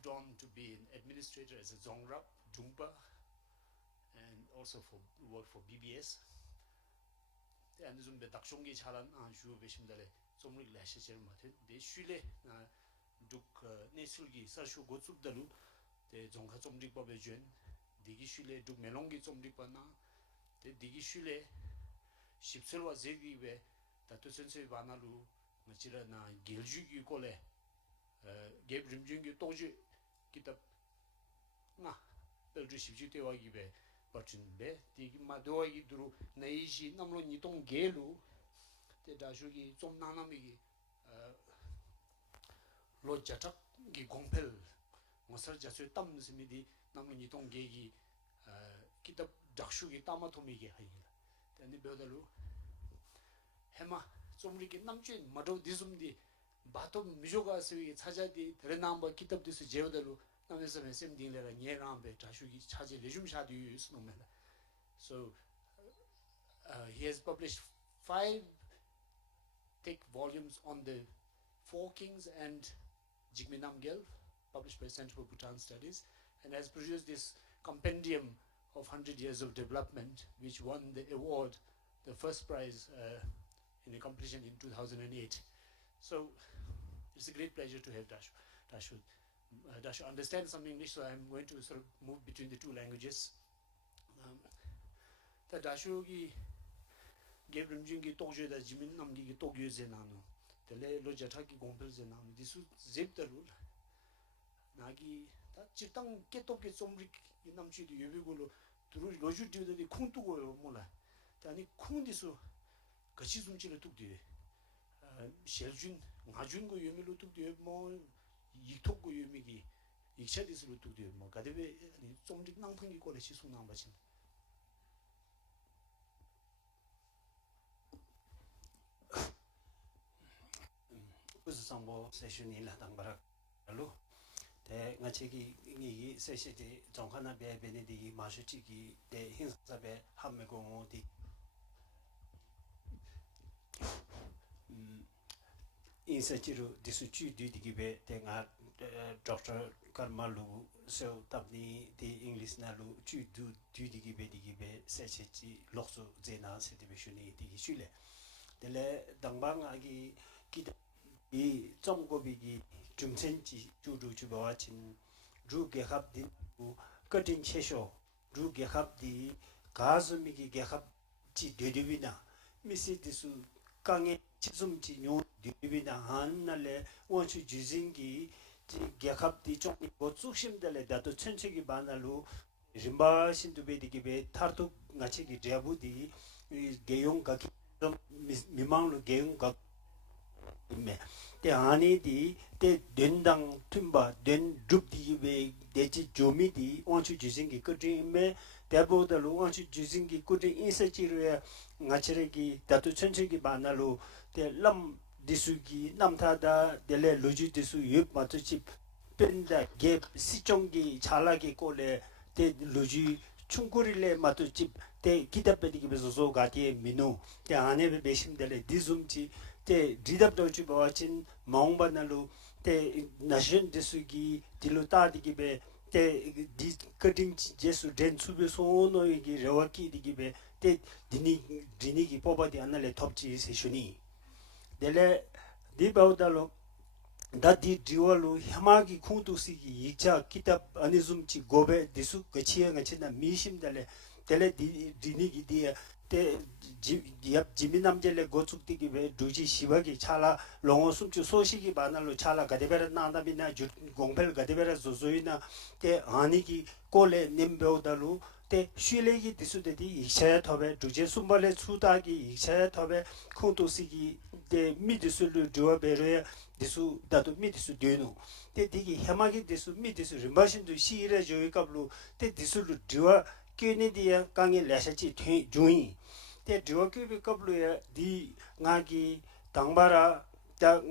moved on to be an administrator as a zongrap, jungpa, and also for work for BBS. And zum be dakshongi chalan ju beshimdale somrik la shecher mathe de shule duk nesulgi sarshu gotsuk dalu de zongkha somrik pa bejuen digi shule duk melongi somrik pa na de digi shule shipselwa zegi be tatu sense banalu machira na gelju gi kole geb rimjung gi toju kitab na belju shipju tewa gi be 버튼데 디기 마도이 두루 네이지 남로 니동 게루 데 다슈기 좀 나나미기 로자착 기 공펠 모서자스 땀스미디 남로 니동 게기 기답 작슈기 따마토미기 하이라 데니 베달루 해마 좀리기 남친 마도 디숨디 바토 미조가스위 찾아디 데레남바 기답디스 제어달루 So he has published 5 thick volumes on the Four Kings and Jigme Namgyal, published by Center for Bhutan Studies, and has produced this compendium of 100 Years of Development, which won the award, the first prize in a competition in 2008. So it's a great pleasure to have Dashu. Dashu understands some English, so I'm going to sort of move between the two languages. The Dashu gi Gabriel Jingi Tokyo da Jimin Namgi Tokyo Zenano, the Le Lojataki Gompel Zenano, this would zip the rule. Nagi, that Chitang Ketoki Somrik in Namchi Yubigulo, through Loju to the Kuntugo Mola. Tani Kundisu Kachizum Chile took the Sheljun, Majungo Yumilu took the more. 이토고 유미기 익샤디스로 두디 뭐 가데베 좀직 낭풍이 거래 시수 남바신 그래서 상보 세션이라 당바라로 대 나치기 이 세시디 정하나 베베네디 마슈치기 대 hin사베 함메고모디 인사치로 디수치 뒤디기베 땡아 Dr. Karmalu so tabni the English nalu chu 뒤디기베 세체치 lokso 제나 세티베슈니 디기슐레 델레 당방아기 기다 이 점고비기 중sen지 주주주바와친 주게합디 커팅 체쇼 주게합디 가즈미기 게합지 되디비나 미시디수 강에 지숨지 요 디비나 한날레 원추 주진기 개합디 좀 고축심들에 다도 천책이 반알로 림바 신두베디기베 타르투 나치기 제부디 개용각 미망로 개용각 매 때 아니디 때 된당 툼바 된 줍디베 대지 조미디 원추 주진기 끝임에 대보다로 원추 주진기 끝이 인사치르에 나치르기 다도 천책이 반알로 때 디수기 남타다 델레 로지 디수 유 마트치 펜다 게 시종기 잘하게 꼴레 데 로지 충고릴레 마트치 데 기답베디기 베소소 가티에 미노 데 안에 베심델레 디숨치 데 리답도치 바와친 마웅바날로 데 나션 디수기 딜로타디기베 데 디커팅 제수 덴수베소노이기 레와키디기베 데 디니기 포바디 안날레 톱치 세슈니 델레 디바우달로 다디 디월로 혐하기 쿵두시기 이자 기답 아니숨치 고베 디수 거치에가 친다 미심달레 델레 디니기 디에 데 지미남젤레 고축디기 베 두지 시바기 차라 롱어 숨치 소식이 바날로 차라 가데베라 나다비나 공벨 가데베라 조조이나 데 아니기 콜레 님베우달로 때 슈레기 디수데디 이샤야 탑에 두제 숨발레 수다기 이샤야 탑에 콘토시기 때 미디스를 조베레 디수 다도 미디스 되노 때 디기 해마기 디수 미디스 림바신도 시이레 조이캅루 때 디수를 디와 케네디야 강에 레샤치 조이 때 디와큐비 캅루야 디 나기 당바라 자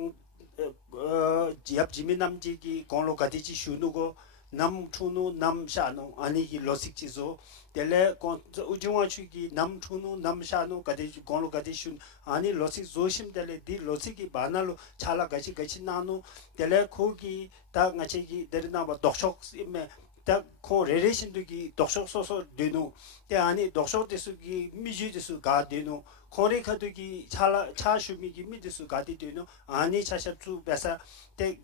지압 지미남지기 공로 가디지 슈누고 nam chunu nam shano ani ki losik chizo tele kon ujungwa chuki nam chunu nam shano kade konlo kade shun ani losik zoshim tele di losik ki banalo chala gachi gachi nanu tele kogi ta ngache ki derina ba dokshok me 다 코레레신도기 독서 소소 되노 때 아니 독서 대수기 미주 대수 가 되노 코레카도기 차슈미기 미드수 가디 되노 아니 차샵주 베사 때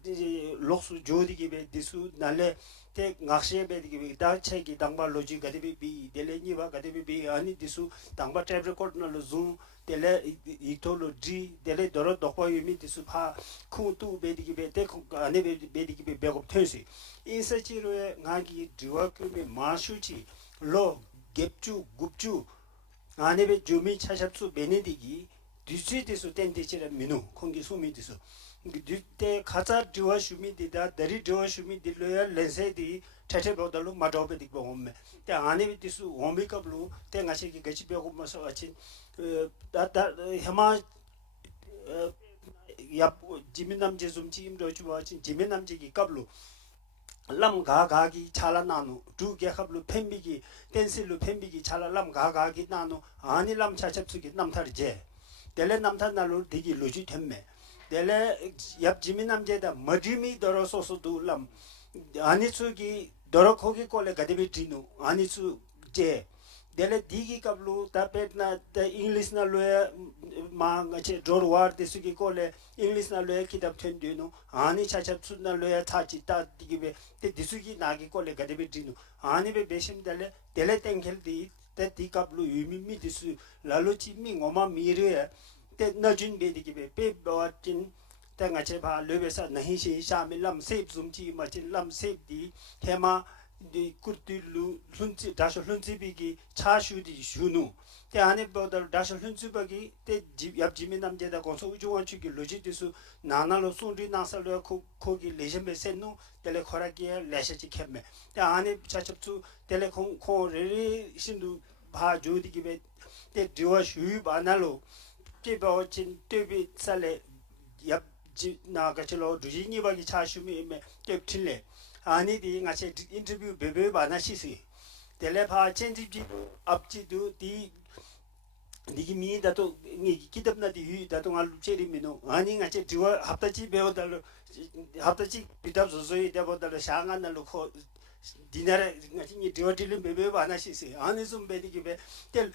록수 조디기 베 대수 날레 때 낚시에 베디기 다 책이 당바 로지 가디비 비 델레니바 가디비 비 아니 대수 당바 트랩 레코드널 줌 텔레 이토로지 텔레 도로 도코 유미 대수 파 쿠투 베디기 베데 아니 베디기 베 백업 텐시 인사치로에 나기 디워크미 마슈치 로 갭주 굽주 아니베 주미 차샵수 베네디기 디스티스 텐디치라 미누 공기 소미디스 그때 가자 디와 슈미디다 다리 디와 슈미디로야 렌세디 차체보달로 마도베디 보험메 때 아니베 디스 오미캅루 때 가시기 같이 배고 마서 같이 다다 해마 야 지민남제 좀 지임도 주와진 지민남제기 깝루 람 가가기 잘라나노 두 개합로 팬비기 댄실로 팬비기 잘람 가가기 나노 아니 람 차첩수기 남탈제 델레 남탈날로 되기 로지 템메 델레 얍 지민 남제다 머지미 더러소소도 람 아니수기 더러코기 콜레 가데비티노 아니수 제 델레 디기 갑루 타페트나 잉글리시 나로에 마가체 조르와르 데수기 콜레 잉글리시 나로에 키답 텐디노 아니 차차츠 나로에 차치타 디기베 테 디수기 나기 콜레 가데비티노 아니베 베심달레 델레 땡켈디 테 디갑루 유미미 디수 라로치 미 오마 미르에 테 나준 베디기베 베바tin 땡아체 바 레베사 나히시 샤밀람 세입 좀지 마친 람 세입디 테마 디 쿠르틸루 룬치 다쇼 룬치비기 차슈디 슈누 때 안에 보다 다쇼 룬치비기 때 얍지미 남제다 고소 우주원 추기 로지디스 나나로 손리 나살로 코기 레젬베세노 텔레 코라기에 레셔지 켐메 때 안에 차첩투 텔레 콩 레리 신두 바 조디기베 때 디와 슈 바나로 티바오친 티비 살레 얍지 나가치로 루지니바기 차슈미메 텝틸레 아니디 같이 인터뷰 베베 바나시시 텔레파 첸지지 앞지도 디 니기미다도 니 기답나디 유다도 알루체리미노 아니 같이 디와 합다지 배워달로 합다지 비답 소소이 되버달로 샹안날로 코 디나라 같이 니 디와딜 베베 바나시시 아니 좀 베디기베 텔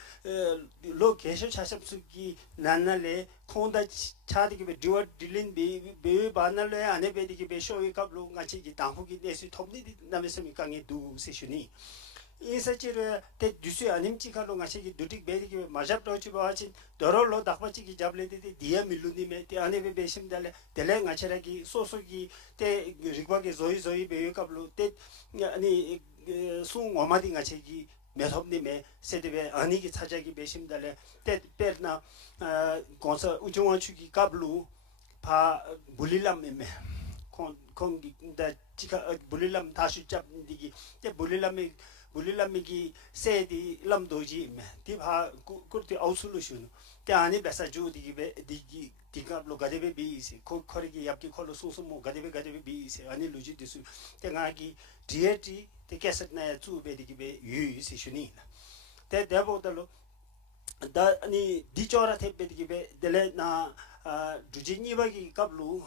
로케이션 차섭수기 난날레 콘다 차디기베 디와딜린 베베 바날레 안에 베디기베 쇼이 갑로 같이 기 당후기 내수 톱니디 남에서미 강에 두 세션이 인사치르 테 두수 아님치칼로 같이 두틱 베디기베 마잡도치 바치 더롤로 닥바치기 잡레디 디야 밀루니메 테 안에 베 베심달레 텔레 가체라기 소소기 테 리과게 조이 베 갑로 테 아니 숭 오마디 같이 메섭님의 세대베 아니기 차자기 배심달래 때 페르나 건서 우중원 추기 갑루 바 불릴람메 콩기다 지가 불릴람 다시 잡디기 때 불릴람미기 세디 람도지 디바 쿠르티 아우솔루션 때 아니 베사주디기 디기 디갑로 가데베 비이세 코코리기 얍기 콜로 소소모 가데베 비이세 아니 루지디수 때가기 디에티 테케스나 투베디기베 유이시슈니 때 데보달로 다 아니 디초라 테베디기베 델레나 주지니바기 갑루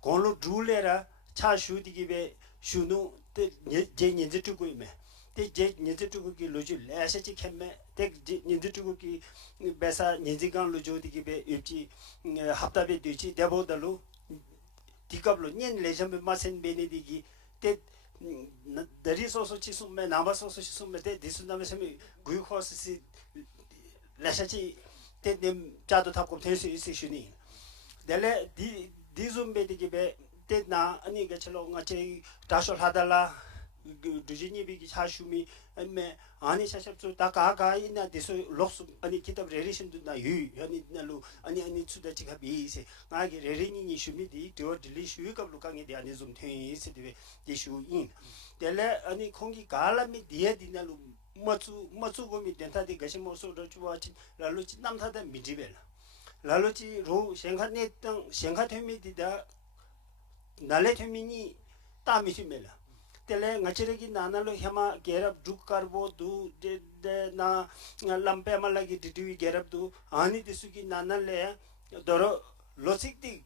곤로 둘레라 차슈디기베 슈누 때 제니즈투고이메 때 제니즈투고기 로지 레세치 켐메 때 제니즈투고기 베사 니지간 로조디기베 입지 합답에 되지 데보달로 디갑로 년 레점베 마센 베네디기 때 다리소소 치숨메 나바소소 치숨메 데 디스나메세미 구이코스시 레샤치 때님 자도 탑고 될수 있으시니 델레 디좀베디기베 때나 아니 게철로 같이 다쇼 하달라 두지니비기 차슈미 엠메 아니 샤샵도 다가가 있나 디소 록스 아니 기타 레리션도 나 유 아니 날로 아니 추다치가 비세 나게 레리니니 슈미디 더 딜리슈 갑루강에 대한 좀 테이스디베 디슈인 델레 아니 공기 갈라미 디에디날로 마추고미 덴타디 가시모소도 주와치 랄로치 남사다 미디벨 랄로치 로 생카네 땅 생카테미디다 날레테미니 따미시멜라 tele ngachireki nanalo hema gerab duk karbo du de na lampe malagi ditu gerab du ani disuki nanale doro logic di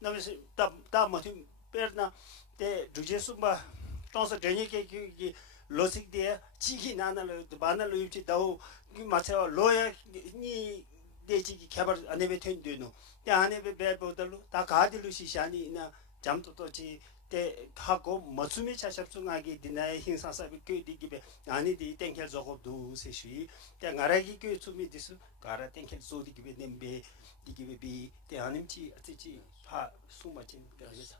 namse ta mathim perna te dujesumba tonsa denye ke logic de chigi nanalo banalo yuchi dau 마세와 로야 니 대지기 개발 안에베 텐되노 때 안에베 배보달로 다 가딜로 시샤니 나 잠도도지 때 하고 머스미 차샵숭하기 디나의 행사사비 교디기베 아니디 땡켈 저거도 세시 때 나라기 교 수미디스 가라 땡켈 소디기베 냄베 디기베비 때 아님치 아티치 파 수마친 그래서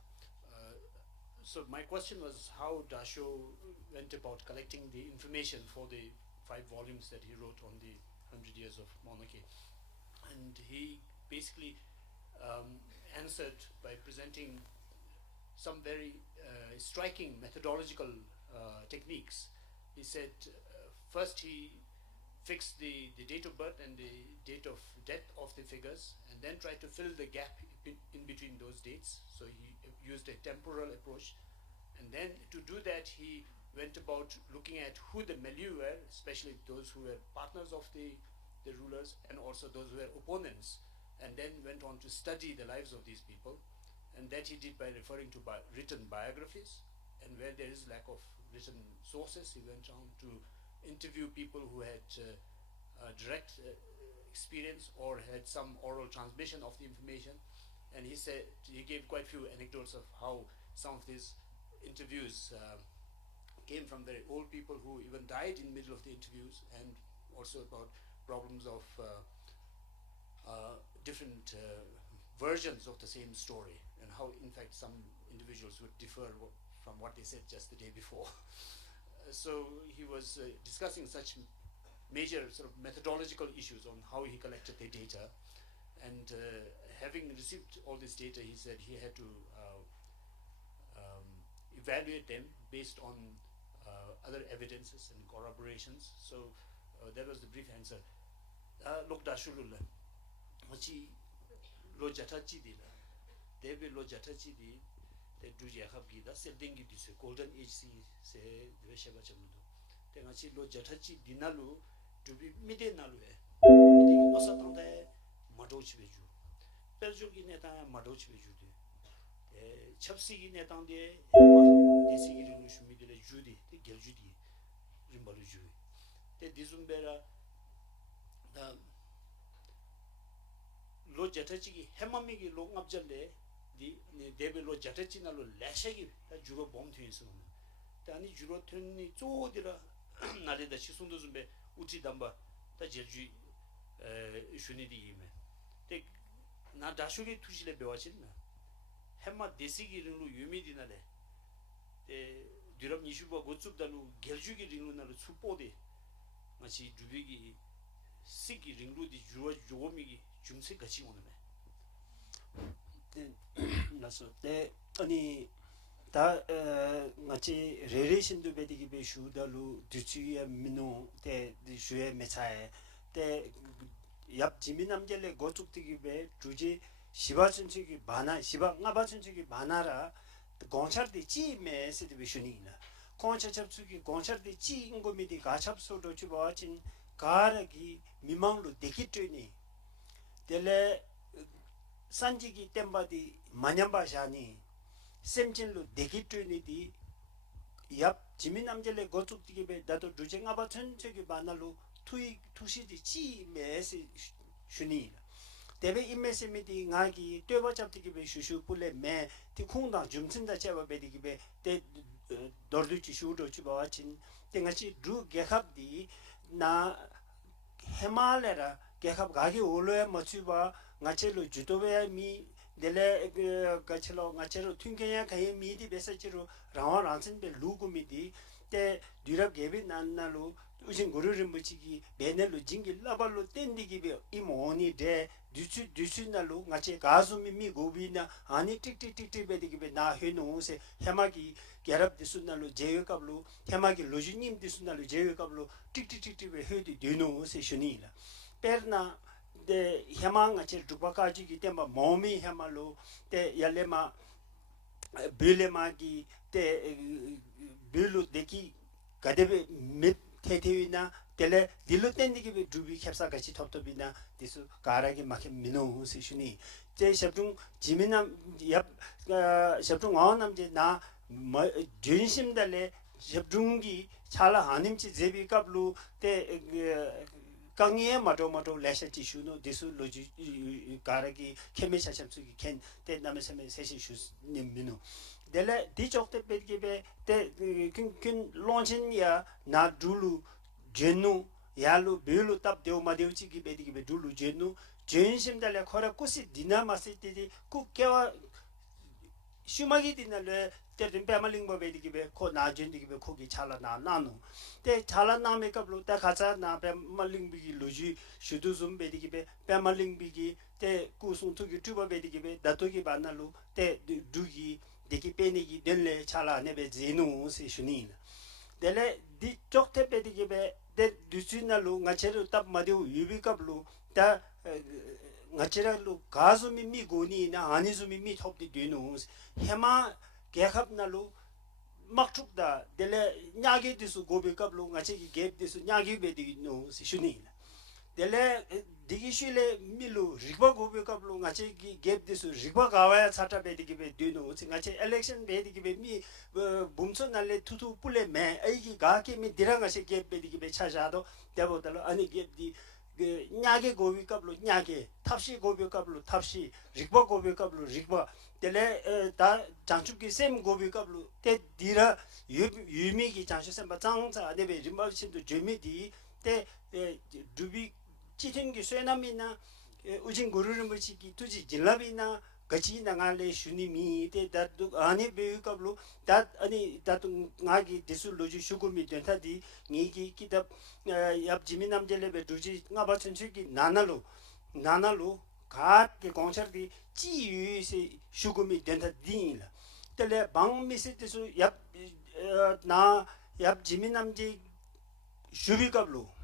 So my question was how Dasho went about collecting the information for the 5 volumes that he wrote on the 100 years of monarchy, and he basically answered by presenting some very striking methodological techniques. He said first he fixed the date of birth and the date of death of the figures, and then tried to fill the gap in between those dates. So he used a temporal approach, and then to do that he went about looking at who the milieu were, especially those who were partners of the rulers and also those who were opponents, and then went on to study the lives of these people. And that he did by referring to written biographies, and where there is lack of written sources, he went on to interview people who had direct experience or had some oral transmission of the information. And he said he gave quite few anecdotes of how some of these interviews came from very old people who even died in the middle of the interviews, and also about problems of different versions of the same story, and how in fact some individuals would differ from what they said just the day before. So he was discussing such major sort of methodological issues on how he collected the data, and having received all this data, he said he had to evaluate them based on other evidences and corroborations. So that was the brief answer. Look, Dashulullah, Machi lo jatachi di la, Devi lo jatachi di, the Dujahabgi, that's a dingy dis, golden age se the Shaba Chamudu. Then Machi lo jatachi dinalu to be midinalu, meeting Osatan de Madoch Veju, Perjugi neta Madoch Veju. Chapsigi netande desigi rushumi de judi de geljudi rimbalu judi te dizumbera da lo jatachi gi hemamigi lo ngabjalle di debe lo jatachi na lo lashagi da juro bom thins no tani juro thunni chodira nale da chisundu zumbe uti damba da jelju shuni di yime te na dashugi tujile bewachin na hemma desigi rinlu yumidinale dirab nishuba gotsubdalu geljugi rinlu nalu supode machi dubigi sigi rinlu di juwa jomigi jumse gachi oname naso te ani ta machi relation bedigi be shudalu duchuya mino te shuye mechae te yap지민남젤레 고축티기베 주지 시바춘치기 많아 시바 나바춘치기 많아라 공차르디 찌메스디 비슈니나 공차첩수기 공차르디 찌인고미디 가찹소도 주바친 가르기 미망로 데키트니 델레 산지기 템바디 마냠바샤니 셈진로 데키트니디 얍 지민남젤레 고축티기베 나도 주쟁아바춘치기 많아로 투이 투시디 찌메스 슈니 데베 임메스미디 나기 떼버잡티기베 슈슈불레 메 티콩다 줌친다 제바베디기베 데 dorduchi shudo chibawachin tengachi du gehabdi na hemalera gehab gagi oloya machuba ngachelo judobe mi dele gachelo ngachelo thungenya kai mi di besachiru rawa ransinbe lugumidi te dirab gebe nannalu 우신 고르를 붙이기 매ner로 징기 라발로 땡디기베 이모니 데 두추날로 같이 가수미미 고비나 아니 틱틱틱틱 베디기베 나 해노세 해마기 게랍 디순날로 제외갑로 해마기 로지님 디순날로 제외갑로 틱틱틱틱 베헤디 되노세 슈니라 페르나 데 해망 같이 두바까지기 때문에 몸이 해말로 때 열레마 빌레마기 때 빌루 데키 가데베 몇 테테위나 텔레 딜루 땡디기 두비 캡사 같이 톱톱이나 디수 가라기 마케 미노 시슈니 제 샵중 지민남 얍 샵중 와남제 나 준심달레 샵중기 차라 아님치 제비캅루 때 강에 마토마토 레셔티 슈노 디수 로지 가라기 케메샤 샵수기 켄때 남에서메 세시 슈 님미노 델레 디쪽테 베기베 때 kin 론친야 나 둘루 제누 야루 베루 탑 데오마데우치기 베디기베 둘루 제누 전심달레 코라 쿠시 디나마시티디 쿠케와 슈마기 디날레 때든 배말링버 베디기베 코 나젠디기베 코기 차라나 나노 때 차라나메 갑루 때 가자 나 배말링비기 로지 슈두좀 베디기베 배말링비기 때 쿠송투기 투바 베디기베 다토기 바날루 때 두기 데키 페니기 델레 차라 네베 제누 시슈닌 델레 디 쪽테 베디기베 데 두시나루 나체르 탑 마디우 유비캅루 다 나체르루 가즈미 미고니나 아니즈미 미 톱디 되누 헤마 게캅나루 막축다 델레 냐게 디수 고비캅루 나체기 갭 디수 냐게 베디노 시슈닌 델레 디기슈레 밀루 리바 고비캅루 나체기 갭 디수 리바 가와야 차타 베디기베 되누 나체 엘렉션 베디기베 미 붐촌날레 투투 뿔레 메 아이기 가케 미 디랑아시 갭 베디기베 차자도 데보달로 아니 갭디 냐게 고비캅루 냐게 탑시 고비캅루 탑시 리바 고비캅루 리바 텔레 다 장축기 셈 고비캅루 테 디라 유미기 장슈셈 바장자 데베 림바신도 제미디 테 두비 치팅기 쇠남이나 우진 고르는 것이기 투지 진랍이나 같이 나갈래 슈니미 때 다도 아니 베유캅루 다 아니 다도 나기 디술로지 슈구미 된다디 니기 기답 얍 지미남젤레베 두지 나바 천치기 나나루 갓게 공처디 지유시 슈구미 된다디라 텔레 방미시티수 얍 지미남지 슈비캅루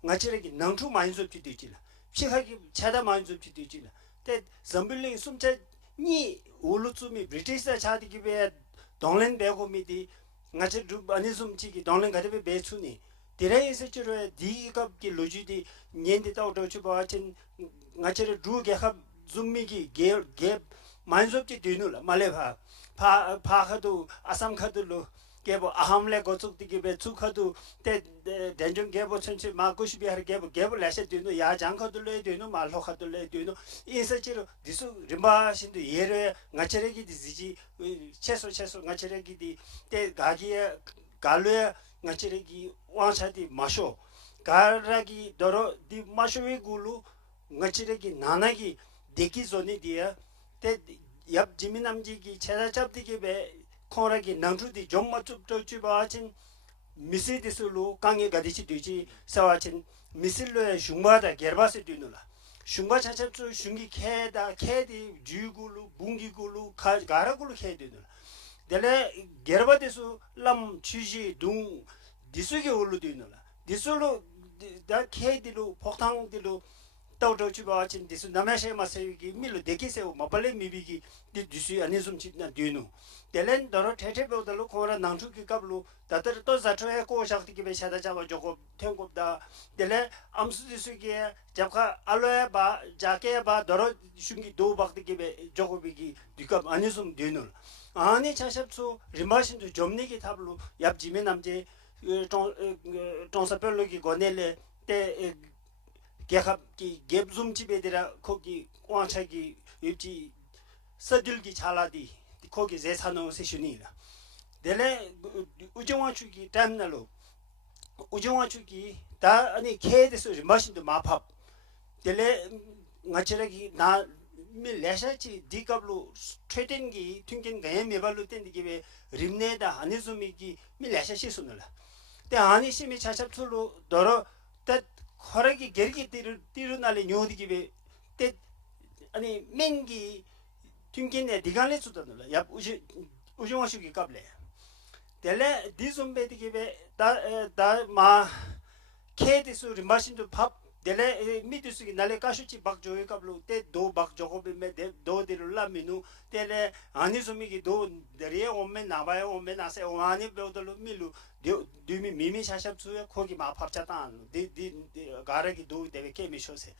나치레기 낭투 마인섭티 되지라 피하기 차다 마인섭티 되지라 때 zambilling 숨체 니 올루츠미 브리티시아 차디기베 동렌 베고미디 나치 아니 숨치기 동렌 가데베 베츠니 디레이스치로 디갑기 로지디 년디 타오토치 바친 나치르 두게합 좀미기 게 마인섭티 되누라 말레파 파하도 아삼카들로 게보 아함레 고축디기베 축하도 때 덴종 게보 천치 마고시비하르 게보 레세 되노 야장카들레 되노 말호카들레 되노 이세치로 디수 림바신도 예레 나체레기 디지 최소 나체레기디 때 가기에 갈레 나체레기 와사디 마쇼 가라기 도로 디 마쇼위 굴루 나체레기 나나기 데키 존이디야 때얍 지미남지기 체다잡디기베 코라기 낭주디 좀마쭉 저주바친 미세디슬로 강에 가디치 되지 사와친 미실로에 슝바다 게르바스 되누라 슝바 차차주 슝기 캐디 주굴루 붕기굴루 가라굴루 캐디누라 델레 게르바데수 람 취지 둥 디수게 올루 되누라 디술로 다 캐디로 폭탕디로 따우저주바친 디수 나메셰 마세기 밀로 데키세오 마발레 미비기 디수 아니좀 짓나 되누 텔렌 더러 테테베오달로 코라 낭투기 갑루 다터 또 자초에 고샥티기 베샤다자와 조고 탱곱다 텔레 암수디수기에 잡카 알로에 바 자케 바 더러 슝기 도박티기 베 조고비기 디갑 아니좀 되누 아니 차샵수 리마신도 점니기 탑루 얍 지메 남제 tonsaperlo기 고넬레 때 게합기 갭좀집에들아 거기 왕차기 입지 서들기 잘라디 거기 제사노 세션이라 델레 우정화축이 담날로 우정화축이 다 아니 케데서 마신도 마팝 델레 나체라기 나 밀레샤치 디갑로 트레딩기 튕긴 가에 메발로 땡디기베 림네다 아니즈미기 밀레샤시 손을라 때 아니시미 차샵툴로 더러 때 거래기 게르기 띠르날레 뇨디기베 때 아니 맹기 튕긴에 디간레 수다놀라 야 우정화식이 갑래 델레 디좀베디기베 다마 케디수 리마신도 밥 dele mitusuki nale kashuchi bak joye kablu te do bak jogobe me de do dirula minu tele ani sumiki do deriye omme nabaye omme nase oani beodolo milu dumi mimi shashap suya kogi ma parchatan di garagi do deve kemi shose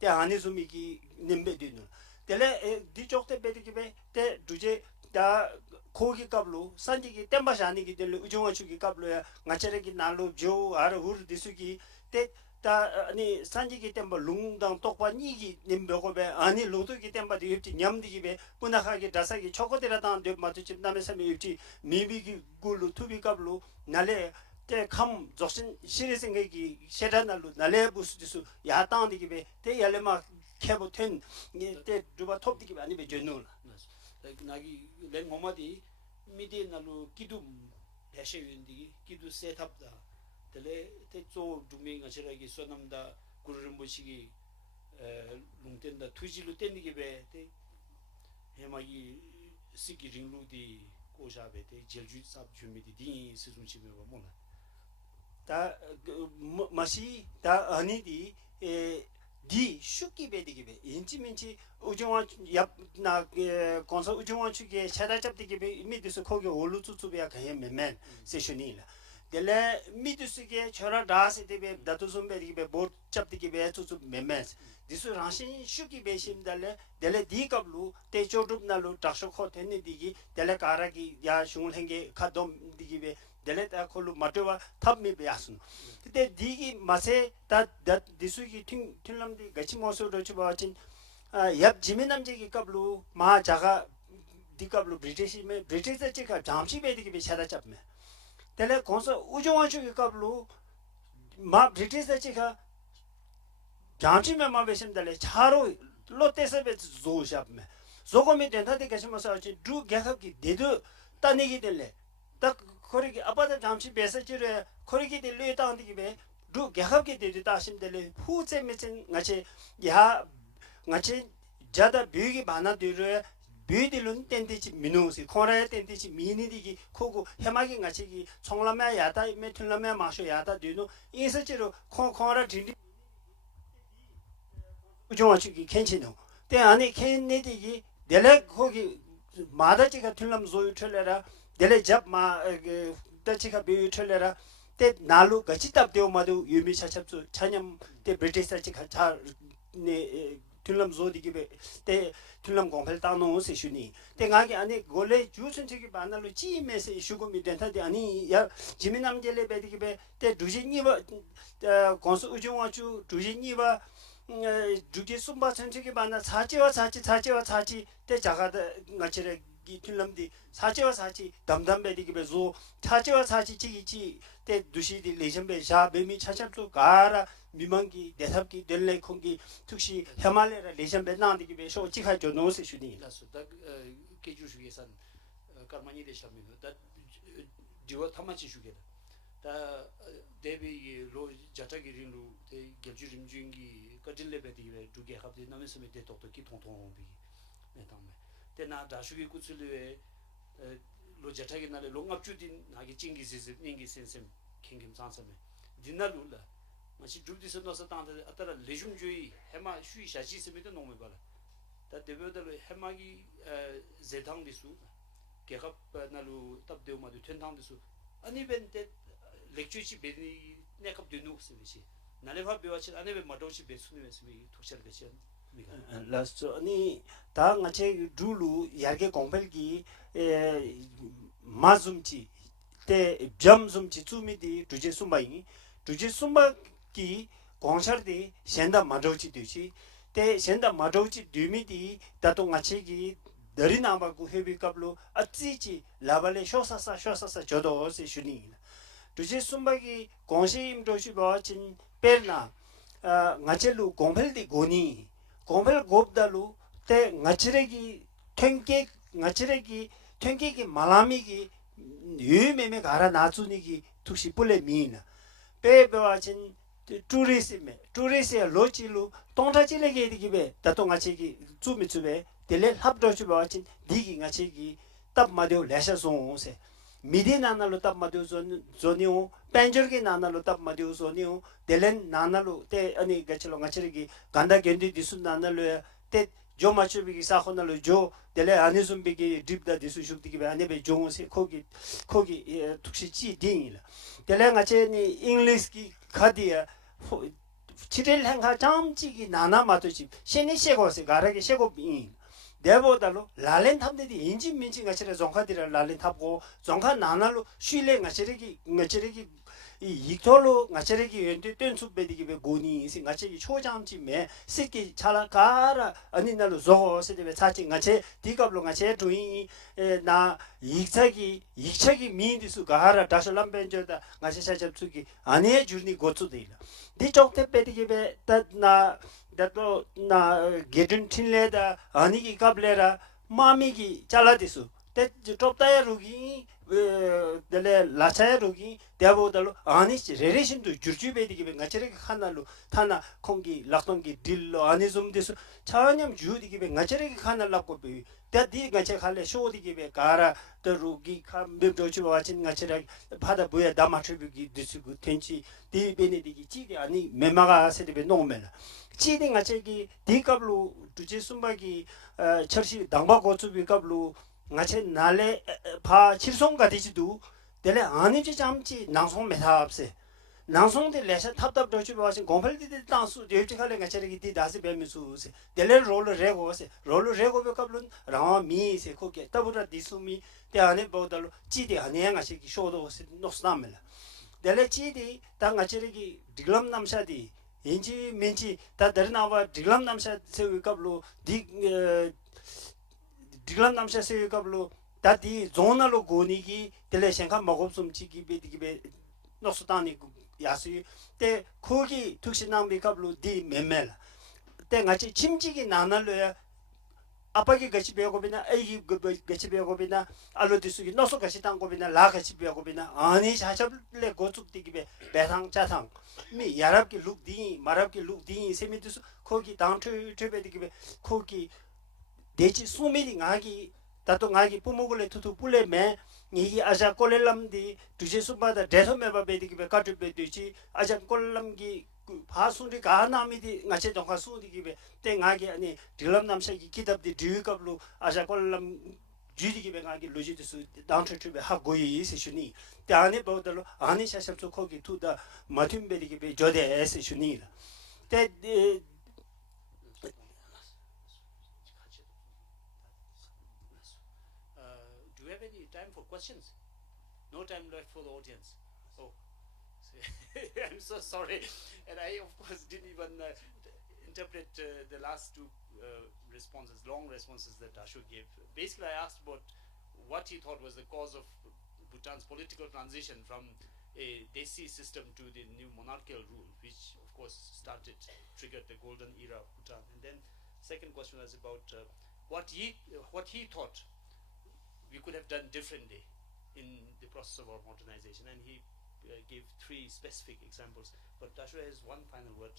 te ani sumiki nimbe dinu tele di chokte bedikibe te duje 다 고기 값로 산지기 땜바시 아니기 될 우정화 주기 값로야 나체레기 날로 조 아르 우르 디수기 때다 아니 산지기 땜바 룽당 똑바니기 님베고베 아니 로도기 땜바디 입지 냠디기베 분하게 다사기 초코데라단 데 마투집 남에서 입지 미비기 굴로 투비 값로 날레 때감 적신 시리생기 셰다날로 날레 부스디수 야당디기베 때 열레마 캐보텐 때 두바 톱디기 아니베 전노 나기 랭 모마디 미디나로 기두 대셔윤디 기두 셋업다 텔레 테조 두밍가 저라기 소남다 구르름보시기 룽텐다 투지루 땡디게베 테 해마기 시기링루디 고샤베테 젤주 삽주미디 디 스준치메바 몰라 다 마시 다 아니디 디 슈키베디기베 인치민치 우정원 yap나 건설 우정원 측에 차다잡디기베 미드스 거기 올루츠츠베야 가야 맨맨 세션이라 델레 미드스게 저라 다스디베 다투좀베디기베 보트 잡디기베 투츠 맨맨 디스 란신 슈키베심달레 델레 디캅루 테초둡날루 takshokho 텐니디기 델레 카라기 야 슝을행게 카돔디기베 델레타 콜루 마토와 탑미베 야순 그때 디기 마세 다 디수기 튕람디 같이 모서로 주바진 얍 지민남제기 갑루 마 자가 디갑루 브리티시메 브리티스 체가 잠시베디기 비차다 잡메 텔레 건서 우정원주기 갑루 마 브리티스 체가 잠시메 마베심달레 차로 롯데세베 조샵메 조금이 된다데 계시면서 두 개합기 데도 따내기 될래 딱 거기 아빠들 잠시 베서지래 거기 들려 다운디기베 두 개합기 되다 하심들레 후제 메진 같이 야 같이 자다 비기 많아 들어 비들은 땡디지 미노시 코라에 땡디지 미니디기 코고 해마기 같이 총라메 야다 메틀라메 마쇼 야다 되노 인서지로 코라 딘디 우정아치기 괜찮노 때 안에 캔네디기 델레 거기 마다지가 틀람 조유 틀레라 델레 잡마 다치가 비유 틀레라 때 날로 같이 답되어 마도 유미 차첩수 찬염 때 브리티스지 가네 틀람 조디기베 때 틀람 공팔 따노 세슈니 때 가게 안에 골레 주선책이 만날로 찌메세 이슈고미 된다데 아니 야 지민남젤레 베디기베 때 두진이바 건수 우정화주 두진이바 두지 숨바 선책이 만나 사지와 사지 때 자가다 같이래 기 틀람디 사지와 사지 담담베디기베 조 사지와 사지 지기지 때 두시디 레전베 샤 베미 차찹수 가라 미망기 대삽기 델레 콩기 특시 헤말레라 레전베 나디기베 쇼 지카죠 노스 슈니 라스다 케주슈게산 카르마니 데샤미노 다 디와 타마치 슈게다 다 데비 로 자타기린루 데 geljurimjungi kadillebedi duge habde namesme de toktoki tontonbi netamme tena dashugi kutsulwe lo jatagi nale longapchudin nagi jingi sisi ningi sensem kingim sansame dinalula machi dubdise nosa tanda atara lejumjui hema shui shaji semede nome bala ta debodal hemagi zetang disu gegap nalu tabdeu madu tentang disu ani bente lecture beni nekap denu sisi nalefa bewachi anebe madochi besuni mesmi tukchal gechen 라스트 아니 다 같이 둘루 야게 공벨기 마줌치 때 점좀치 주미디 두제 숨바기 공샤르디 센다 마도치 되시 때 센다 마도치 뒤미디 다도 같이기 더리나바고 헤비캅로 아찌치 라발레 쇼사사 저도 세슈니 두제 숨바기 공시임 도시 바친 페르나 ngacellu gombeldi goni gombel gobdalu te ngachiregi tenke malamigi yumeme gara nazunigi tukshi pule mina pebewachin tourisme lochilu tongtachilege digibe dato ngachigi zumitsube dele habdochubawachin digi ngachigi tabmadeu lesha songse 미디 나나로 딱 마디오 존이오 벤저기 나나로 딱 마디오 존이오 델렌 나나로 때 아니 가치로 가치르기 간다 견디 디수 나나로 때 조마추비기 사호나로 조 델레 아니숨비기 딥다 디수 슈티기 아니베 종세 거기 tuk시지 딩이라 델레 가치니 잉글리스기 카디야 치렐 행하 잠지기 나나 마도지 신이 셰고세 가라기 셰고비 대보다로 라렌 탐데디 인진 민진 가치라 종카디라 라렌 탑고 종카 나나로 쉴레 가치르기 이 이톨로 가치르기 연대 뜬수베디기 베 고니 시 가치기 초장지메 새끼 차라가라 아니날로 조세데베 차치 가치 디갑로 가치 두이 나 이차기 미인디수 가하라 다슬람벤저다 가치 차잡수기 아니에 주니 고츠데이라 디쪽테 베디기 베 따나 다또 나 게든 틴레다 아니기 갑레라 마미기 잘라디수 때 톱타야 루기 델레 라차야 루기 대보달로 아니치 레레신도 줄주베디기 벤가체르기 칸날로 타나 콩기 락동기 딜로 아니좀데수 차냠 주디기 벤가체르기 칸날라고 비 대디 가체 칼레 쇼디기 베 가라 더루기 감베도치 와친 가체라 바다 부야 다마트비기 디스고 텐치 디베네디기 지디 아니 메마가 세디베 노메라 치딩 가체기 디갑루 두제 숨바기 철시 당바고츠비 갑루 가체 날레 파 칠송가 디지도 델레 아니지 잠지 낭송 메타압세 낭송데 레샤 탑탑 도치 바신 공팔디데 땅수 제프티칼레 가체기 디다스 베미수세 델레 롤 레고세 롤 레고 베갑룬 라마 미세 코게 따부라 디수미 데 안에 보달로 지디 아니야 가시기 쇼도세 노스나멜라 델레 지디 땅 가체기 디글람 남샤디 인지 멘치 다 다르나와 디글람 남샤 세위갑로 디글람 남샤 세위갑로 다디 존나로 고니기 텔레셴카 먹업숨 치기 베디기베 노스타니 야스 때 거기 특신남비갑로 디 메멜 때 같이 침지기 나날로야 아빠기 같이 배고비나 애기 같이 배고비나 알로디수기 노소 같이 당고비나 라 같이 배고비나 아니 자첩레 고축디기베 배상 자상 미 야랍기 룩디 마랍기 룩디 세미두스 거기 당트 트베디기베 거기 대지 소미리 나기 다또 나기 부모글레 투투 불레메 이 아자 콜렐람디 두제수바다 대소메바베디기베 카트베디치 아자 콜람기 바수리 가나미디 나체 정가 수디기베 땡하게 아니 딜람남사기 기답디 디유갑루 아자 콜람 주디기베 가기 로지드스 다운트트베 하고이 세슈니 때안에 보더로 아니 샤샵소 거기 투다 마팀베디기베 조데 에세슈니라 때 Do you have any time for questions? No time left for the audience. Oh, I'm so sorry, and I of course didn't even interpret the last two responses, long responses that Ashok gave. Basically, I asked about what he thought was the cause of Bhutan's political transition from a Desi system to the new monarchical rule, which of course triggered the golden era of Bhutan. And then second question was about what he thought we could have done differently in the process of our modernization, and he gave three specific examples. But Ashok has one final word.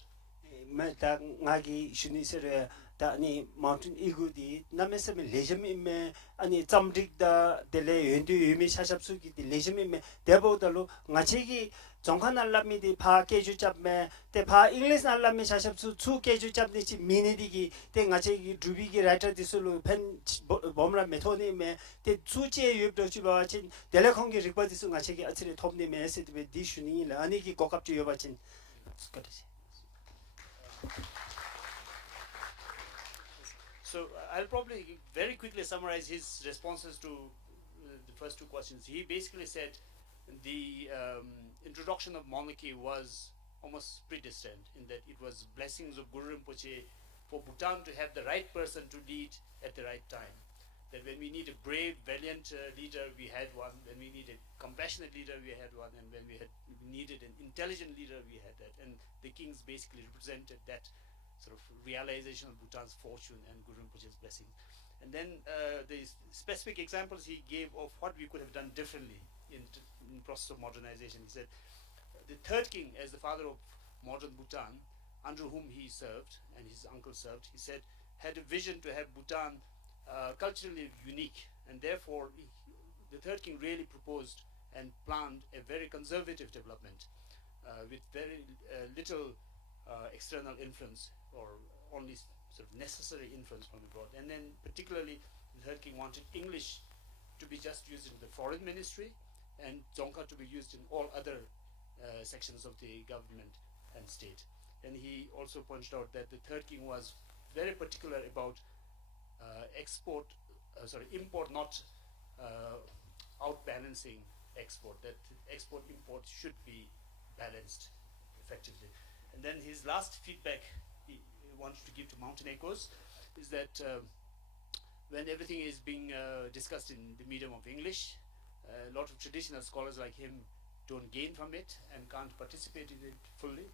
메타 나기 슈니세레 다니 마운틴 이구디 나메스메 레제미메 아니 잠직다 델레 연두 유미 샤샵수기 레제미메 데보달로 나체기 정칸알라미디 파 깨주잡메 데파 잉글리스 알라미 샤샵수 추 깨주잡니치 미니디기 데 나체기 루비기 라이터 디솔로 펜 범라 메토니메 데 추제 유브도치바친 델레콩기 리퍼디스 나체기 아치레 톱니메 에스디베 디슈니 아니기 고갑주 여바친 스카르시. So I'll probably very quickly summarize his responses to the first two questions. He basically said the introduction of monarchy was almost predestined, in that it was blessings of Guru Rinpoche for Bhutan to have the right person to lead at the right time. That when we need a brave, valiant leader, we had one. When we need a compassionate leader, we had one. And when we needed an intelligent leader, we had that. And the kings basically represented that sort of realization of Bhutan's fortune and Guru Rinpoche's blessing. And then the specific examples he gave of what we could have done differently in process of modernization. He said the third king, as the father of modern Bhutan, under whom he served and his uncle served, he said had a vision to have Bhutan culturally unique, and therefore the third king really proposed and planned a very conservative development with very little external influence, or only sort of necessary influence from abroad. And then particularly the third king wanted English to be just used in the foreign ministry and Dzongkha to be used in all other sections of the government and state. And he also pointed out that the third king was very particular about import not outbalancing export, that export import should be balanced effectively. And then his last feedback he wanted to give to Mountain Echoes is that when everything is being discussed in the medium of English, a lot of traditional scholars like him don't gain from it and can't participate in it fully,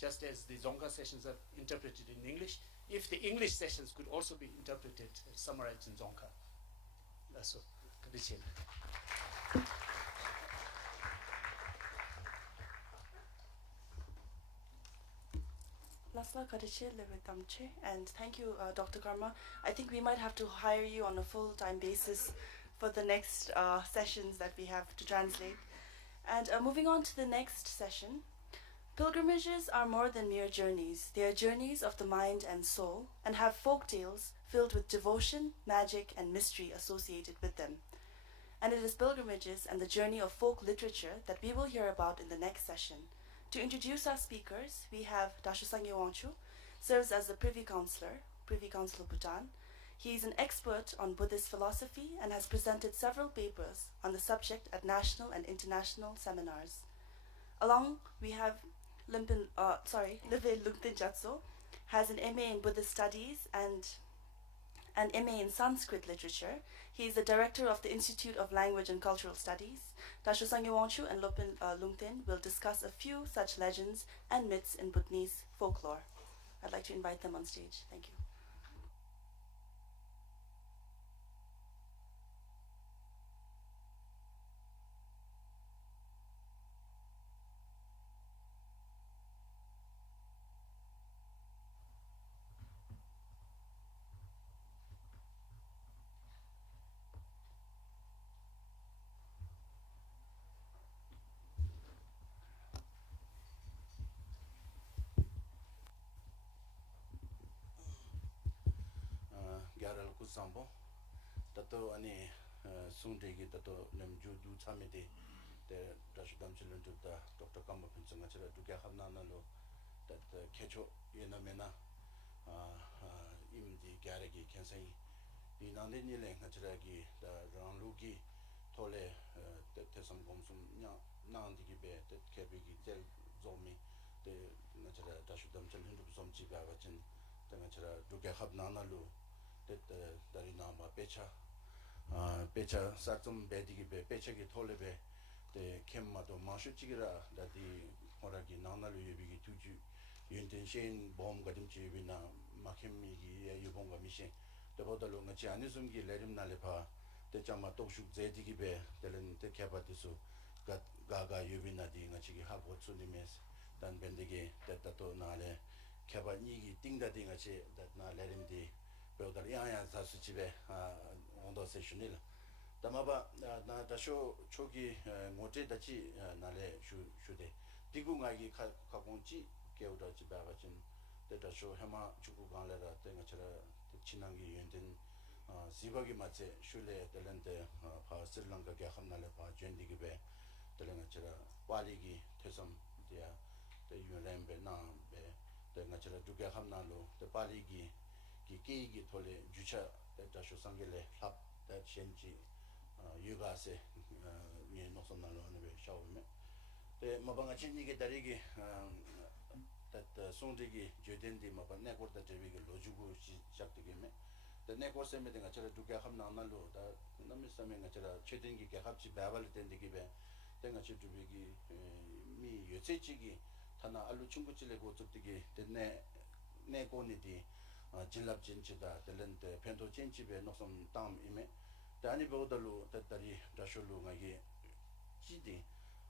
just as the Dzongkha sessions are interpreted in English. If the English sessions could also be interpreted, summarized in Dzongkha. That's all. Lasla Kadiche Levetamche, and thank you, Dr. Karma. I think we might have to hire you on a full-time basis for the next sessions that we have to translate. And moving on to the next session, pilgrimages are more than mere journeys. They are journeys of the mind and soul, and have folk tales filled with devotion, magic, and mystery associated with them. And it is pilgrimages and the journey of folk literature that we will hear about in the next session. To introduce our speakers, we have Dashu Sangye Wangchu, serves as the Privy Councillor of Bhutan. He is an expert on Buddhist philosophy and has presented several papers on the subject at national and international seminars. Along, we have Live Lungten Jatso, has an MA in Buddhist Studies and an MA in Sanskrit Literature. He is the director of the Institute of Language and Cultural Studies. Dashu Sangye Wangchu and Lopin Lungten will discuss a few such legends and myths in Bhutanese folklore. I'd like to invite them on stage. Thank you. Sambo tato ani sungdegi tato namju du chamede de dashudam chilun da Dr. Kamba Pinchanga chira dugya khamna na lo that kecho yena mena imdi garagi kensai di nande ni le ngachira gi da ranglugi tole tesam gomsum nya nandigi be that kebigi tel zomi de ngachira dashudam chilun du somchi ba wachin da ngachira dugya khamna na lo that Tarayana pecha satum bedigi be pecha ki tolebe the kemmato mashuchigira that the horagi nanalu yubigi tuju yunten shen bomb gadim chibina makemi yubonga mission the bodalo ngachi anisumgi lerim nalepa the chama tokshuk zedigi be telen the kabatisu gaga yubina di ngachi habo tsunimes dan bendigi that to nale kabani tingda di ngachi that na lerim di beodar yaya zasu chibe ondo sessionil tamaba na dasho chogi ngote dachi nale shude digungagi kagonchi keuda chiba bachin de dasho hema chugu ganlera tenga chara chinangi yenden sibagi mache shule delente pa Sri Lanka ge khamnale pa jendigi be delenga chara waligi tesam dia de yurembe na be tenga chara duge khamnalo de paligi ki tole jucha dasho sangele hap that chenji yugase ye noson nalo ne shawme de mabanga chenji ge darigi that sondigi jodendi mabane korda tevige lojugo shaktige me the neko seme de ngachara duga khamna nalo da nami same ngachara chedengi ge hapchi babal tendigi be de ngachi dubigi mi yochechigi tana alu chungbuchile go chuptige de ne koni di 진랍 진치다 들른데 펜도 진치베 노섬 담 이메 다니 보더로 따따리 다쇼로 가게 지디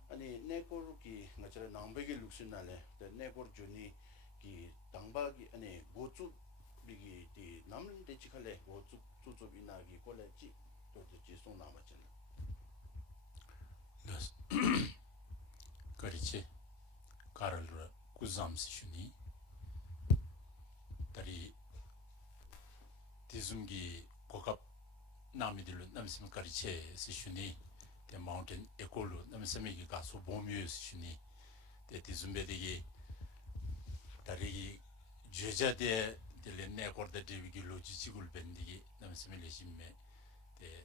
아니 네고르기 나처럼 남백이 룩신날래 데 네고르 주니 기 당바기 아니 고추 비기 디 남는 데치칼레 고추 쭈쭈비나기 콜레지 또지 송 남았잖아 그렇지. 가르르 구잠시슈니. 다리 디숨기 고갑 남이들로 남심 가르체 시슈니. 대 마운틴 에콜로 남심이 가서 보묘 시슈니. 대 디숨베디기 다리 제자데 딜레네 고르데 디비기 로지치굴 벤디기 남심이 레심메 대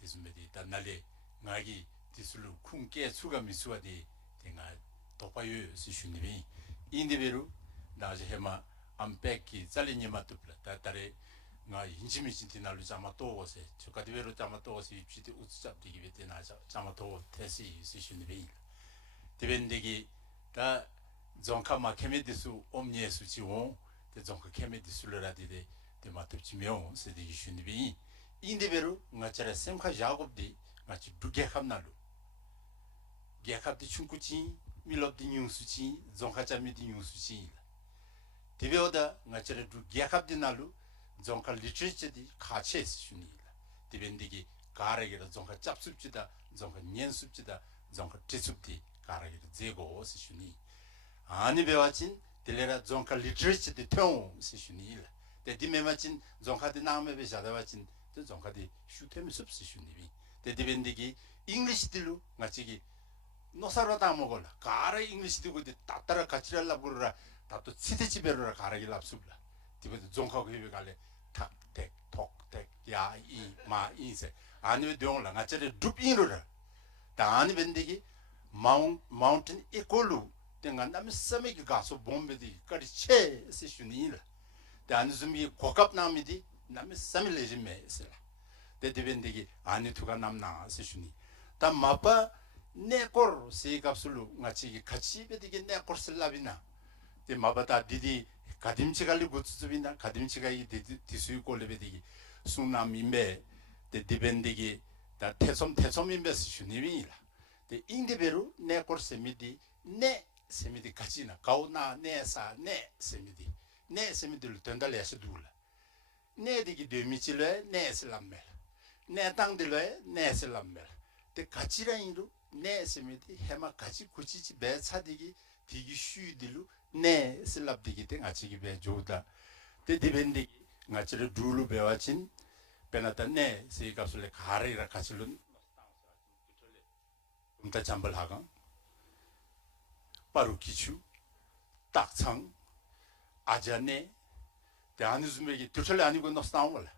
디숨베디 단날레 나기 디술루 쿵께 수가 미수와디 내가 도파유 시슈니비 인디베루 나제 해마 암백기 잘리니마도 플라타타레 나 인심이 진티날루 자마토고세 저카디베루 자마토고세 입시디 우츠잡디기 베테 나자 자마토 테시 시슈니비 디벤디기 다 zon카마 케메디수 옴니에수 지원 데 zon카 케메디술라디데 데마토치메오 세디기 슈니비 인디베루 나차라 셈카 자곱디 마치 두개 함날루 개합디 춘쿠치 밀럽디 뉴스치 zon카자미디 뉴스치 디베오다 나차라 두 개합디 날루 zon카 리트리처디 카체스 슈니라 디벤디기 가라기라 zon카 짭습지다 zon카 년습지다 zon카 티습디 가라기라 제고 시슈니 아니 배워진 딜레라 zon카 리트리처디 통 시슈니라 데 디메마친 zon카디 나메베 자다와친 저 zon카디 슈테미 습시슈니비 데 디벤디기 잉글리시딜로 마치기 노사로다 먹을라 가라 잉글리시디고 따따라 같이랄라 부르라 다또 치대지베로라 가라길 앞습라 디베도 zon카고 해베 갈래 탁택 톡택 야이 마 인세 아니베 되ong라 나체레 둡인로라 다 아니 벤디기 마운틴 이콜루 땡가 남이 섬에기 가서 bombe디 까리체 시슈니라 데 안즈미 고갑 남이디 남이 섬을 레지메 있어라 데 디벤디기 아니 투가 남나 시슈니 다 마파 네콜 세갑술루 마치기 같이 베디기 네콜 슬라비나 데 마바다 디디 가딤치갈리 고츠즈비나 가딤치가 이 디수이 콜레베디기 수남임베 데 디벤디기 다 태솜임베 시슈니미라 데 인디베루 네콜 세미디 네 세미디 같이나 가오나 네사 네 세미디 네 세미디를 된달래서 둘라 네디기 데미칠레 네 슬람멜 네 땅들레 네 슬람멜 데 같이라인루 네 세미디 해마 같이 구치지 배차디기 디기 슈디루 네 슬랍디기 땡 아치기 배 조다 데 디벤디 나치르 둘루 배와친 베나타 네 세이갑술레 가르이라 가실룬 음타 잠벌 하강 바로 기추 딱창 아자네 데 아누즈메기 두철레 아니고 너스나온 걸라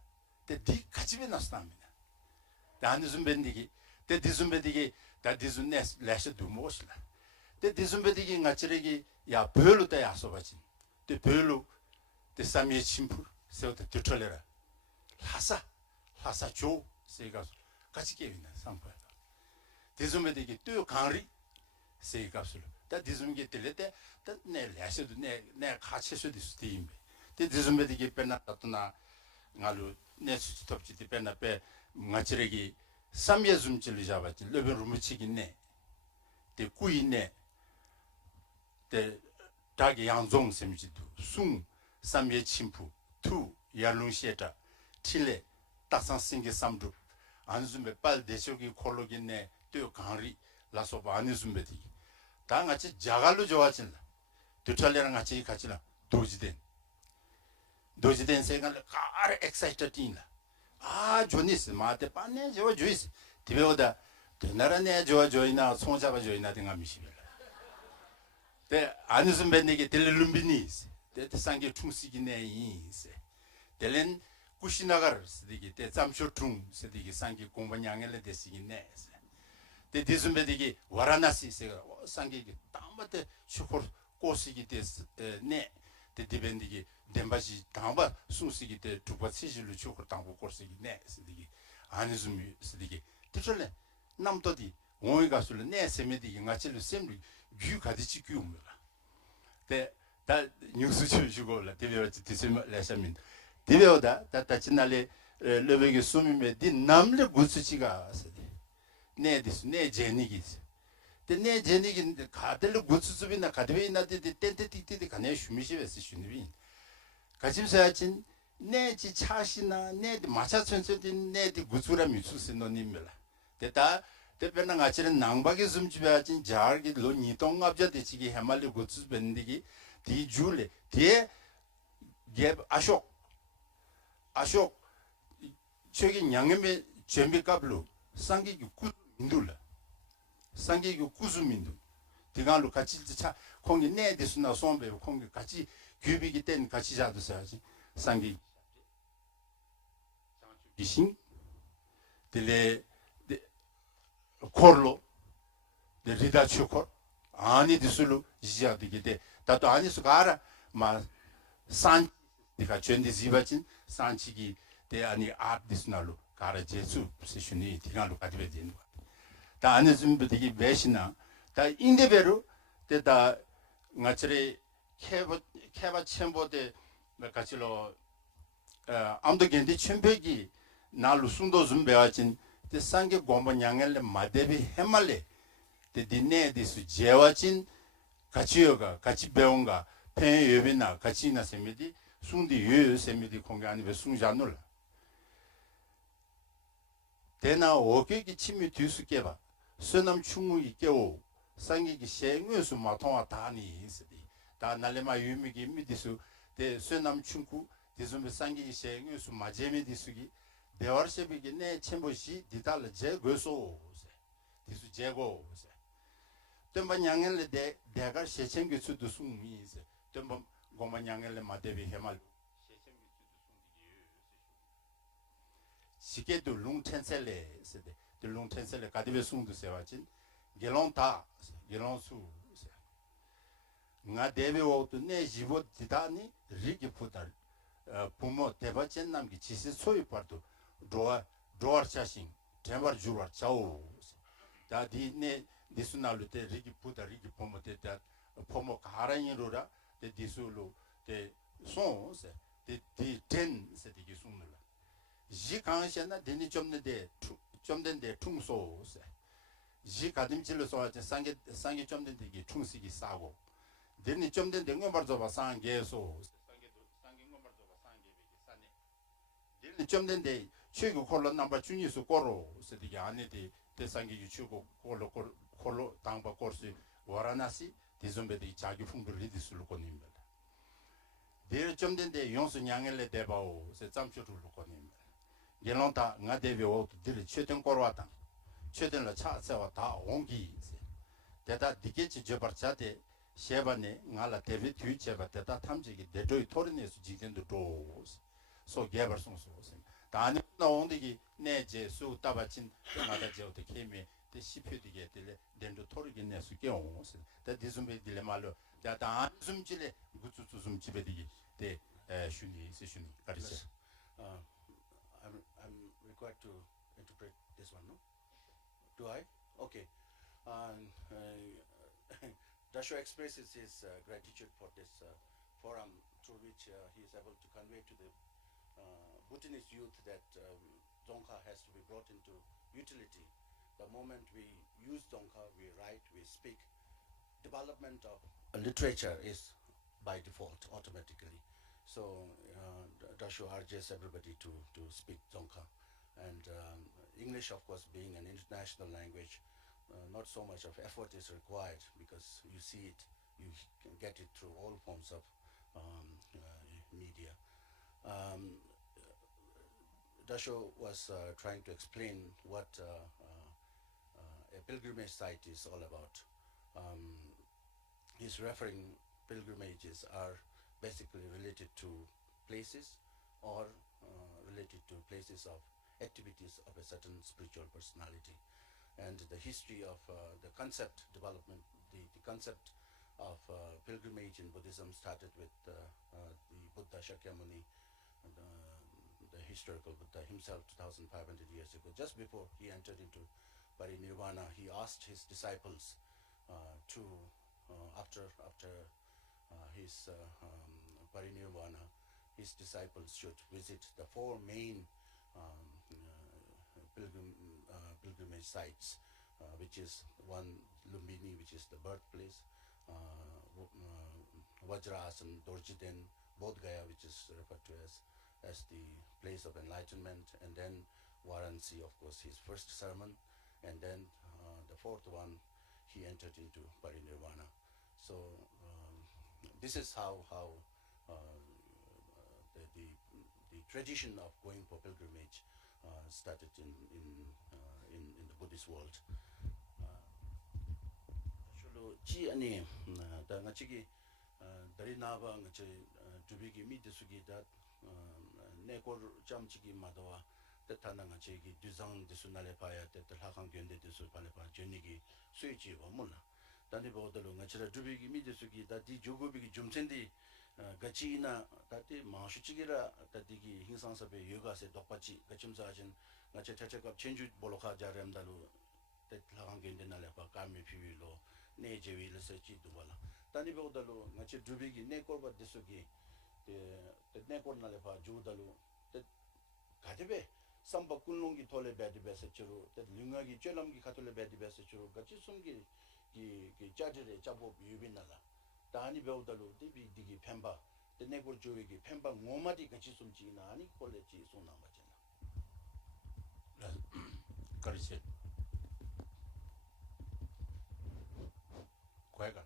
데디 같이베 너스나입니다 데 아누즈메디기 데 디즈메디기 다 디즈네 레셔 두모슬라 데 디즈메디기 나치레기 야 별로 때 야소바진 데 별로 데 사미에 침풀 세우테 두철레라 하사 조 세가 같이 게임이나 상파다 디즈메디기 또 강리 세이갑술 다 디즈메기 들레데 다네 레셔도 네 같이 수도 스티임베 데 디즈메디기 페나타나 ngalu ne 수치톱지 디페나페 마치레기 삼예 줌질리 잡았지 레벨 루무치기네 데 꾸이네 데 다기 양종 셈지도 숭 삼예 침푸 투 야룽시에다 틸레 딱상싱게 삼두 안줌베 빨 대쇼기 콜로기네 또 강리 라소바 아니줌베디 다 같이 자갈로 좋아진다 두찰레랑 같이 같이나 도지된 생각을 가르 엑사이터팅라 아 조니스 마테 빠네 저 주이스 디베오다 나라네 저 조이나 송잡아 조이나 등가 미시벨라 데 아니슨 벤디게 델lum비니스 데 상게 충시기네 이세 델렌 쿠시나가르 스디게 데 잠쇼퉁 스디게 상게 공반양엘레 데시기네 데 디즈베디게 와라나시 세가 상게 땅바테 슈코르 꼬시기 데스 네 데 디벤디게 덴바시 당바 순시기 때 두바 시질로 주고 당고 거시기 네 스디기 아니즈미 스디기 뜻을래 남도디 오이 가술래 네 세메디 인가칠로 셈리 뷰 가디치 규우메라 데다 뉴스 주고라 데베어치 디셈 레샤민 데베오다 다다 지날레 레베게 수미메 디 남레 구스치가 스디 네 디스 네 제니기스 네 제니기 가델로 구스즈비나 가데베이나데 텐테티티 가네 슈미시베스 슈니비 가짐사야친 내지 차시나 내디 마차천천디 내디 구수라 미수스 노님멜라 데다 대변은 아치는 낭박이 숨집해야지 자르기 로니 동갑자 대치기 해말리 고츠 벤디기 디 줄레 디에 게 아쇼 최근 양념의 준비값로 상기기 구민둘라 상기기 구수민두 디간로 같이 차 공기 내대수나 손배 공기 같이 규비기 땐 같이 잡으셔야지 상기 기신 딜레 콜로 데 리다 추코 아니 디술로 지자되게 돼 다도 아니스 가라 산 디가 전디 지바진 산치기 데 아니 아디스날로 가라 제수 세션이 디간로 가지게 되는 거 다 안에 좀 되게 매시나 다 인데베로 데다 나처리 케바 쳔보데 같이로 암도 겐디 쳔베기 날로 숨도 좀 배워진 데 상게 고모냥엘레 마데비 해말레 데 디네 디수 제와진 같이요가 같이 배운가 pen 여비나 같이 나 세미디 숭디 유 세미디 공간이 왜 숭자놀 대나 오케기 침미 뒤수께봐 선남 충무기 깨오 상기기 생외수 마통아 다니 있으디 다 날레마 유미기 미디수 대 선남 충구 디숨 상기기 생외수 마제미 디수기 대화르셰비기 내 첨보시 디달 제거소 디수 제고 덤반 양엘레 대가 세천기 수도 숭미세 덤반 고만 양엘레 마데비 해말 세천기 수도 숭기 시게도 룽텐셀레 세데 룽텐셀레 가디베 숭도 세와진 게론타 게론수 nga debe otu ne jibo didani rigi putar pumo teba chen namgi chisi soyi partu doar chashin tembar juwar chao da di ne disu nalu te rigi putar rigi pumo te pumo kaharayin rura te disu lu te son se di ten se digi sumnula ji kanshen na dini chomden de tung so se ji kadim chilo so wache sange chomden digi tung sigi sago deni chomden de ngombar zoba sange so sange ngombar zoba sange begi sane deni chomden de 최고 콜로 넘버 중에서 고로 세디게 안에디 대상기 최고 콜로 당바 코스 와라나시 디좀베디 자기 풍부를 리디스로 거닙니다. 내일 좀 된데 용수 냥엘레 대바오 세 잠초를 거닙니다. 예론타 nga 데비 오도 들 최된 거로 왔다. 최된라 차세와 다 온기 대다 디게치 저버차데 셰바네 nga라 데비 뒤체바 대다 탐지기 대조이 토르네스 지된도 소 개버송소 다니 나온디기 내제 수 따바친 나다 제오데 케미 데 시표디게 데 덴도 토르기 내수 게옹스 다 디즘베 딜레말로 다다 좀질레 구츠 좀 집에디기 데 슈니 세슈니 가리세 I'm required to interpret this one, no? Do I? Okay. Dasho expresses his gratitude for this forum through which he is able to convey to the Bhutanese youth that Dzongkha has to be brought into utility. The moment we use Dzongkha, we write, we speak, development of literature is by default, automatically. So Dasho urges everybody to speak Dzongkha. And English, of course, being an international language, not so much of effort is required because you see it, you can get it through all forms of media. Dasho was trying to explain what a pilgrimage site is all about. He's referring pilgrimages are basically related to places or related to places of activities of a certain spiritual personality. And the history of the concept development, the concept of pilgrimage in Buddhism started with the Buddha Shakyamuni, the historical Buddha himself 2,500 years ago. Just before he entered into parinirvana, he asked his disciples after his parinirvana, his disciples should visit the four main pilgrimage sites, which is one Lumbini, which is the birthplace, Vajrasan, Dorjiden, Bodh Gaya, which is referred to as the place of enlightenment, and then Varanasi, of course, his first sermon, and then the fourth one, he entered into parinirvana. So this is how the tradition of going for pilgrimage started in the Buddhist world. Shulu ji ani da ngachigi darinaba ngachi dubigi midisugi that nekor jamchigi madawa tetana ngachigi duzang disunale paya tetel hakang gyende disul palepa jenigi suichi wa mulla dani bodalo ngachira dubigi midisugi that di jugubigi jumsendi gachina dati mangshuchigira datigi hingsangsabe yoga se dokpachi gachimsaajin ngache chachakap chenju boloka jaremdalu tetel hakang gyende nalepa kami piwilo ne jewi le se chi dubala tani bodalo ngache dubigi nekor ba disugi te nekor nalepa judalu te 가지베 삼바 군롱기 돌레 베디 베스치로 때 링가기 쩨람기 카톨레 베디 베스치로 같이 숨기 기 짜제레 잡고 유빈나다 다니 배우달로 디비 디기 펜바 때 내고 조이기 펜바 모마디 같이 숨지나 아니 콜레지 손나 맞잖아 그렇지 과가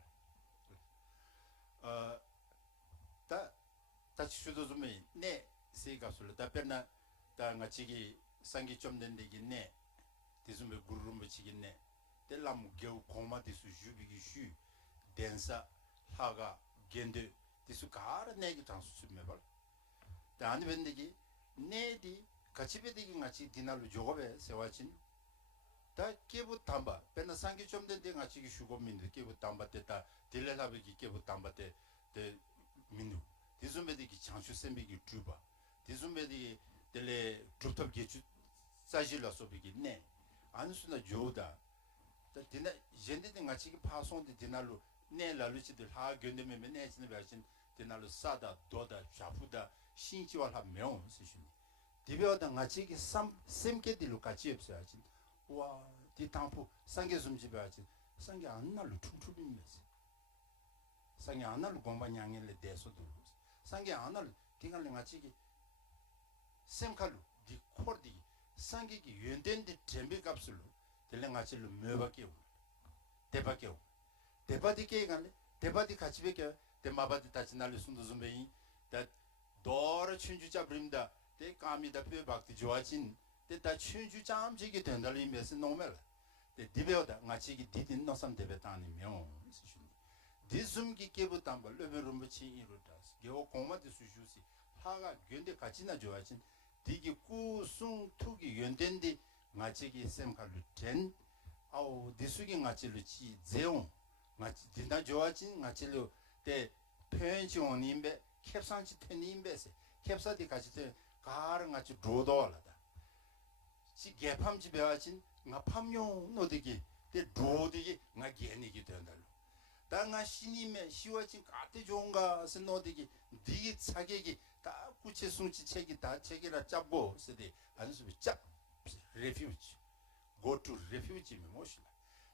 다 치수도 좀 네 세가술 다 περ나 다 같이 상기 좀 된데기네 디즈메 구르름 붙이겠네 텔람 겨우 고마디수 주비기 슈 덴사 하가 겐데 디수 가라 내기 장수 쓰메발 다 아니 벤데기 네디 같이 베디기 같이 디날로 조거베 세와친 다 깨부 담바 베나 상기 좀 된데 같이 슈고민데 깨부 담바 때다 딜레라비기 깨부 담바 때 민누 디즈메디기 장수 셈비기 주바 디즈메디 텔레 줍탑 게주 사실로 소비기네 안수나 조다 디나 젠데데 같이 파송데 디날로 네라루치들 하 견데메메 네치네 버신 디날로 사다 도다 자푸다 신지와 하면 쓰시니 디베오다 같이 셈케딜로 같이 없어야지 와 디탐푸 상계 숨지베야지 상계 안날로 춤추비면서 상계 안날로 공부냥엘레 대소도 상계 안날로 디갈랭 같이 셈칼루 디 코르디 상기기 연된데 젬비 값을로 델랭아실로 메바케오 데바케오 데바디케 간데 데바디 같이 베케 데마바디 다치날로 순두좀베이 다 도르 춘주자 브림다 데 까미다 베박디 좋아진 데다 춘주 잠지게 된다는 의미에서 노멜 데 디베오다 같이기 디딘 노삼 데베타니며 쓰시니 디숨기 깨부터 걸 레베rum부치 이루다스 겨 공마디 수슈시 하가 견데 같이나 좋아진 디기 꾸숭 투기 연된디 마치기 셈칼루 된 아우 디수기 마치루 지 제옹 마치 딘다 좋아진 마치루 때 편지원님베 캡상치 텐님베세 캡사디 같이 때 가랑 같이 로도라다 시 개팜지 배워진 나 팜용 노디기 때 로디기 나 게니기 된달로 당아 신임에 시워진 가때 좋은가 스노디기 디기 사객이 다 구체 숭치 책이 다 책이라 잡고 쓰디 안수비 짭 refuge go to refuge 미 모시나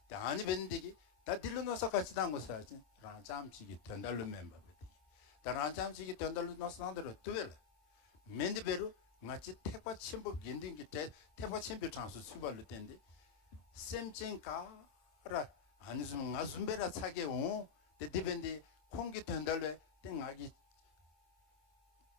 다 아니 벤디기 다 딜로노서 같이 단 거사지 란잠치기 된달로 멤버베디 다 란잠치기 된달로 노스난데로 뜨벨 멘디베루 같이 태과 침부 겐딩기 때 태과 침부 장수 수발로 된데 셈쟁가라 아니스면 가슴베라 차게 오 데디벤디 콩기 된달로 땡아기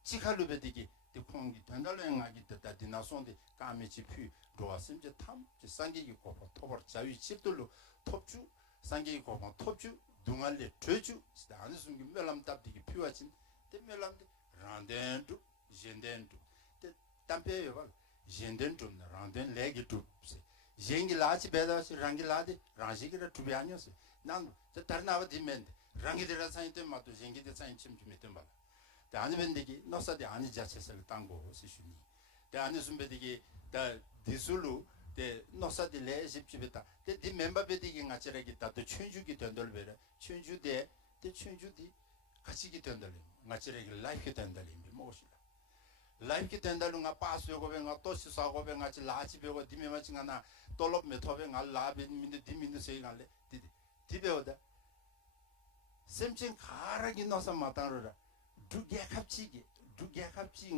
지칼루베디기 콩기 된달로 땡아기 됐다 디나손데 까메치 피 로아심제 탐 상기기 고포 토버 자위 집들로 톱주 상기기 고포 톱주 둥알레 퇴주 아니스면 멜람답디기 피와진 데멜람데 란덴두 젠덴두 데 담페요 봐 젠덴두 란덴 레기두 젠기 라치 베다시 랑기 라디 랑시기라 투비 아니었어 난 다르나와 디멘데 랑기데라 사인테 마도 젠기데 사인 침주메데 말 아니벤데기 노사데 아니 자체를 땅고 쓰시니 데 아니숨베디기 다 디술루 데 노사데 레십집에다 데 멤버베디기 같이라기 다도 춘주기 된들베라 춘주데 데 춘주디 같이기 된들리 같이라기 라이프 된들리 뭐시라 라이프 된달lunga paso gobenga tosi sa gobenga chi lachi bego dimema chingana tolop metobenga labe minde diminde seingale dibeoda semchen karagi nosa matarora 두개갑치기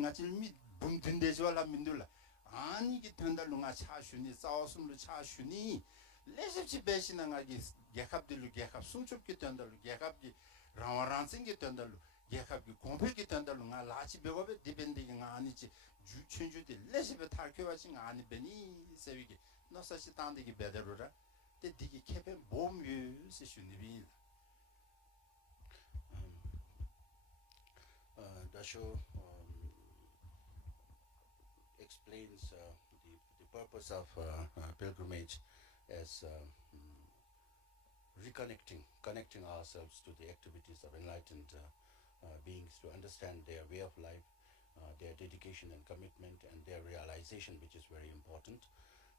ngachil미 붕든데지와라 민둘라 아니기 된달lunga 차슈니 싸웠음로 차슈니 레셉치 배신나가기 개갑들로 개갑 숨죽게 된다로 개갑기 라와란싱게 된다로 개갑기 공백이 된다로 나 라치 배고베 디벤딩가 아니지 주춘주들 레셉에 탈교하신 아니 베니 세비기 너사시 단데기 베데로라 데디기 케베 몸유 세슈니비 The show explains the purpose of pilgrimage as connecting ourselves to the activities of enlightened beings to understand their way of life, their dedication and commitment, and their realization, which is very important,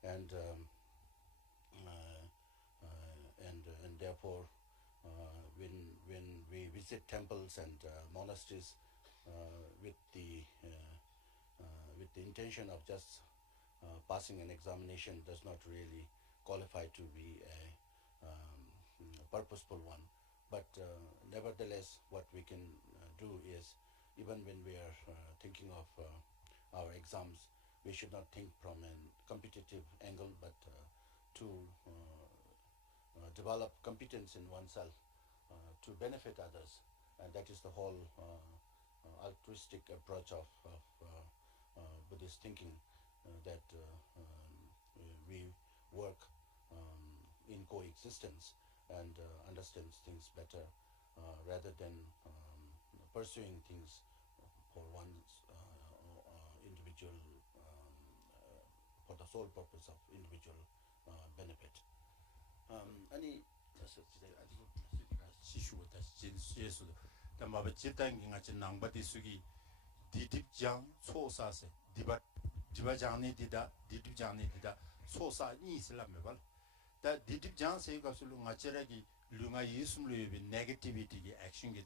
and therefore, when we visit temples and monasteries with the intention of just passing an examination does not really qualify to be a purposeful one. But nevertheless, what we can do is, even when we are thinking of our exams, we should not think from a competitive angle, but to develop competence in oneself to benefit others. And that is the whole altruistic approach of Buddhist thinking, that we work in coexistence and understand things better rather than pursuing things for one's individual, for the sole purpose of individual benefit. Any 시슈다 진수에서도 담바바 지단기가 진 낭바디 수기 디딥장 소사세 디바장니 디다 디딥장니 디다 소사 이슬람메발 다 디딥장 세가슬로 나체라기 룽아 예숨르비 네거티비티기 액션기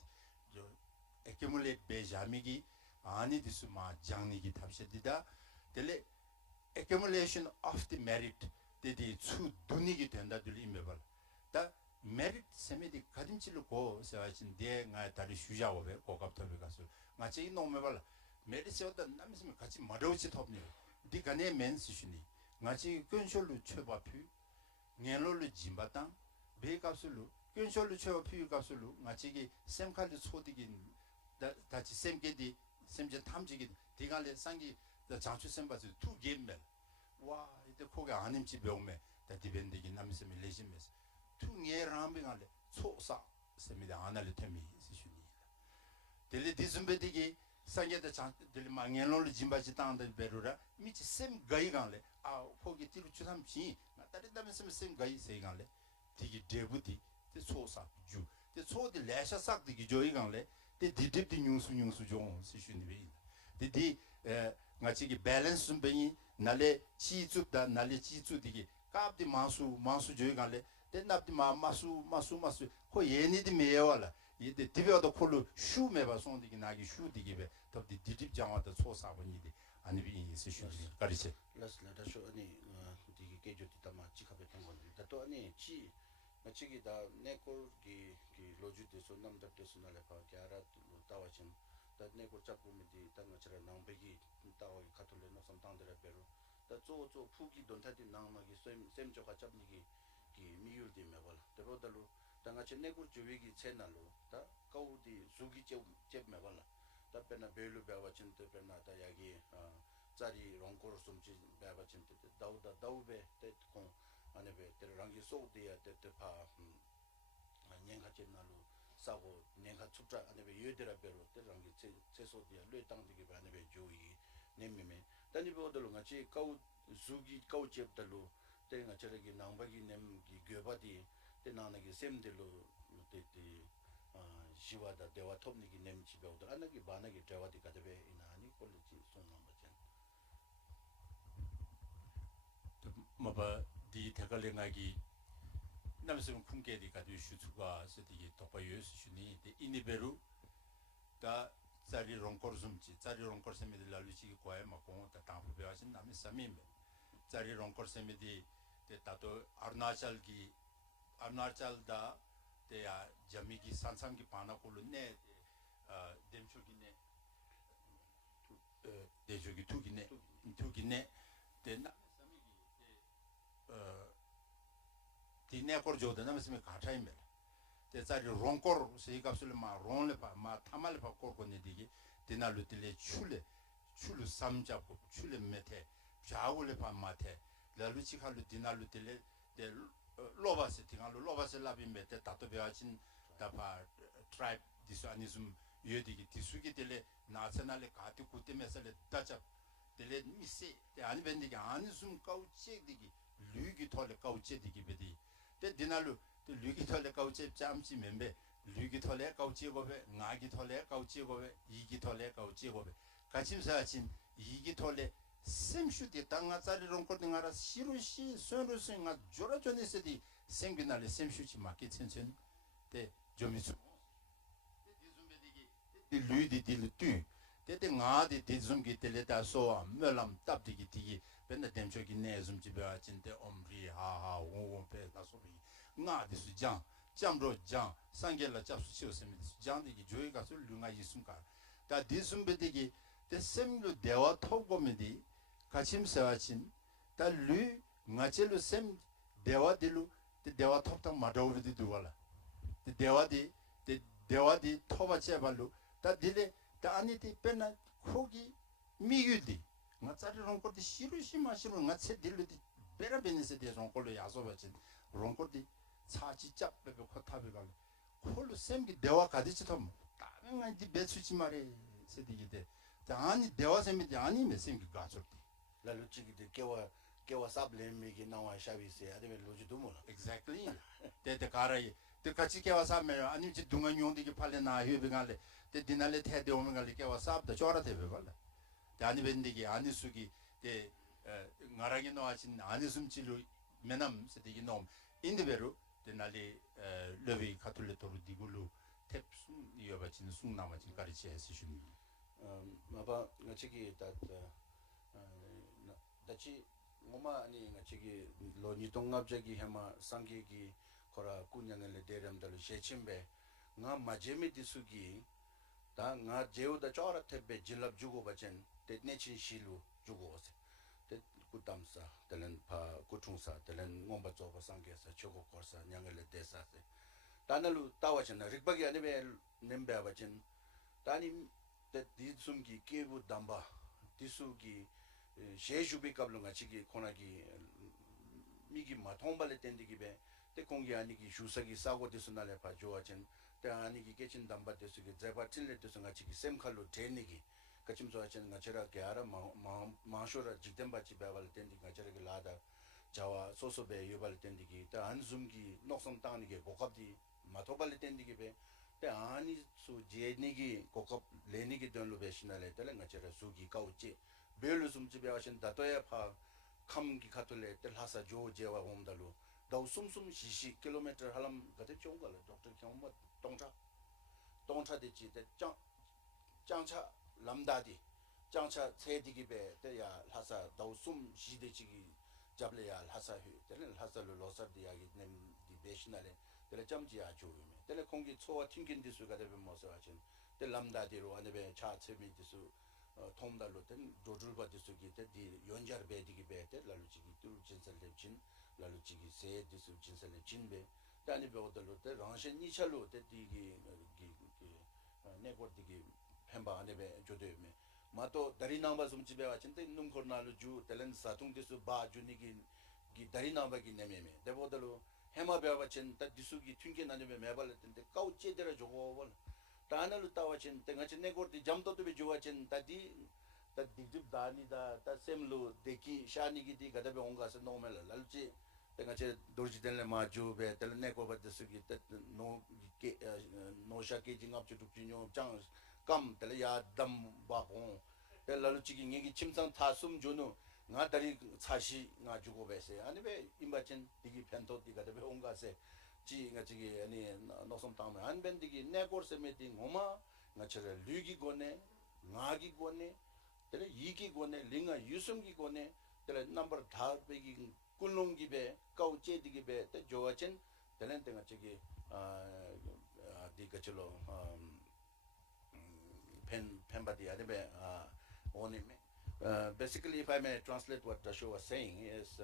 저 accumulate 베자미기 아니 디스마 장니기 탑세디다 델레 accumulation of the merit 데디 추 돈이기 된다 들이메발 다 merit 세미디 가dim질로 고 세와진 데가 다리 슈자오베 고갑터베 가서 마치 이놈메발 merit 세웠다 남스면 같이 마려우지 톱니 디가네 맨스슈니 마치 근셜로 최바피 녜롤로 짐바당 베갑슬로 근셜로 최바피 값슬로 마치기 샘칼리 소디긴 다치 샘게디 샘제 탐지기 디갈레 상기 장추 샘바스 투 게임멜 와 이때 코가 아님지 병매 다 디벤디기 남스면 레지메스 투게 람빙알레 소사 세미다 아날레 테미 시슈니 델리 디즘베디기 상게다 장 델리 망엘롤 짐바지 땅데 베루라 미치 셈 가이간레 아 포기 티루 추삼지 나다리다면서 셈 가이 세이간레 디기 데부디 데 소사 주 데 소디 레샤삭 디기 조이간레 데 디딥디 뉴스 종 시슈니 디디 ngachi balance sum beni nale chi chu da nale chi chu digi kap di masu joy gale de nap di masu ko yeni di meyawala yede dibeodo 콜로 슈 메바 손디기 나기 슈 디기베 덥디 디딥 장와도 소사 보니디 아니 비 시슈 가리세 라스라다 쇼니 디기 게조 디타마 지카베 땡건 다또 아니 치 마치기 다 네콜기 기 로주데소 남답데소 날레파 갸라 타와친 다 네콜 잡고미디 단마처라 남베기 타오 카톨레 노선 당데라 베루 다 조조 푸기 돈타디 나마기 셈조가 잡니기 기 미율디 메발 데로달로 당아치 네콜 주위기 채널로 다 가우디 수기 제 메발 다 페나 벨루 베와친 때 페나 다 야기 자리 롱코르 숨지 베와친 때 다우다 다우베 때콘 아네베 때랑기 소디야 때때파 년가치 날로 사고 년가 축자 아네베 예데라 베로 때랑기 최소디야 뢰땅디기 바네베 조이 nemime tani bodolo ngachi kau sugi kau cheptalo te ngachagi nangba gi nem gi gyobadi te nana gi semdelo te shiwa da dewa thopni gi nem chi bewdo anagi bana gi dewadi kadebe inani kolji sonamba chen maba di thakalenga namsum khumke di kadu shutuga sedigi topayo shuni de iniberu da 자리 롱코르 숨지 자리 롱코르 세미디 랄루치 과에 막고 다 담부 배워진 남이 삼임에 자리 롱코르 세미디 데타도 아르나찰다 데야 자미기 산상기 파나콜네 뎀초기네 데조기 투기네 데나 삼이기 디네코르 조도 남으면 가차임벨 대자리 롱코르 세이갑술 마 롱레 마 타말레 바 코르코니 디기 디날루틸레 출레 삼자고 출레 메테 자울레 바 마테 라루치칼루 디날루틸레 데 로바스 팅알루 로바스 라비 메테 다토베아친 다파 트라이브 디스아니즘 여디기 디수기 델레 나셔널레 가티 쿠테메살레 다자 델레 미세 아니 벤디기 아니숨 까우체디기 류기 톨레 까우체디기 베디 데 디날루 데 류기 톨레 까우체 잠시 멤베 류기 톨레 까우체고베 나기 톨레 까우체고베 이기 톨레 까우체고베 가침사친 이기 톨레 셈슈디 땅아짜리롱 코딩하라 시루시 선루스가 조라존에서디 생기날레 셈슈치 마키 천천 데 좀이수 류디 딜뚜 데데 나디 디좀기 텔레다 소아 멜람 답디기 디기 벤데 뎀초기 네좀 집에 진데 엄리 하하 오오페 다소비 나디 수장 잠로 장 상겔라 잡수치오세미 장디기 조이가 술 류가 있음까 다 디숨베디기 데셈루 대화 토고미디 가침세와친 달류 나첼루 셈 대화딜루 대화 톱당 마도비디 두발라 대화디 대화디 토바체발루 다 딜레 다 아니디 페나 코기 미유디 나짜리 롱코디 시루시 마시루 나체 딜루디 베라베니세 데송 콜로 야소바친 롱코디 차지cap 베베 코타비가 콜로 셈기 대화 가디치톰 다명한디 베수치 말에 세디기데 다 아니 대화 셈이 아니 메셈기 가족디 라루치기데 깨와 삽레미기 나와 샤비세 아데베 로지도모 exactly 데데 가라이 데 같이 깨와 삽메 아니 지 둥한 용디기 팔레나 헤베갈레 데 디날레 테데 오메갈레 깨와 삽다 쪼라 데베 갈레 데 아니 벤디기 아니 수기 데 나라기 노아친 아니 숨치루 메남 세디기 놈 인데베루 데 날리 레비 카톨레 토루 디굴루 탭숨 이어바친 숭나마친 가리치 에시슈니 마바 나치기 다치 뭐마 아니 나치기 로니 동갑적이 해마 상계기 거라 군년을 대렴들 셰침베 나 마제미 디수기 다나 제우다 쪼라테베 질랍 주고 바젠 데네친 실루 주고 오세 데 구담사 데는 파 구충사 데는 몸바 쪼바 상계사 초고 거사 냥을 대사세 다날루 따와잖아 릭박이 아니베 냄베 바젠 다니 데 디숨기 깨부 담바 디수기 셰슈비 갑lun가 치기 코나기 미기 마통발레 텐디기베 때 공기 아니기 슈사기 싸고 디스날레 파 조아진 때 아니기 깨친 담바 디수기 제바틸레 디스가 치기 셈칼로 제니기 같임서 하진 나체라게 알아 마쇼라 직템바치 배발 텐디가 저렇게 라다 자와 소소베 유발 텐디기 때 안숨기 녹섬 땅이게 고갑디 마토발레 텐디기베 때 아니 수 제니기 고갑 레니기 돈로 베시날레 때는 나체라 수기 가우치 벨루 숨집에 하신 다토야 파 감기 카톨레 때 하사 조제와 홈달로 더 숨숨 시시 킬로미터 할람 같은 좋은걸 doctor 경모 동차 되지 장차 람다디 장차 세디기베 때야 하사 더 숨 시대지기 잡래야 하사휘 때는 하사로 로사디야기 nem 디베시나레 때를 점지야 조르메 때를 공기 초와 튕긴 디수가 되면 뭐서 하신 때 람다디로 안에 차 체미 디수 통달로 된 조줄바 디수기 때디 연자르 베디기 베테 라루치기 뚜 진설레진 라루치기 세 디수 진설레진베 다니 베오달로 때 랑신 니찰로 때디기 네고디기 햄바 안에베 조데메 마토 다리나바 숨집에 와친데 눈코나로 주 텔렌 사퉁 디수 바 주니기 기 다리나바기 네메메 데보달로 해마베와친 때 디수기 튕게 나네메 메발레텐데 까우체데라 조고벌 다나루 따와친 땡아치 네고디 잠도도베 조와친 다디 다디집 다니다 다 셈루 데키 샤니기디 가다베 온가서 노멜 랄치 땡아치 도르지델레 마주베 텔 네고바드스기 노게 노샤케 징압주 두피뇨 장감 텔야 담바봉 텔랄치기 녜기 침상 타숨 주누 nga dari 차시 nga 주고 베세 아니베 임바친 디기 펜토디 가다베 온가세 지 nga 지기 아니 노섬 땅에 안 벤디기 네고르세 메팅 오마 nga 저래 류기 고네 나기 고네 텔 이기 고네 링아 유숨기 고네 텔 넘버 다 베기 꿀롱기베 까우체디기베 때 조아친 텔렌 때가 저기 디가철로 펜바디 아니베 오니메 basically if I may translate what Tasho was saying is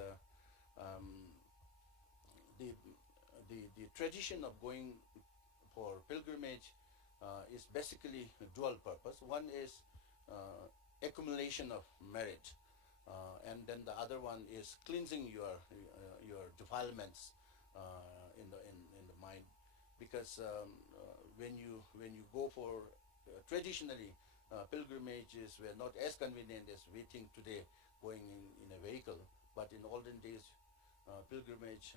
the tradition of going for pilgrimage is basically a dual purpose. One is accumulation of merit, and then the other one is cleansing your defilements in the mind, because when you go for traditionally pilgrimages were not as convenient as we think today, going in a vehicle, but in olden days pilgrimage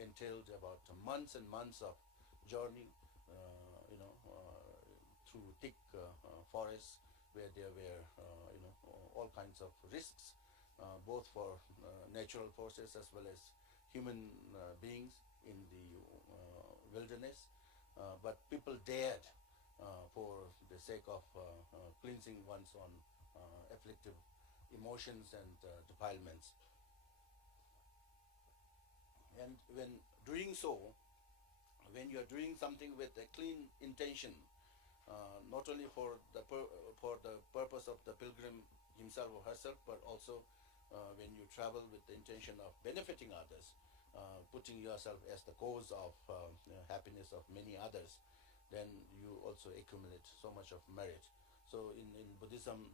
entailed about months and months of journey, through thick forests, where there were all kinds of risks, both for natural forces as well as human beings in the wilderness, but people dared for the sake of cleansing one's own afflictive emotions and defilements. And when doing so, when you are doing something with a clean intention, not only for the purpose of the pilgrim himself or herself, but also when you travel with the intention of benefiting others, putting yourself as the cause of happiness of many others, then you also accumulate so much of merit. So in Buddhism,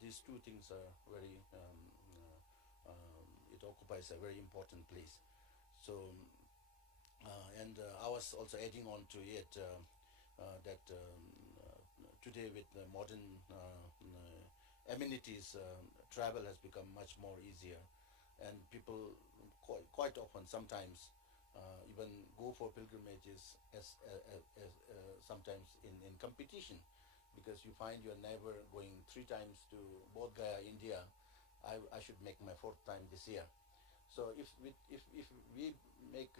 these two things are very, it occupies a very important place. So, and I was also adding on to it that today with the modern amenities, travel has become much more easier, and people quite often sometimes even go for pilgrimages as sometimes in competition, because you find your neighbor going 3 times to Bodh Gaya, India. I should make my 4th time this year. So if we make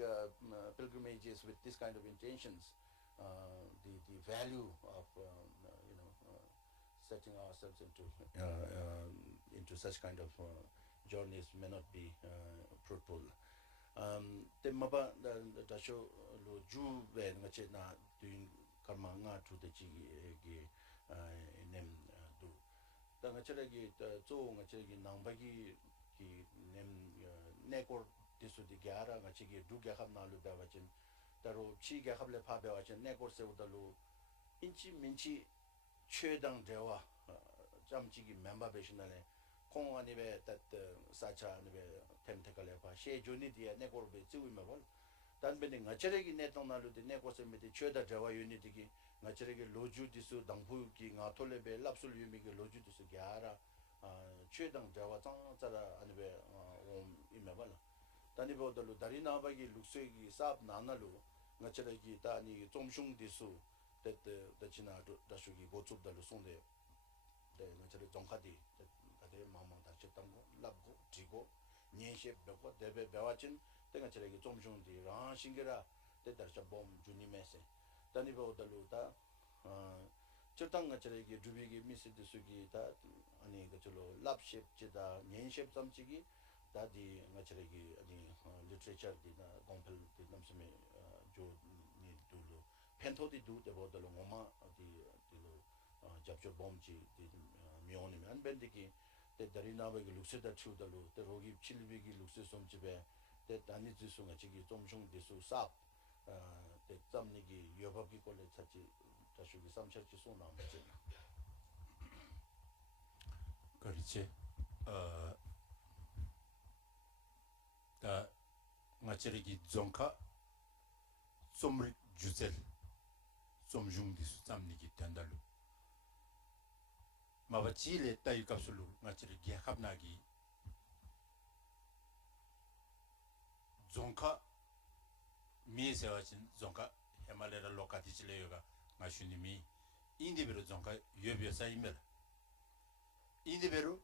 pilgrimages with this kind of intentions, the value of setting ourselves into such kind of journeys may not be fruitful. Te maba da sho lo ju ve nga che na doing karma nga tu de chi gi nem du da nga che gi zo nga che gi nang ba gi nem nekor disu di gyara nga chi gi du gya kham na lu ba wa chen da ro chi gya khab le pha ba wa chen nekor se u da lu inchi minchi chue dang dewa jam chi gi member be shin le kong ani be that sacha ani be tem te kale pa she juni dia nekor be zu me bol dan be nga chere gi ne tong na lu de nekor se me de chue da dewa uni di gi nga chere gi loju disu dang pu gi nga to le be lapsul yu mi gi loju disu gyara chue dang dewa chang zara ani be imebala tani bo dalu darina ba gi luksui gi sab nana lu ngachara gi ta ni zomshung disu that the china da shu gi go chup dalu sonde de ngachara zongkha di ade mama da chetam go lab go jigo nyeshe bego debe bewachin de ngachara gi zomshung di ra singera de dar cha bom juni mese tani bo dalu ta chirtang ngachara gi dubi gi misi disu gi ta ani gachalo lab shape chida nyen shape samchigi 다디 나처럼 아니 literature 디나 공필 디 남스메 조 니두로 펜토디 두데보들로 뭐마 어디 디로 잡죠 bom지 디 미오니면 안 벤디기 데 다리나베기 룩세다 추들로 데 로기 칠비기 룩세 som집에 데 다니지수가 지기 좀좀 디수 삽 데 짬니기 여법기 꼴레 찾지 다시기 삼차지 소나면지 그렇지 다 나처럼 zonka somri juzel somjungdi samnigi tandalo mabachile tayu kapsulu ngachiri giakhabnagi zonka miesewachin zonka himalaya lokati chile yoga ngashunimi indibero zonka yobyosa imela indibero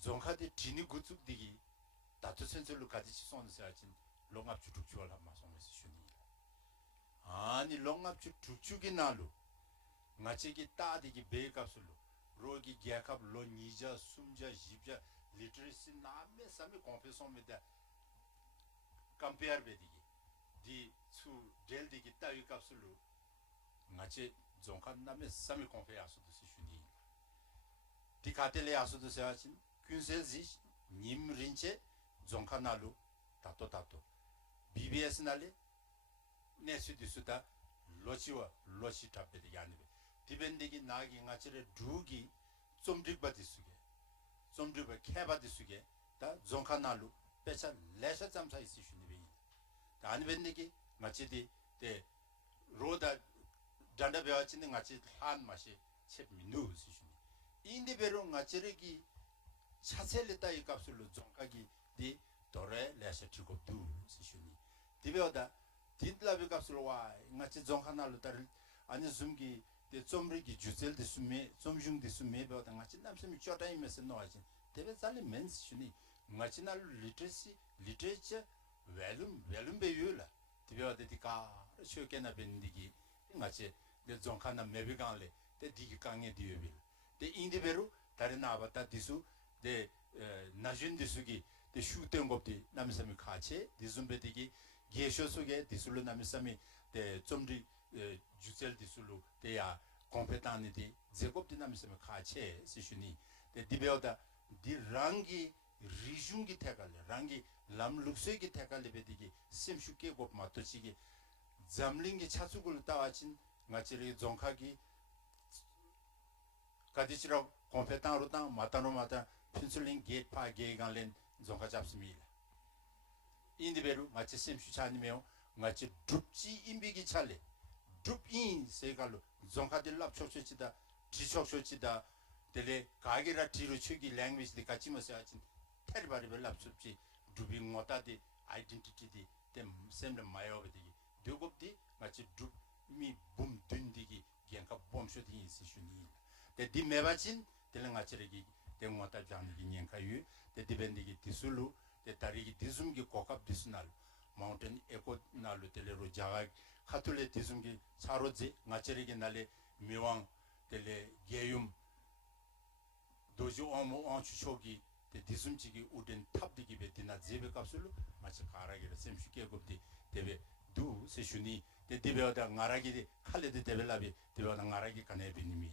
zonka de tini gutsuk digi 다투 센서로 같이 손세하진 롱압 주축주얼 한 마송에서 쉬니 아니 롱압 주축이 나루 마치기 따디기 베값을로 로기 기약합 로니자 숨자 집자 리터리시 남메 삼메 컴페송메다 컴페어 베디기 디수 델디기 따위 값을로 마치 종칸 남메 삼메 컴페어스도 쉬니 디카텔레 아스도 세하진 균세지 님린체 zonka nalu tato BBS 날에 내수디수다 로치와 로치 답베디 야니베 디벤디기 나기 나치레 두기 좀직바디 수게 좀직바 캐바디 수게 다 zon카나루 배차 레샤 잠사 있으시니베 다니벤디기 마치디 데 로다 단다베와치는 같이 한 맛이 ချက်미누 수시니 인디베로 나치레기 차셀레다 이 값을로 zon카기 디 도레 레샤 치고두 수시니 디베오다 딘틀라비 값으로 와 같이 zon카나루 따를 아니 숨기 데 좀리기 주셀데 숨메 좀중데 숨메 베오다 같이 남섬이 쪼다이면서 놓아진 데베 살리 멘스시니 같이 날 리터시 리터처 밸룸 배율라 디베오데디카 쇼케나 벤디기 같이 데 zon카나 메비간레 데 디기 강에 디여빌 데 인디베로 다른 아바타 디수 데 나준디수기 데 슈텐 겁디 남섬이 같이 디숨베디기 게쇼 속에 디술로 남섬이 데 좀디 주셀 디술로 데야 컴페탄니디 제곱디 남섬이 같이 시슈니 데 디베오다 디 랑기 리중기 태갈레 랑기 람룩세기 태갈레 베디기 심슈케 곱 마토치기 잠링기 차수굴 따와친 마치리 zon카기 가디치라 컴페탄으로 땅 마타노 마타 핀슬링 게이트 파 게이간렌 zon카 잡습니다 인디베루 마치 심슈차니메요 마치 둡지 인비기 찰레 둡인 세갈로 zon카딜랍 쇼쇼치다 지쇼쇼치다 델레 가게라 뒤로 추기 랭귀지디 같이 뭐서야진 테르바리벨 랍습지 둡인 못다디 아이덴티티디 템 셈르 마요베디 두곱디 마치 둡미 붐 든디기 genka bomshoti institution de dimebatin de langacheregi de ngota jangi nyenka yu de dibendigi tisulu de tarigi disumgi kokap disunal mountain eco nalu telero jaga khatule disumgi charoji ngacheregi nale miwang tele geyum dojo omo onchuchogi de disumchigi uden tabdigi betina zebe kapsulu machi karagi semshike gopdi debe du seshuni de debeoda ngaragi 칼레드 데벨라비 데베오다 ngaragi kane비님이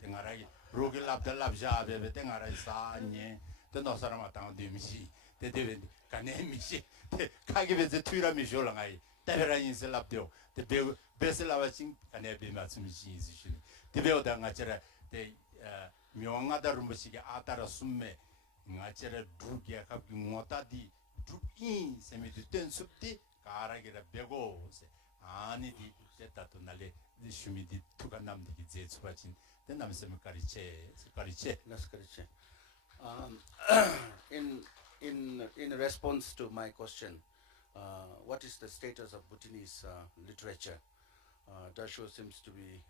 de ngaragi rogi labja bebe de ngaragi 사니 de 노사람 왔다 데미시 de 데베 kanemisi de 카기베제 투라미쇼랑아이 데베라 인슬랍데오 de 베슬라와싱 kane비 맞춤이시 이시니 데베오다 nga체라 de 명하다 rum부시게 아따라 숨메 nga체라 두기야 갑기 못다디 두인 세미드 땐습디 가라기라 베고세 아니디 됐다도 날래 슈미디 투가 남디기 제츠바진 된 남섬 가리체 Let's correct. In response to my question, what is the status of Bhutanese literature? Dasho seems to be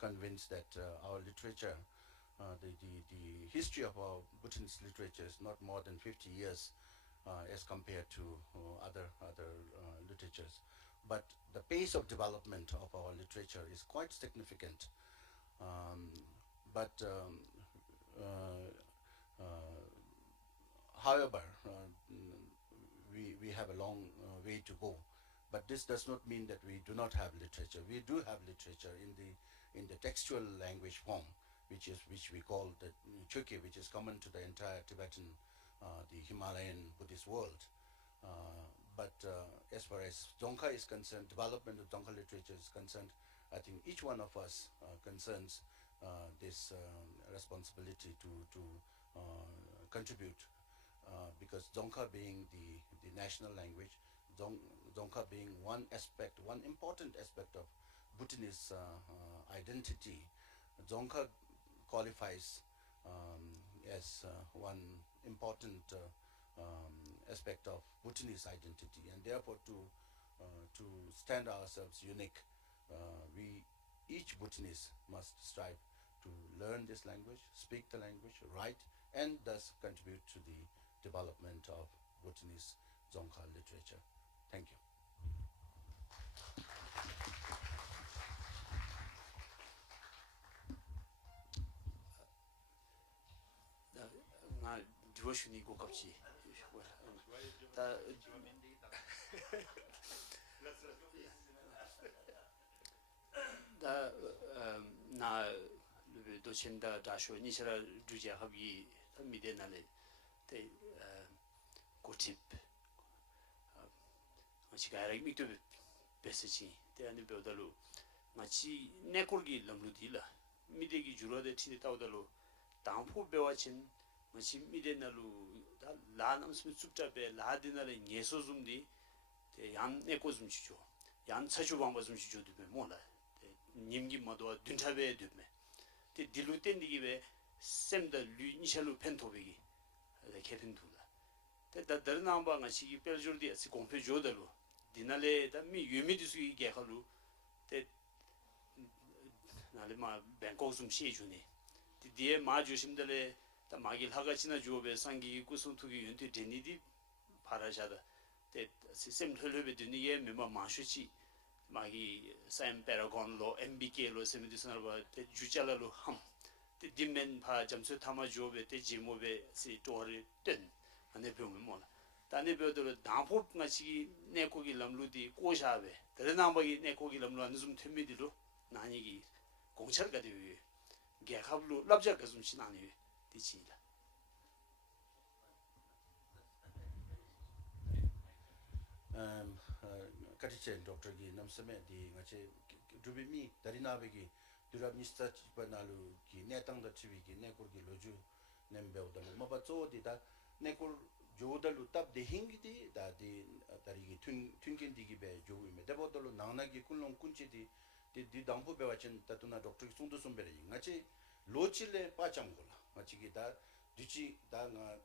convinced that our literature, the history of our Bhutanese literature is not more than 50 years as compared to other literatures. But the pace of development of our literature is quite significant. However, we have a long way to go. But this does not mean that we do not have literature. We do have literature in the textual language form, which we call the Chukye, which is common to the entire Tibetan, the Himalayan Buddhist world. But as far as Dzongkha is concerned, development of Dzongkha literature is concerned, I think each one of us concerns this responsibility to contribute, because Dzongkha being the national language, Dzongkha being one important aspect of Bhutanese identity, Dzongkha qualifies as one important aspect of Bhutanese identity, and therefore to stand ourselves unique, each Bhutanese must strive to learn this language, speak the language, write, and thus contribute to the development of Bhutanese Dzongkha literature. Thank you. 디워션이 고깝지. 나 도친다 다쇼 니시라 주제 합이 미데나네 데 고팁 마치가라 미도 베스치 대안에 배우달로 마치 네콜기 람루디라 미데기 주로데 티니 타우달로 당포 배워진 마치 미데나루 라남스 sup자베 라디나레 예소좀디 대양 네코좀 주죠 양 차주 방법 좀 주죠도 몰라 님기 모두 둔타베 되면 대 딜루텐디기베 셈더 류니샬루 펜토베기 개든두라 대다 더나방아 시기 벨줄디 시 공표조더로 디날레 담미 유미디스기 개하루 대 나레마 뱅콕 좀 시주니 디에 마주심들레 다 마길 하가치나 주업에 상기 구순투기 윤티 데니디 파라샤다 대 시스템 흘르베 드니에 메마 마슈치 마기 사임 페라곤로 MBK로 세미디스나로 대 주잘로 함 디멘 파 점수 타마 주업에 대 지모베 시 도리 된 안에 배우면 뭐라 단에 배우들 당포 마시기 내 고기 람루디 꼬샤베 드르나버기 내 고기 람루 안좀 템미디로 나니기 공철가 되위 개합로 랍자가 좀 신나니 디치다 카티체 doctor기 남스메 디 같이 두비미 다리나베기 두랍니스타 치바나루 기 네땅다 치비기 네골기 로주 냄베오다 마바조디다 네골 조달루 탑 데힝기디 다디 다리기 튠겐디기베 조위메 데보돌로 나나기 꿀롱 꾼치디 디 당부 배워진 다투나 doctor 송도 손베리 같이 로칠레 빠짱골라 같이기다 뒤치 다가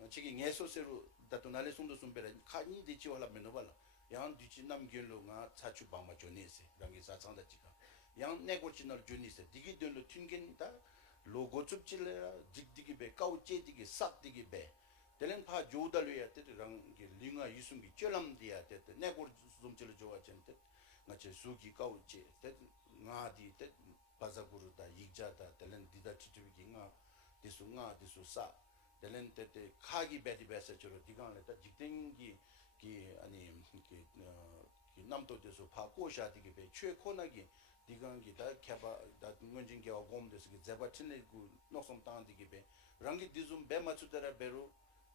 같이 예소세로 다투나레 송도 손베리 카니 디치 올라 메노발라 양 뒤치 남길로가 차추 방마 조니세 랑기 사창다 지가 양 네고치널 조니세 디기들로 튕긴다 로고 춥질레라 직디기베 까우체디기 싹디기베 델렌 파 조달로야 때랑 링아 유승기 쩔람디야 때 네고 좀질 좋아진데 같이 수기 까우체 때 나디 때 바자구르다 이자다 델렌 디다 치트비기가 디수가 디수사 델렌 때 카기 베디베서처럼 디간레다 직딩기 기 아니 기 남도에서 파고샤디기 배 최코나기 디간기다 캬바 다 문진게와 곰데스 기 제바친레구 노섬 땅디기 배 랑기 디좀 베마츠다라 베로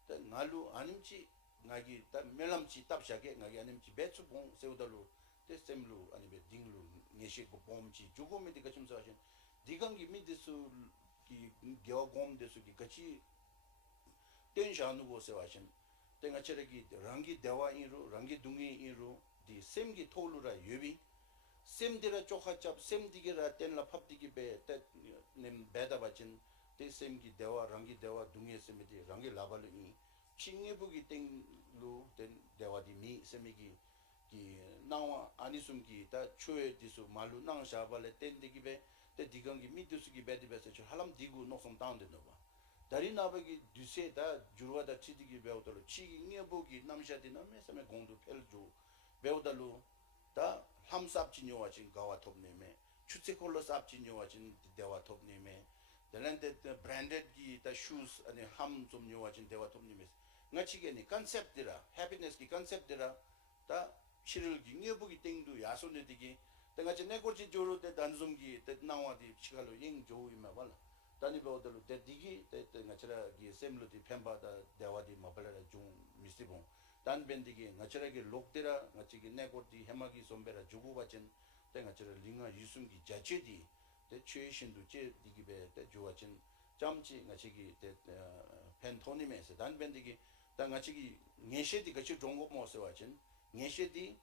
다 나루 아님치 나기 다 멜람치 탑샤게 나기 아님치 베츠 봉 세우달로 테셈루 아니 베 딩루 녜시고 봄치 조금이 디가 좀 사신 디간기 미디스 기 게와 곰데스 기 같이 텐샤누고 세와신 tenga chereki rangi dewa inru rangi dungi inru di semgi tolura yubi semdira chokhachap semdigira tenla phapdigi be te nem beda bachin te semgi dewa rangi dewa dungi semdi rangi labalu in chingebugi tenglu ten dewa di mi semigi ki nawa anisumgi ta chue disu malu nang shabale tendigi be te digangi midusugi bedi bese halam digu nosom down de nova 다리나베기 두세다 주르와다 치디기 배우더로 치기녀보기 남샤디 남메스메 공도 펠주 배우달로 다 함삽진요와 진 가와 톱네메 추체콜로 삽진요와 진 대와 톱네메 델렌데 브랜디드 다 슈즈 아니 함좀 요와 진 대와 톱네메 나치게니 컨셉드라 해피니스기 컨셉드라 다 시르기 녀보기 땡도 야손네디기 내가 내고지 조로데 단좀기 나와디 치갈로 잉 조이마 발라 다니버들로 데디기 나처라기 셈루디 펜바다 대와디 마발라 중 미스티봉 단벤디기 나처라기 록데라 나치기 네고디 해마기 som베라 주고바진 나처라 링아 유승기 자체디 데 최신도 제 디기베 데 조와진 잠지 나치기 데 펜토니메스 단벤디기 나치기 녜셰디 같이 종고 모서와진 녜셰디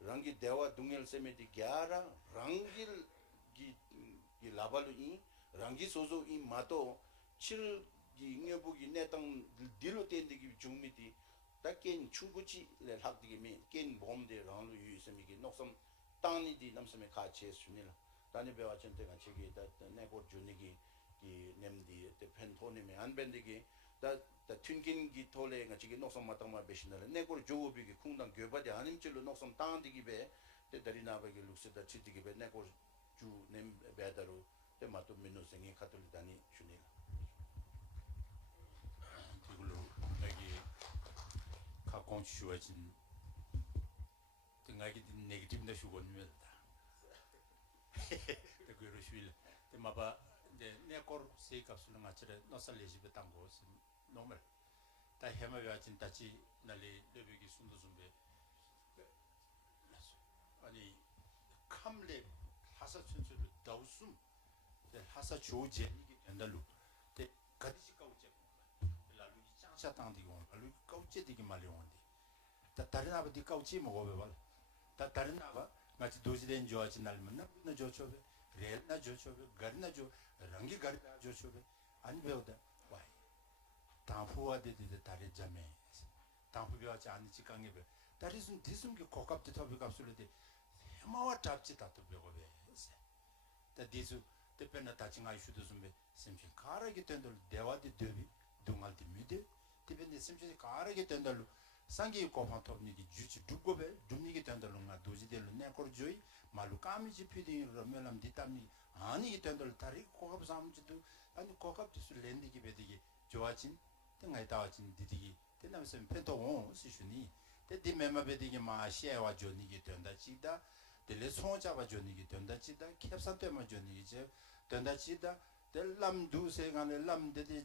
랑기 대와 둥엘 세메디 갸라 랑길 기 라발루이 랑기 소소 이 마토 칠 잉여부기 내땅 딜로 땡디기 중미디 딱겐 충구치 레 학디기미 겐 봄데 랑루 유스미기 녹섬 땅니디 남섬에 같이 했습니다. 다니 배워 전때가 저기 다 내고 주니기 기 냄디 때 펜토님에 안 밴디기 다 튠긴기 토레가 저기 녹섬 마땅마 베시나레 내고 조고비기 쿵당 교바디 아님질로 녹섬 땅디기 베 데다리나베기 룩스다 치디기 베 내고 주냄 베다로 때 맞도 민노 생이 카톨릭다니 주니라 이걸로 여기 가공 주어진 등하기 네거티브나 주고는 그거로 쉬일 때 마바 이제 내거 세값을 맞추래 너살레지베 땅고 노멀 다 해마가 진짜지 날리 레비기 순도 좀베 하사 춘수를 다우숨 하사 조제 이게 된다로 때 가디시 까우제 라루 장샤 땅디고 라루 까우제 되게 말이 온데 다 다른 아버지 까우지 먹어 봐. 다 다른 아바 같이 도시된 좋아지 날면 나 좋초베 레나 좋초베 가르나 좋 랑기 가르나 좋초베 아니 배우다 와 당후와 되데 다리 잠에 당후비하지 않는 직강에 배 다리 좀 디숨게 고갑도 더비 값을데 해마와 잡지 다도 배고 배 다 디수 때편나 다칭 아이슈도 좀배 심신 가르게 된들 대화디 되비 동알디 미데 티벤데 심신 가르게 된들로 상기 고판톱니기 주치 두고베 dum니기 된들로가 도지델로 내걸 조이 말로 까미지 피딩으로 면람 디땀니 아니기 된들 다리 고갑 삼지도 아니 고갑 디술 렌디기 베디기 좋아진 등에 다와진 디디기 된다면서 펜토 시슈니 데디 메마 베디기 마시에와 조니기 된다 지다 델레 송잡아 조니기 된다 지다 캡사 때문에 조니기 제 된다 지다 델람 두세간에 람데디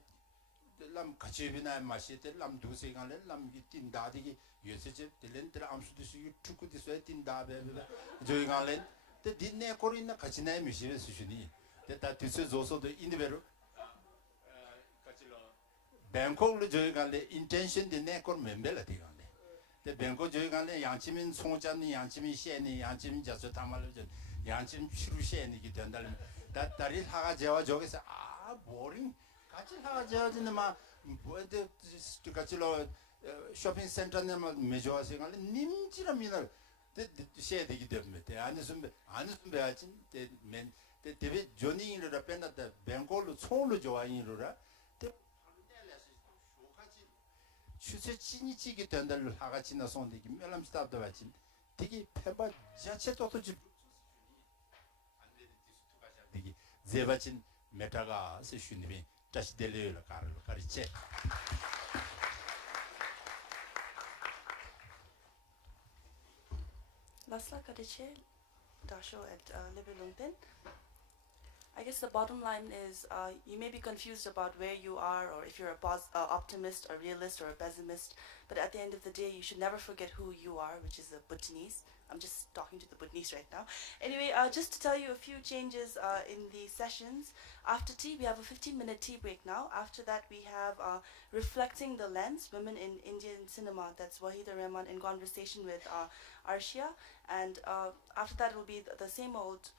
람 가치비나 마시 델람 두세간에 람기 틴다디기 요새제 델렌들 암수디스 투쿠디스에 틴다베 저희간에 데 딘네 코리나 가치나에 미시베 수준이 데다 디스 조소도 인디베로 가치로 뱅콕로 저희간에 인텐션 딘네 코 멤벨라 디간데 데 뱅콕 저희간에 양치민 송자니 양치민 시에니 양치민 자서 담말로 전 양치민 추루시에니기 된다면 다 다리 하가 제와 저기서 보링 같이 하가 제어지는 막 뭐데 같이로 쇼핑 센터에 막 메조하시간 님지라미나 시에 되기 때문에 안에서 배하지 데맨 데베 조닝이라 뺀다 뱅골로 총로 좋아인이라 데 추세 진이치기 된다를 하가치나 손대기 멜람 스탑도 받지 되게 패바 자체도 지 되게 제바친 메타가 세슈님이 다시 델레를 가르쳐 Lasla Kadiche, Dasho at Libelungten. I guess the bottom line is you may be confused about where you are, or if you're a optimist, a realist, or a pessimist, but at the end of the day, you should never forget who you are, which is a Bhutanese. I'm just talking to the Bhutanese right now. Anyway, just to tell you a few changes in the sessions. After tea, we have a 15-minute tea break now. After that, we have Reflecting the Lens, Women in Indian Cinema. That's Waheeda Rahman in conversation with Arshia. And after that, it will be the same old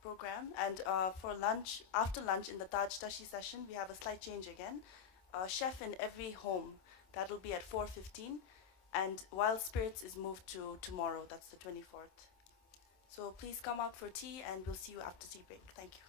program. And for lunch, after lunch in the Taj Tashi session, we have a slight change again. Chef in Every Home. That will be at 4:15. And Wild Spirits is moved to tomorrow. That's the 24th. So please come out for tea, and we'll see you after tea break. Thank you.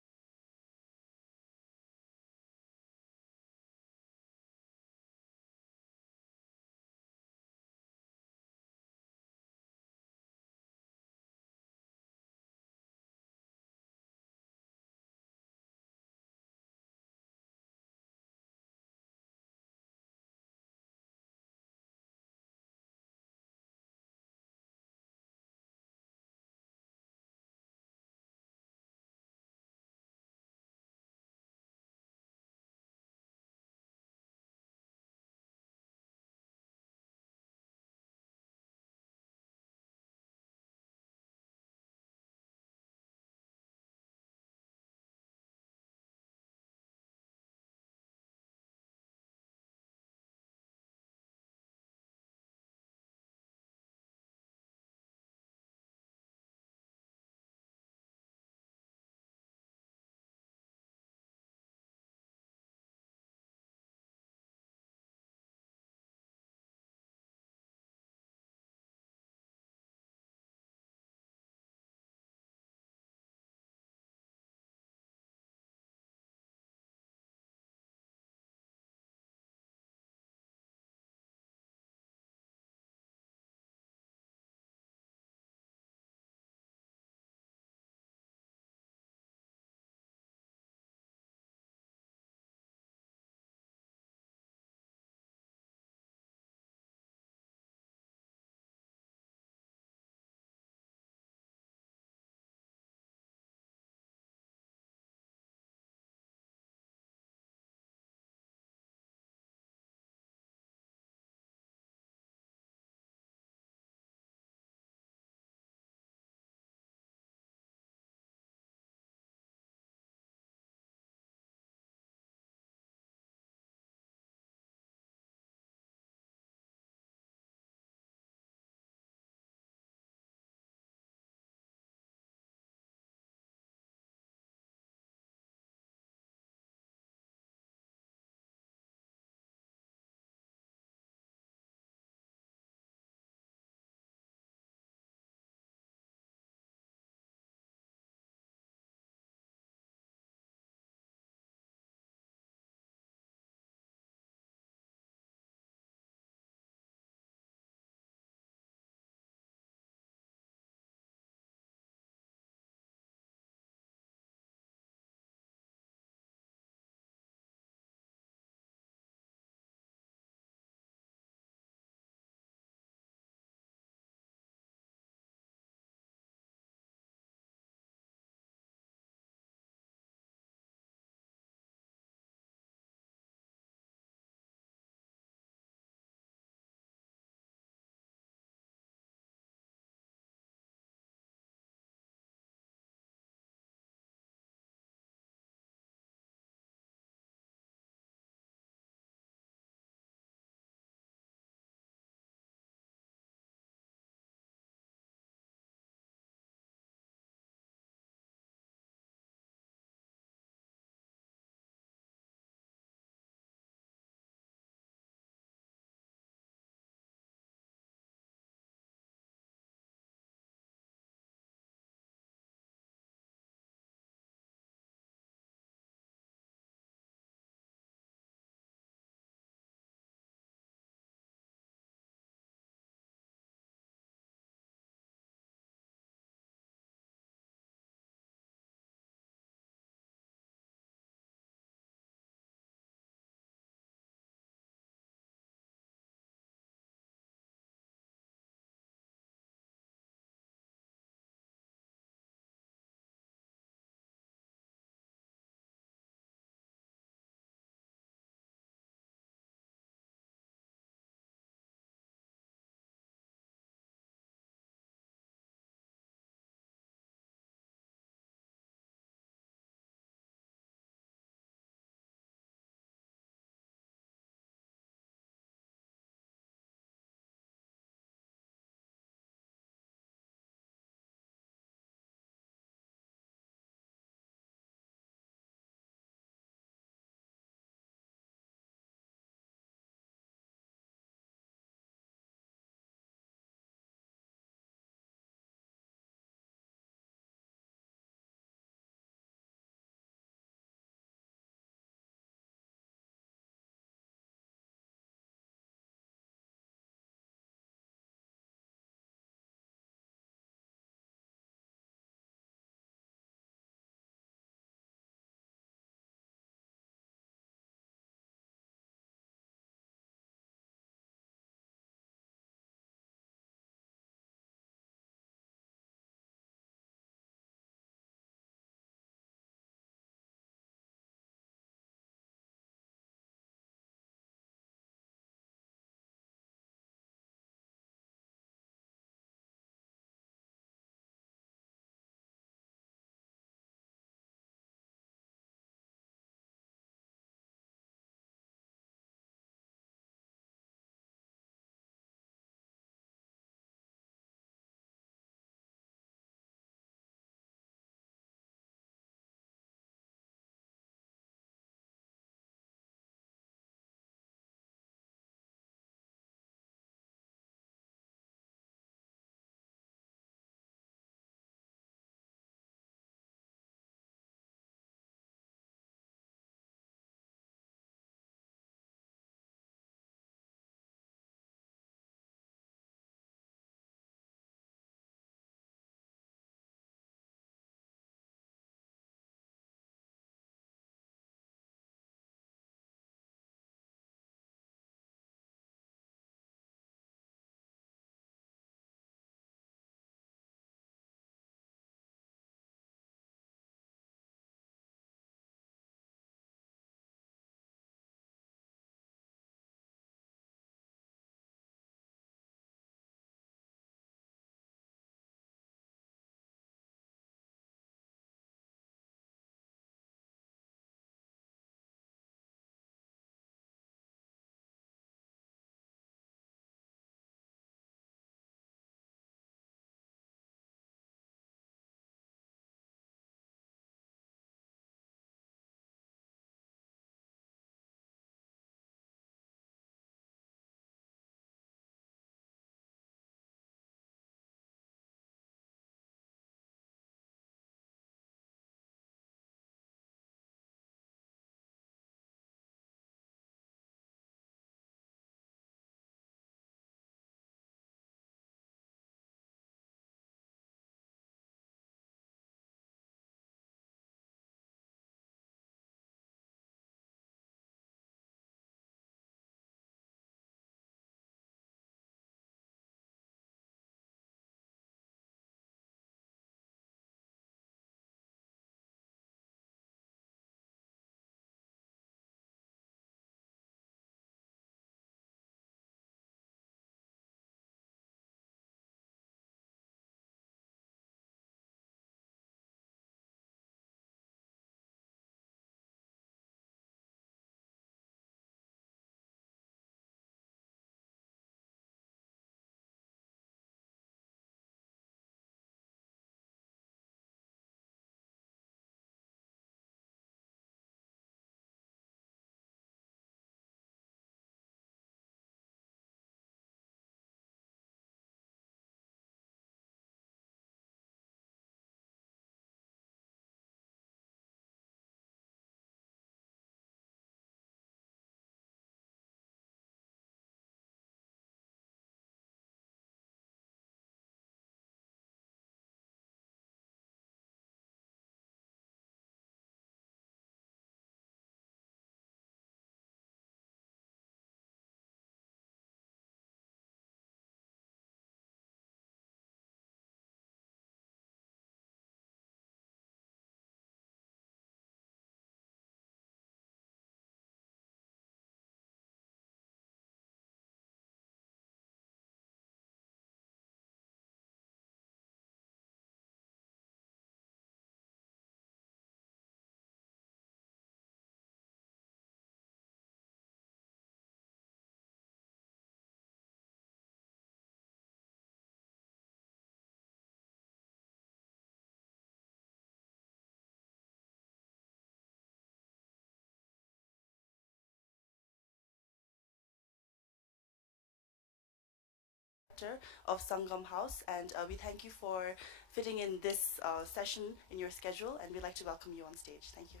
of Sangam House, and we thank you for fitting in this session in your schedule, and we'd like to welcome you on stage. Thank you.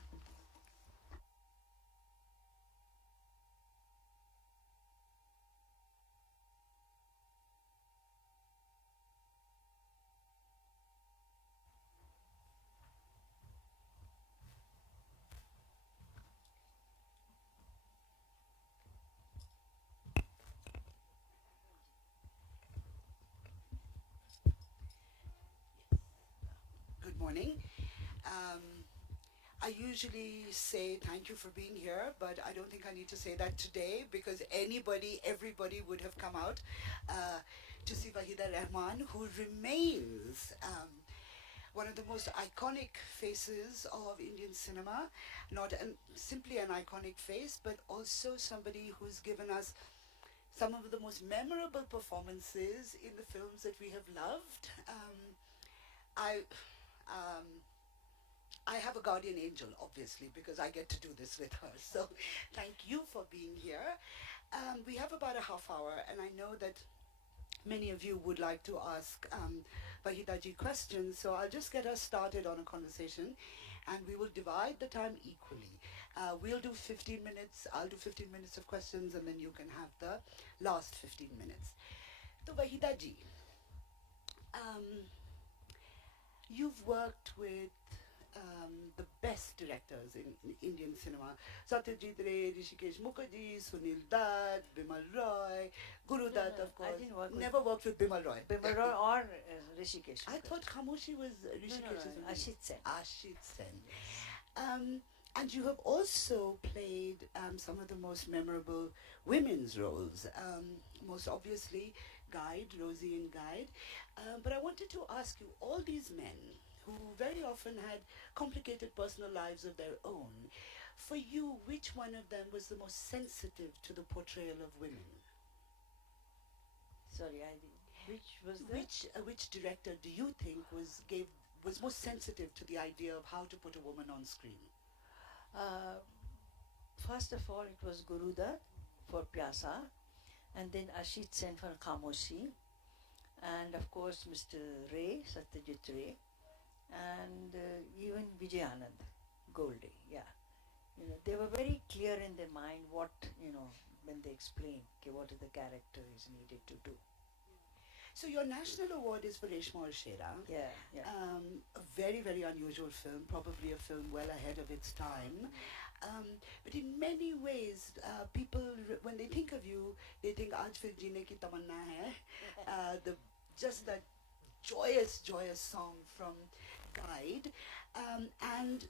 Good morning. I usually say thank you for being here, but I don't think I need to say that today because everybody would have come out to see Waheeda Rahman, who remains one of the most iconic faces of Indian cinema. Not simply an iconic face, but also somebody who's given us some of the most memorable performances in the films that we have loved. I have a guardian angel, obviously, because I get to do this with her. So thank you for being here. We have about a half hour, and I know that many of you would like to ask Waheeda ji questions, so I'll just get us started on a conversation, and we will divide the time equally. We'll do 15 minutes, I'll do 15 minutes of questions, and then you can have the last 15 minutes. So Waheeda ji, you've worked with the best directors in Indian cinema. Satyajit Ray, Rishikesh Mukherjee, Sunil Dutt, Bimal Roy, Guru Dutt, of course. I didn't Never worked with Bimal Roy. Bimal Roy or Rishikesh. I thought Khamoshi was Rishikesh. No, Ashit Sen. Ashit Sen. And you have also played some of the most memorable women's roles. Most obviously, Guide, Rosie and Guide. But I wanted to ask you, all these men who very often had complicated personal lives of their own, for you, which one of them was the most sensitive to the portrayal of women? Sorry, which was that? Which director do you think was most sensitive to the idea of how to put a woman on screen? First of all, it was Guru Dutt for Pyasa, and then Ashit Sen for Khamoshi, and of course Mr. Ray, Satyajit Ray, and even Vijay Anand, Goldie, yeah. They were very clear in their mind what, when they explained what the character is needed to do. So your national award is for Reshma Aur Shera. Yeah. A very, very unusual film, probably a film well ahead of its time. But in many ways, people, when they think of you, they think, Aaj fir jeene ki tamanna hai. Just that joyous song from Guide. And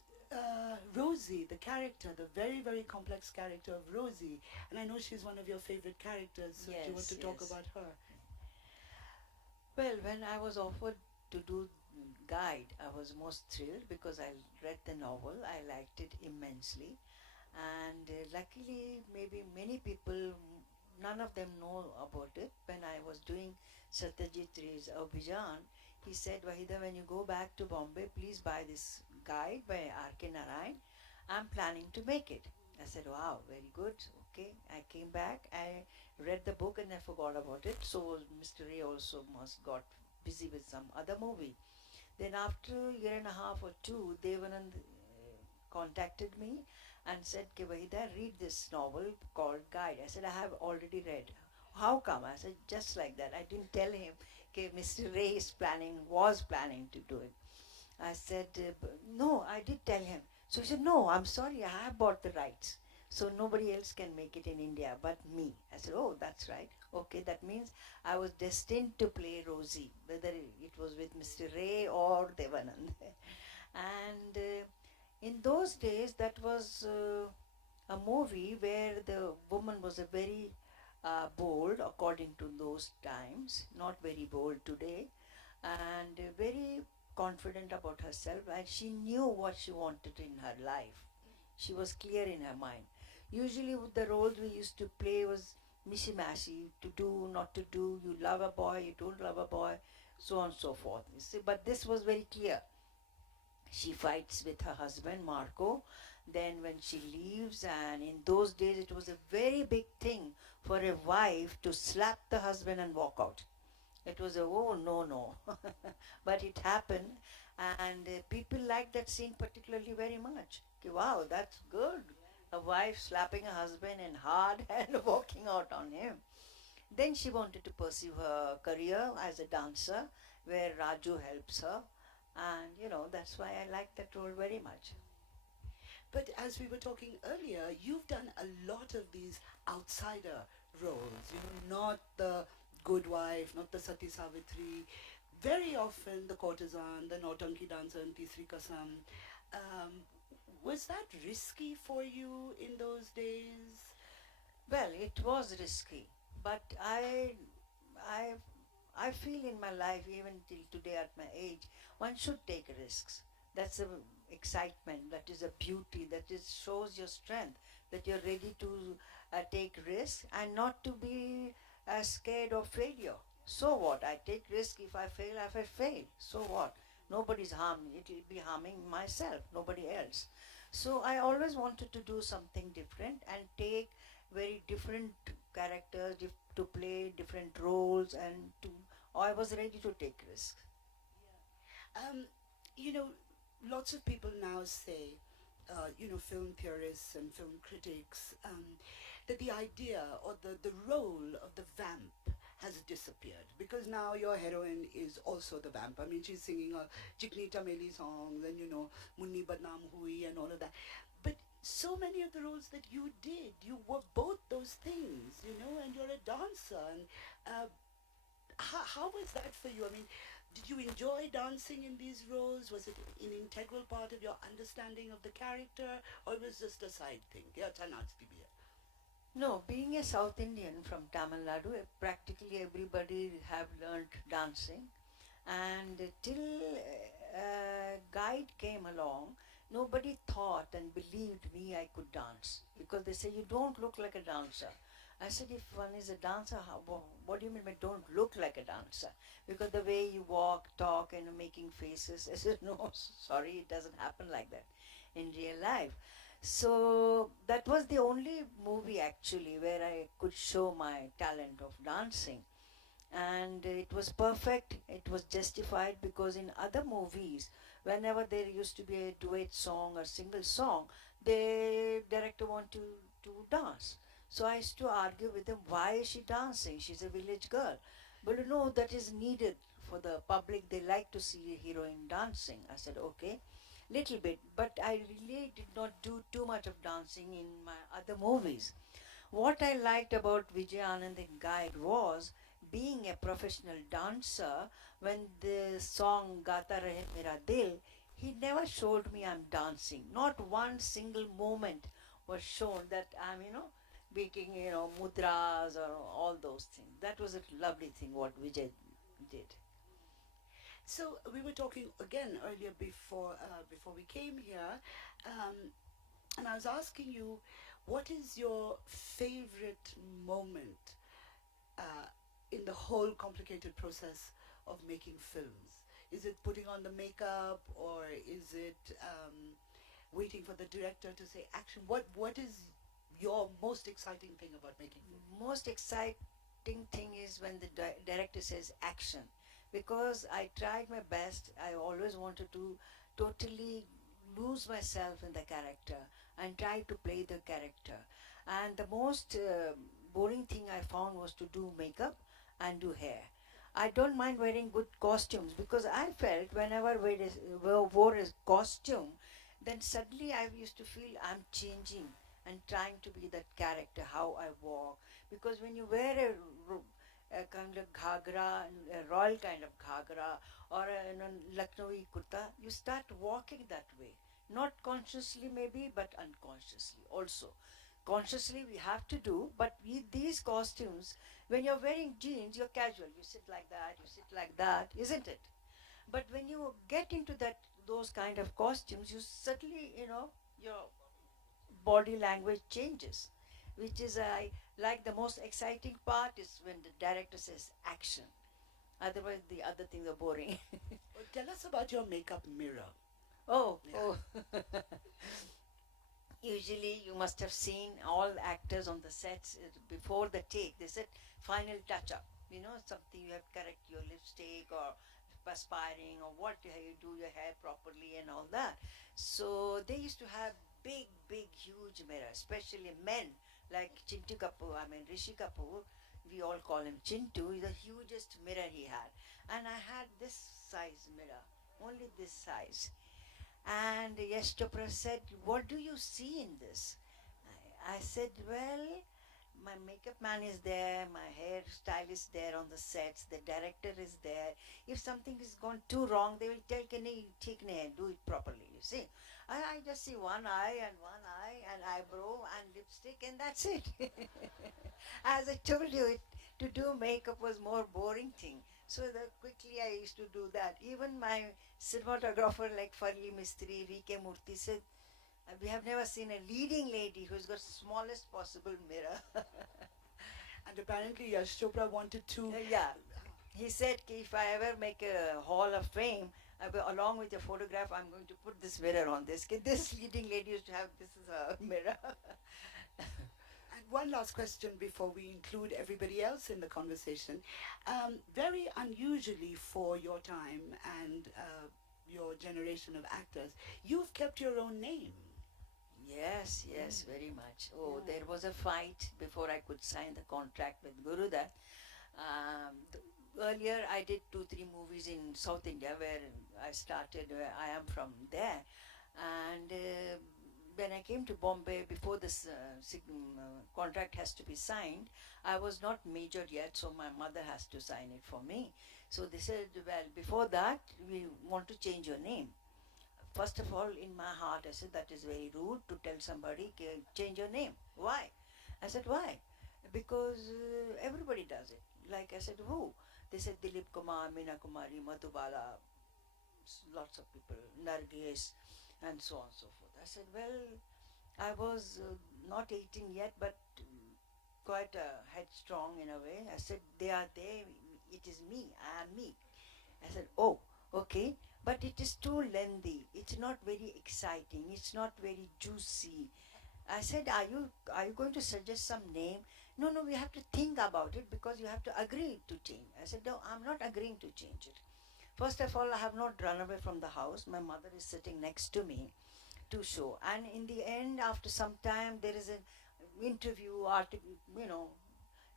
Rosie, the character, the very, very complex character of Rosie. And I know she's one of your favorite characters, so do you want to talk about her? Well, when I was offered to do Guide, I was most thrilled because I read the novel. I liked it immensely. And luckily, maybe many people, none of them know about it. When I was doing Satyajit Ray's Abhijan, he said, Waheeda, when you go back to Bombay, please buy this Guide by R.K. Narayan. I'm planning to make it. I said, wow, very good. Okay. I came back, I read the book and I forgot about it. So Mr. Ray also must got busy with some other movie. Then after a year and a half or two, Devanand contacted me and said, Waheeda, read this novel called Guide. I said, I have already read. How come? I said, just like that. I didn't tell him Mr. Ray was planning to do it. I said, no, I did tell him. So he said, no, I'm sorry, I have bought the rights. So nobody else can make it in India but me. I said, oh, that's right. Okay, that means I was destined to play Rosie, whether it was with Mr. Ray or Devanand. And in those days, that was a movie where the woman was a very bold, according to those times, not very bold today, and very confident about herself, and she knew what she wanted in her life. She was clear in her mind. Usually with the roles we used to play was mishy-mashy, to do, not to do, you love a boy, you don't love a boy, so on and so forth. You see, but this was very clear. She fights with her husband, Marco, then when she leaves, and in those days it was a very big thing for a wife to slap the husband and walk out. It was a, oh, no. But it happened, and people liked that scene particularly very much. Okay, wow, that's good. A wife slapping her husband in hard and walking out on him. Then she wanted to pursue her career as a dancer, where Raju helps her. And, that's why I like that role very much. But as we were talking earlier, you've done a lot of these outsider roles, not the good wife, not the Sati Savitri, very often the courtesan, the Nautanki dancer in Tisri Kasam. Was that risky for you in those days? Well, it was risky, but I feel in my life, even till today at my age, one should take risks. That's the excitement, that is a beauty, that is shows your strength, that you're ready to take risks and not to be scared of failure. So what? I take risk. If I fail, I fail. So what? Nobody's harming. It will be harming myself, nobody else. So I always wanted to do something different and take very different characters to play different roles, and I was ready to take risks. You know, lots of people now say, film theorists and film critics, that the idea or the role of the vamp has disappeared, because now your heroine is also the vamp. I mean, she's singing a Chikni Chameli songs and, Munni Badnaam Hui and all of that. But so many of the roles that you did, you were both those things, and you're a dancer. And how was that for you? I mean, did you enjoy dancing in these roles? Was it an integral part of your understanding of the character, or it was just a side thing? Yeah, No, being a South Indian from Tamil Nadu, practically everybody have learned dancing, and till guide came along, nobody thought and believed me I could dance, because they say you don't look like a dancer. I said, if one is a dancer, what do you mean by don't look like a dancer? Because the way you walk, talk, and making faces. I said, no, sorry, it doesn't happen like that in real life. So that was the only movie actually where I could show my talent of dancing. And it was perfect, it was justified, because in other movies, whenever there used to be a duet song or single song, the director wanted to dance. So I used to argue with them, why is she dancing? She's a village girl. But that is needed for the public. They like to see a heroine dancing. I said, okay, little bit. But I really did not do too much of dancing in my other movies. What I liked about Vijay Anand in Guide was being a professional dancer. When the song Gata Rahe Mera Dil, he never showed me I'm dancing. Not one single moment was shown that I'm, making, mudras or all those things. That was a lovely thing what Vijay did. So we were talking again earlier before we came here, and I was asking you, what is your favorite moment in the whole complicated process of making films? Is it putting on the makeup, or is it waiting for the director to say action? What is your most exciting thing about making films? Most exciting thing is when the director says action, because I tried my best. I always wanted to totally lose myself in the character and try to play the character. And the most boring thing I found was to do makeup and do hair. I don't mind wearing good costumes, because I felt whenever I wore a costume, then suddenly I used to feel I'm changing and trying to be that character, how I walk. Because when you wear a kind of ghagra, a royal kind of ghagra, or a Lucknowi kurta, you start walking that way. Not consciously maybe, but unconsciously also. Consciously we have to do, but with these costumes, when you're wearing jeans, you're casual. You sit like that, isn't it? But when you get into those kind of costumes, you suddenly, your body language changes, which is like the most exciting part is when the director says action. Otherwise, the other things are boring. Well, tell us about your makeup mirror. Oh. Yeah. Usually, you must have seen all actors on the sets before the take. They said final touch-up. you know, something you have to correct your lipstick or perspiring or what you do your hair properly and all that. So they used to have big, huge mirrors, especially men like Chintu Kapoor, I mean Rishi Kapoor. We all call him Chintu. Is the hugest mirror he had, and I had this size mirror, only this size. And Yash Chopra said, "What do you see in this?" I said, "Well, my makeup man is there, my hairstyle is there on the sets, the director is there. If something is gone too wrong, they will tell, do it properly, you see. I just see one eye and eyebrow and lipstick and that's it." As I told you, to do makeup was more boring thing. So quickly I used to do that. Even my cinematographer like Farli Mistri, Rike Murthy said, "We have never seen a leading lady who's got smallest possible mirror." And apparently Yash Chopra wanted to. Yeah. He said, if I ever make a Hall of Fame, along with a photograph, I'm going to put this mirror on this. This leading lady used to have this is a mirror. And one last question before we include everybody else in the conversation. Very unusually for your time and your generation of actors, you've kept your own name. Yes, very much. Oh, there was a fight before I could sign the contract with Gurudat. Earlier, I did 2-3 movies in South India where I started. I am from there, and when I came to Bombay, before this contract has to be signed, I was not majored yet, so my mother has to sign it for me. So they said, "Well, before that, we want to change your name." First of all, in my heart, I said, that is very rude to tell somebody, change your name. Why? I said, why? Because everybody does it. Like I said, who? They said, Dilip Kumar, Meena Kumari, Madhubala, lots of people, Nargis, and so on and so forth. I said, well, I was not 18 yet, but quite headstrong in a way. I said, they are there, it is me, I am me. I said, oh, okay, but it is too lengthy. It's not very exciting. It's not very juicy. I said, are you going to suggest some name? No, we have to think about it because you have to agree to change. I said, no, I'm not agreeing to change it. First of all, I have not run away from the house. My mother is sitting next to me to show. And in the end, after some time, there is an interview, article,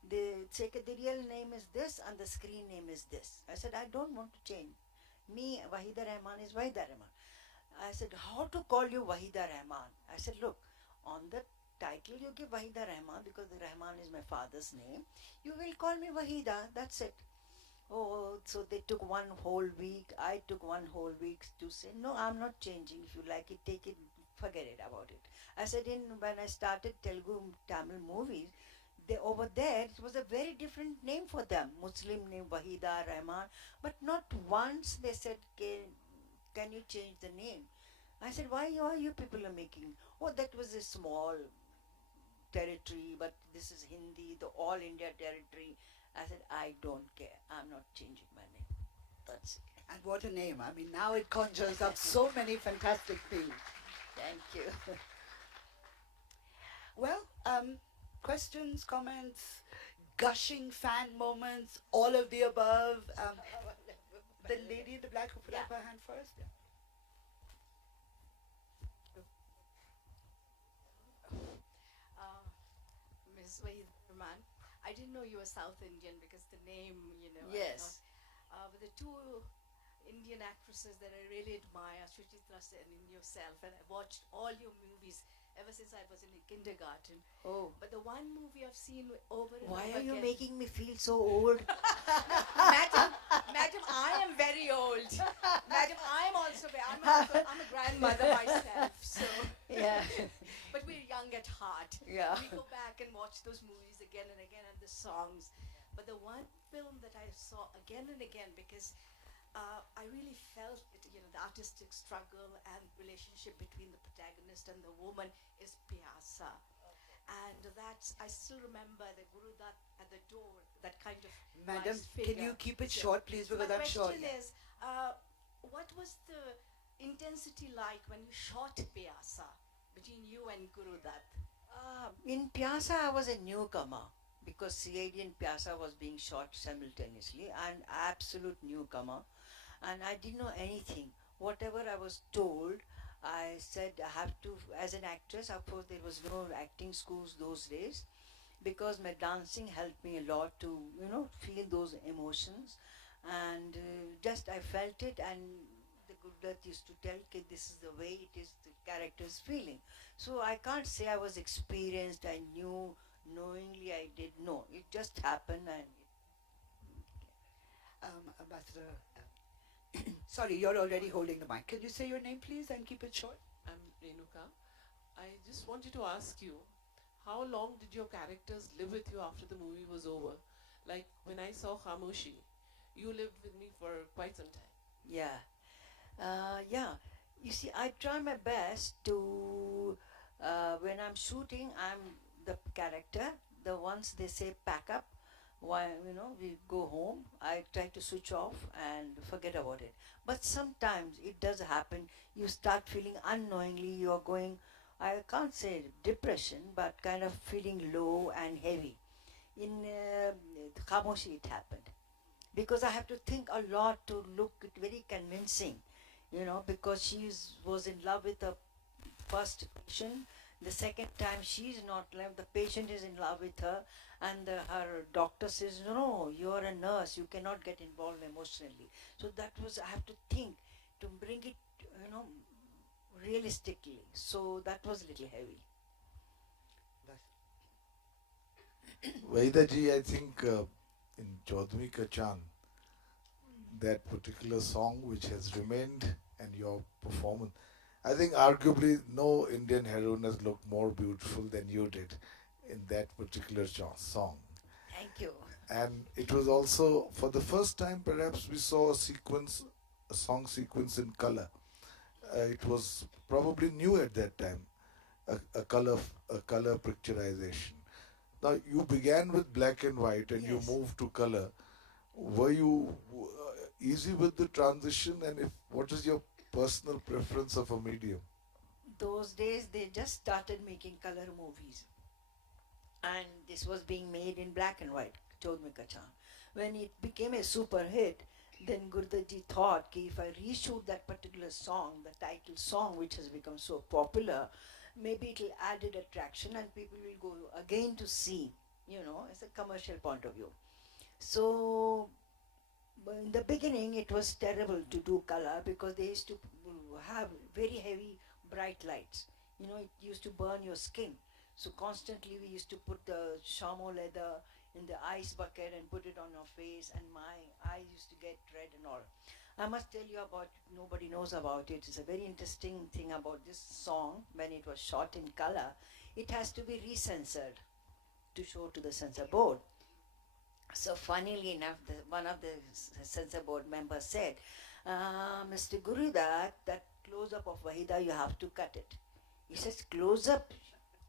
they say the real name is this and the screen name is this. I said, I don't want to change. Me, Waheeda Rahman is Waheeda Rahman. I said, how to call you Waheeda Rahman? I said, look, on the title you give Waheeda Rahman because the Rahman is my father's name. You will call me Waheeda, that's it. Oh, so they took one whole week. I took one whole week to say, no, I'm not changing. If you like it, take it, forget it about it. I said, when I started Telugu, Tamil movies, over there, it was a very different name for them. Muslim name, Waheeda Rahman. But not once they said, can you change the name? I said, why are you people are making? Oh, that was a small territory, but this is Hindi, the all India territory. I said, I don't care. I'm not changing my name. That's it. And what a name. I mean, now it conjures up so many fantastic things. Thank you. Well, questions, comments, gushing fan moments, all of the above. The lady in the black who put up her hand first. Yeah. Ms. Waheeda Rahman, I didn't know you were South Indian because the name, Yes. But the two Indian actresses that I really admire, Suchitra Sen and yourself, and I watched all your movies ever since I was in kindergarten. Oh. But the one movie I've seen over and Why over are you again, making me feel so old? Madam, I am very old. Madam, I'm a grandmother myself. So, Yeah. but we're young at heart. Yeah. We go back and watch those movies again and again, and the songs. But the one film that I saw again and again, because I really felt it, the artistic struggle and relationship between the protagonist and the woman is Pyasa. And that's, I still remember the Guru that at the door, that kind of Madam, nice can figure. you keep it So short, please, because my I'm sure. question is, what was the intensity like when you shot Pyasa between you and Guru Dutt? In Pyasa, I was a newcomer because CID and Pyasa was being shot simultaneously, and absolute newcomer, and I didn't know anything. Whatever I was told, I said I have to, as an actress, of course there was no acting schools those days, because my dancing helped me a lot to, feel those emotions, and just I felt it, and the Gurdat used to tell, okay, this is the way it is, the character is feeling. So I can't say I was experienced, I knew, knowingly I did. No, it just happened, and Ambassador, sorry, you're already holding the mic. Can you say your name, please, and keep it short? I'm Renuka. I just wanted to ask you, how long did your characters live with you after the movie was over? Like when I saw Khamoshi, you lived with me for quite some time. yeah. Yeah, you see, I try my best to, when I'm shooting, I'm the character. The ones they say pack up, while we go home, I try to switch off and forget about it. But sometimes it does happen. You start feeling unknowingly you are going, I can't say depression, but kind of feeling low and heavy. In Khamoshi it happened, because I have to think a lot to look it very convincing, because was in love with the first patient. The second time she's not love, the patient is in love with her, and her doctor says, no, you're a nurse, you cannot get involved emotionally. So that was, I have to think to bring it, realistically. So that was a little heavy. Waheeda ji, I think in Chaudhary Ka Chand, that particular song which has remained, and your performance, I think arguably no Indian heroine has looked more beautiful than you did in that particular song. Thank you. And it was also, for the first time perhaps, we saw a song sequence in color. It was probably new at that time, a color picturization. Now you began with black and white and you Yes. moved to color. Were you easy with the transition, and what is your personal preference of a medium? Those days they just started making color movies, and this was being made in black and white, Chodme Kachan. When it became a super hit, then Gurdaji thought ki if I reshoot that particular song, the title song which has become so popular, maybe it will added attraction and people will go again to see, as a commercial point of view. So in the beginning it was terrible to do color, because they used to have very heavy bright lights. It used to burn your skin. So constantly we used to put the shamo leather in the ice bucket and put it on your face, and my eyes used to get red and all. I must tell you about, nobody knows about it. It's a very interesting thing about this song. When it was shot in color, it has to be recensored to show to the censor board. So funnily enough, one of the censor board members said, Mr. Gurudat, that close-up of Waheeda, you have to cut it. He says, close-up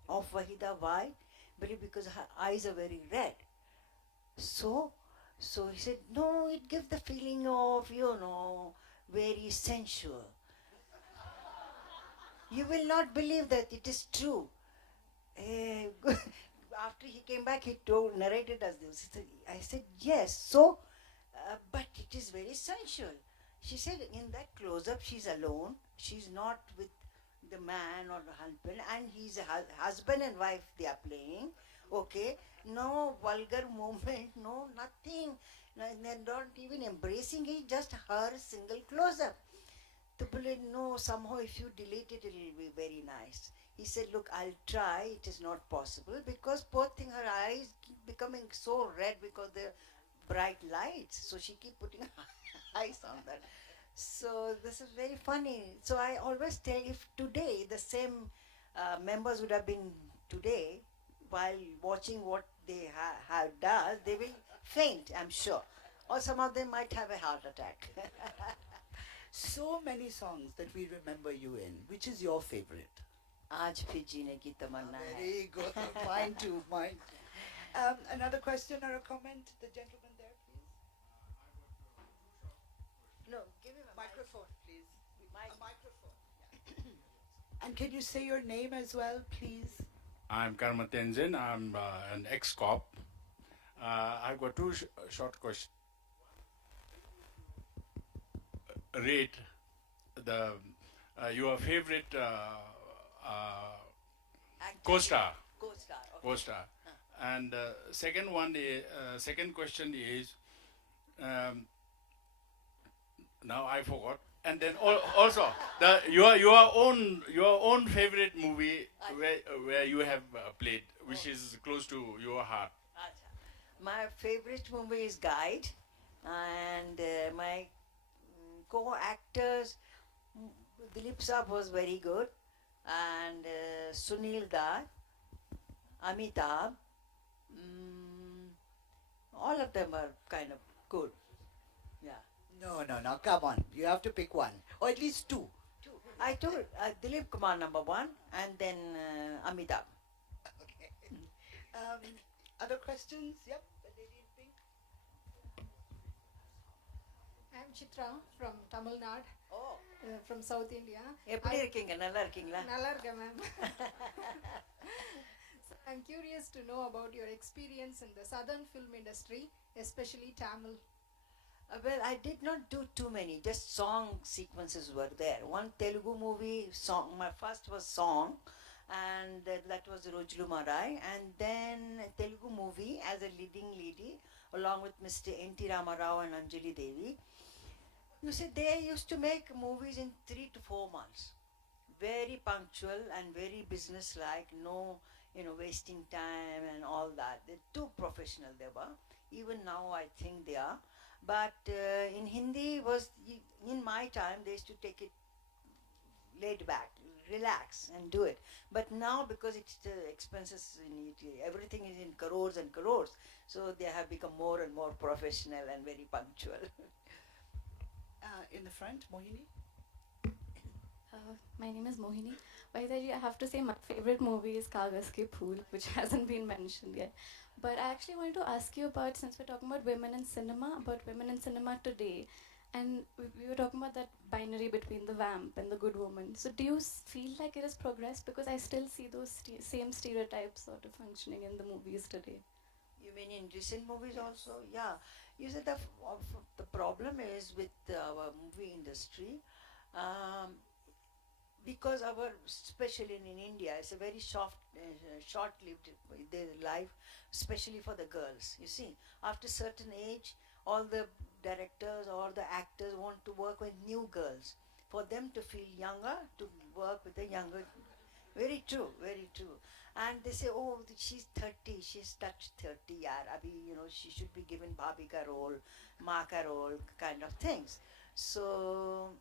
of Waheeda, why? Because her eyes are very red. So he said, no, it gives the feeling of, very sensual. You will not believe that it is true. After he came back, he narrated us this. I said, yes, so, but it is very sensual. She said, in that close-up, she's alone. She's not with the man or the husband, and he's a husband and wife they are playing. Okay, no vulgar movement, no nothing. They're not even embracing it, just her single close-up. The bullet, no, somehow if you delete it, it will be very nice. He said, look, I'll try. It is not possible, because poor thing, her eyes keep becoming so red because they're bright lights. So she keep putting eyes on that. So this is very funny. So I always tell, if today the same members would have been today, while watching what they have done, they will faint, I'm sure. Or some of them might have a heart attack. So many songs that we remember you in. Which is your favorite? Aaj phir jeene ki tamanna hai. Very good. Mine too, mine too. Another question or a comment? The gentleman there, please. No, give him a Microphone, please. Mic. A microphone. Yeah. And can you say your name as well, please? I'm Karma Tenzin. I'm an ex-cop I've got two short questions. Rate the your favorite co-star. Co-star. Okay. Co-star. And second one is second question is now I forgot. And then also your own favorite movie where you have played, which is close to your heart. My favorite movie is Guide, and my co-actors, Dilip Saab was very good, and Sunil Da, Amitabh, all of them are kind of good. Yeah. No, come on. You have to pick one, or at least two. I told Dilip Kumar number one, and then Amitabh. Okay. Other questions? Yep, the lady in pink. I'm Chitra from Tamil Nadu, Oh, from South India. எப்படி இருக்கீங்க நல்லா இருக்கீங்களா நல்லா இருக்கேன் ma'am. So I'm curious to know about your experience in the southern film industry, especially Tamil. Well, I did not do too many. Just song sequences were there. One Telugu movie song. My first was song, and that was Rojlu Marai. And then a Telugu movie as a leading lady, along with Mr. N.T. Ramarao and Anjali Devi. You see, they used to make movies in 3 to 4 months. Very punctual and very business-like. No, wasting time and all that. They're too professional. They were. Even now, I think they are. But in Hindi in my time they used to take it laid back, relax and do it. But now because it's the expenses in it, everything is in crores and crores, so they have become more and more professional and very punctual. In the front, Mohini. My name is Mohini. By the way, I have to say my favorite movie is Kagas Ki Phool, which hasn't been mentioned yet. But I actually wanted to ask you about, since we're talking about women in cinema today, and we were talking about that binary between the vamp and the good woman. So do you feel like it has progressed? Because I still see those same stereotypes sort of functioning in the movies today. You mean in recent movies also? Yeah. You said the problem is with our movie industry, because especially in India, it's a very short-lived life, especially for the girls. You see, after a certain age, all the directors or the actors want to work with new girls, for them to feel younger, to work with the younger. Very true, very true. And they say, oh, she's 30, she's touched 30, yaar, abhi, she should be given bhabhi ka role, maa ka role, kind of things. So,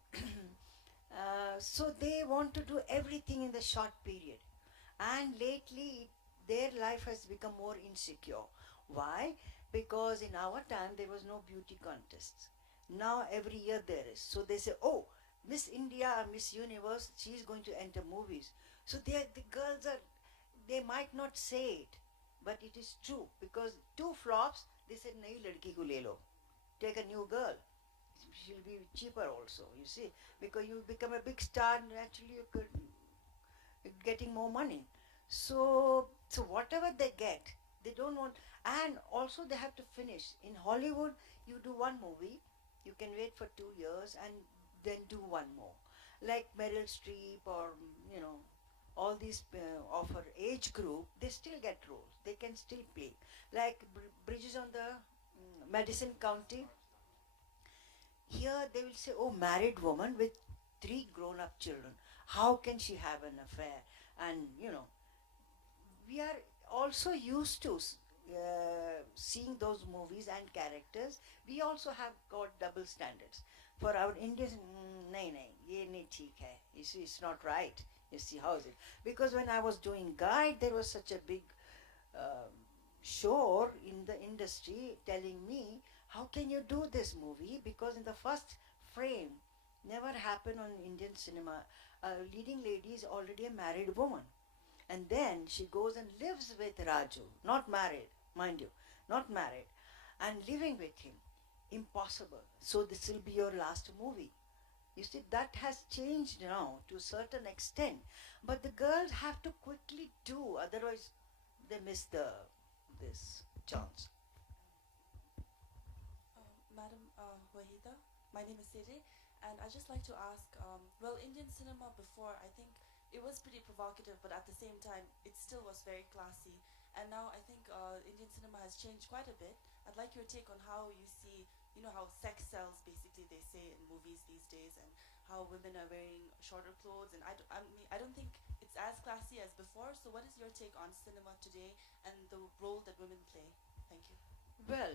so they want to do everything in the short period. And lately, their life has become more insecure. Why? Because in our time, there was no beauty contests. Now, every year there is. So they say, oh, Miss India or Miss Universe, she's going to enter movies. So the girls they might not say it, but it is true. Because 2 flops, they said, nahi ladki ko le lo. Take a new girl. She'll be cheaper also, you see. Because you become a big star, naturally you're getting more money. So whatever they get, they don't want. And also they have to finish. In Hollywood, you do one movie, you can wait for 2 years and then do one more. Like Meryl Streep or, all these of her age group, they still get roles. They can still play. Like Bridges on the Madison County. Here they will say, oh, married woman with 3 grown-up children. How can she have an affair? And, we are also used to seeing those movies and characters. We also have got double standards. For our Indians, nahi, ye nahi theek hai. You see, it's not right. You see, how is it? Because when I was doing Guide, there was such a big shore in the industry telling me, how can you do this movie? Because in the first frame, never happened on Indian cinema. A leading lady is already a married woman. And then she goes and lives with Raju, not married, mind you, not married, and living with him. Impossible. So this will be your last movie. You see, that has changed now to a certain extent. But the girls have to quickly do, otherwise they miss this chance. My name is Siri, and I'd just like to ask, well, Indian cinema before, I think it was pretty provocative, but at the same time, it still was very classy. And now I think Indian cinema has changed quite a bit. I'd like your take on how you see, you know, how sex sells, basically, they say in movies these days, and how women are wearing shorter clothes. And I mean, I don't think it's as classy as before. So what is your take on cinema today and the role that women play? Thank you. Well,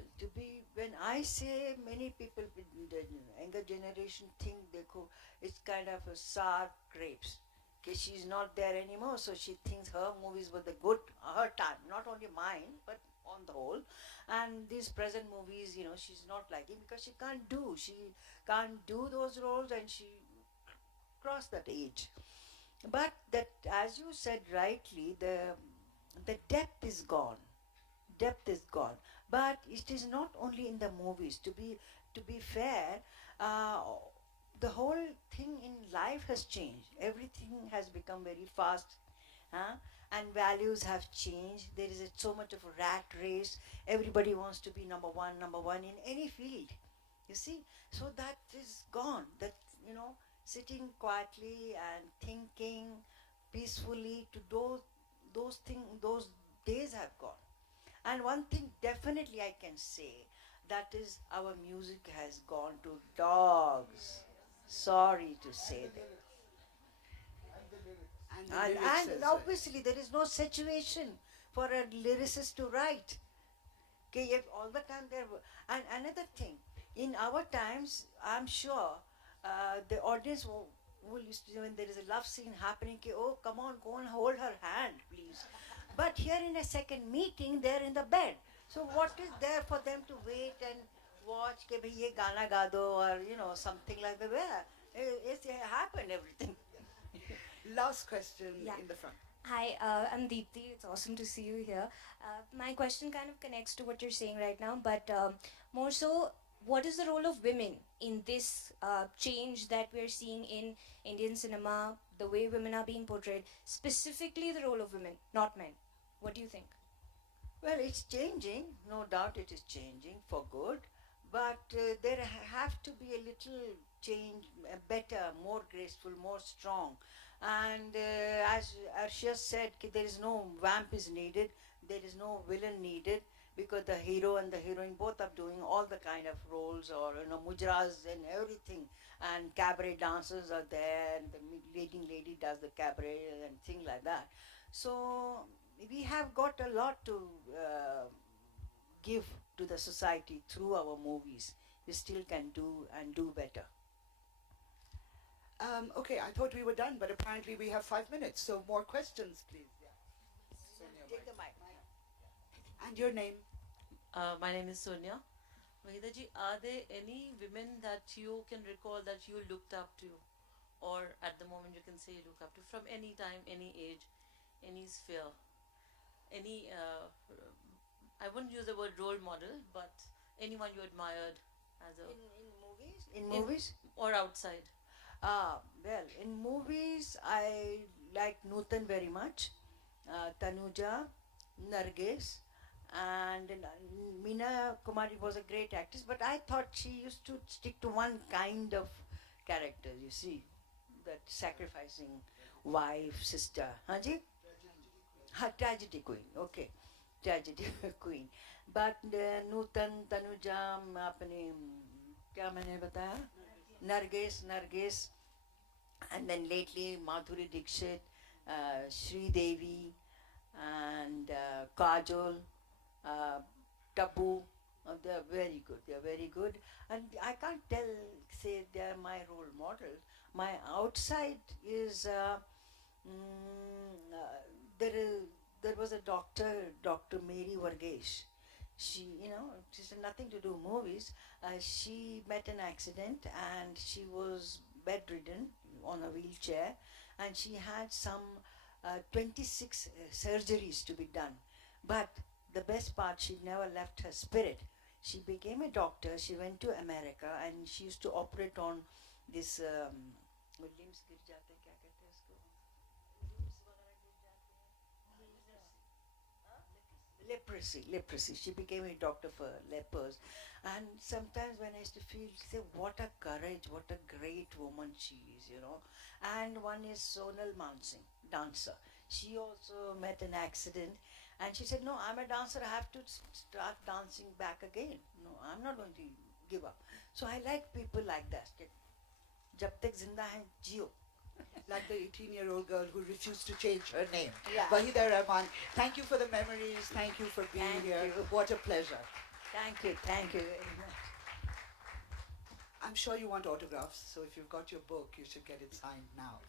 when I say many people with the younger generation think it's kind of a sour grapes. Okay, she's not there anymore, so she thinks her movies were the good, her time, not only mine, but on the whole. And these present movies, she's not liking because she can't do those roles, and she crossed that age. But that, as you said rightly, the depth is gone. Depth is gone. But it is not only in the movies. To be fair, the whole thing in life has changed. Everything has become very fast, and values have changed. There is so much of a rat race. Everybody wants to be number one in any field. You see, so that is gone. That sitting quietly and thinking peacefully to those days have gone. And one thing definitely I can say, that is our music has gone to dogs. Sorry to say that. And obviously there is no situation for a lyricist to write. Okay, if all the time there. And another thing, in our times, I'm sure the audience will used to, when there is a love scene happening, oh, come on, go and hold her hand, please. But here in a second meeting, they're in the bed. So what is there for them to wait and watch, ke bhai ye gana ga do, or something like that? It's happened, everything. Last question in the front. Hi, I'm Deepthi. It's awesome to see you here. My question kind of connects to what you're saying right now, but more so, what is the role of women in this change that we're seeing in Indian cinema, the way women are being portrayed, specifically the role of women, not men? What do you think? Well, it's changing. No doubt it is changing for good. But there have to be a little change, better, more graceful, more strong. And as Arshia said, there is no vamp is needed, there is no villain needed, because the hero and the heroine both are doing all the kind of roles, or mujras and everything, and cabaret dancers are there, and the leading lady does the cabaret and things like that. So we have got a lot to give to the society through our movies. We still can do and do better. Okay, I thought we were done, but apparently we have 5 minutes. So more questions, please. Take the mic. And your name? My name is Sonia. Waheeda ji, are there any women that you can recall that you looked up to, or at the moment you can say you look up to, from any time, any age, any sphere, any, I wouldn't use the word role model, but anyone you admired as a... In movies? Or outside. Well, in movies, I like Nutan very much, Tanuja, Nargis, and Meena Kumari was a great actress, but I thought she used to stick to one kind of character, you see, that sacrificing wife, sister. Haji? Tragedy queen, okay. Tragedy queen. But Nutan, Tanuja, apne, kya maine bataya? Nargis, and then lately Madhuri Dixit, Sri Devi, and Kajol, Tabu. They are very good. They are very good, and I can't say they are my role model. My outside is there was a doctor, Dr. Mary Varghese. She, she's nothing to do movies. She met an accident and she was bedridden on a wheelchair, and she had some 26 surgeries to be done. But the best part, she never left her spirit. She became a doctor. She went to America and she used to operate on this limbs गिर जाते हैं, क्या कहते हैं इसको? leprosy. She became a doctor for lepers. And sometimes when I used to feel, say, what a courage, what a great woman she is, you know. And one is Sonal Mansingh, dancer. She also met an accident and she said, no, I'm a dancer, I have to start dancing back again. No, I'm not going to give up. So I like people like that. Jab tak zinda hai, jiyo. Like the 18-year-old girl who refused to change her name. Yeah. Waheeda Rahman, thank you for the memories. Thank you for being here. What a pleasure. Thank you very much. I'm sure you want autographs, so if you've got your book, you should get it signed now.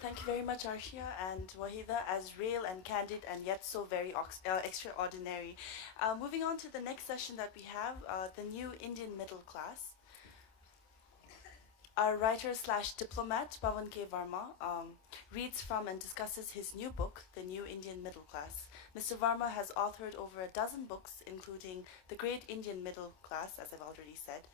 Thank you very much, Arshia and Waheeda, as real and candid and yet so very extraordinary. Moving on to the next session that we have, the new Indian middle class. Our writer / diplomat, Pawan K. Varma, reads from and discusses his new book, The New Indian Middle Class. Mr. Varma has authored over a dozen books, including The Great Indian Middle Class, as I've already said,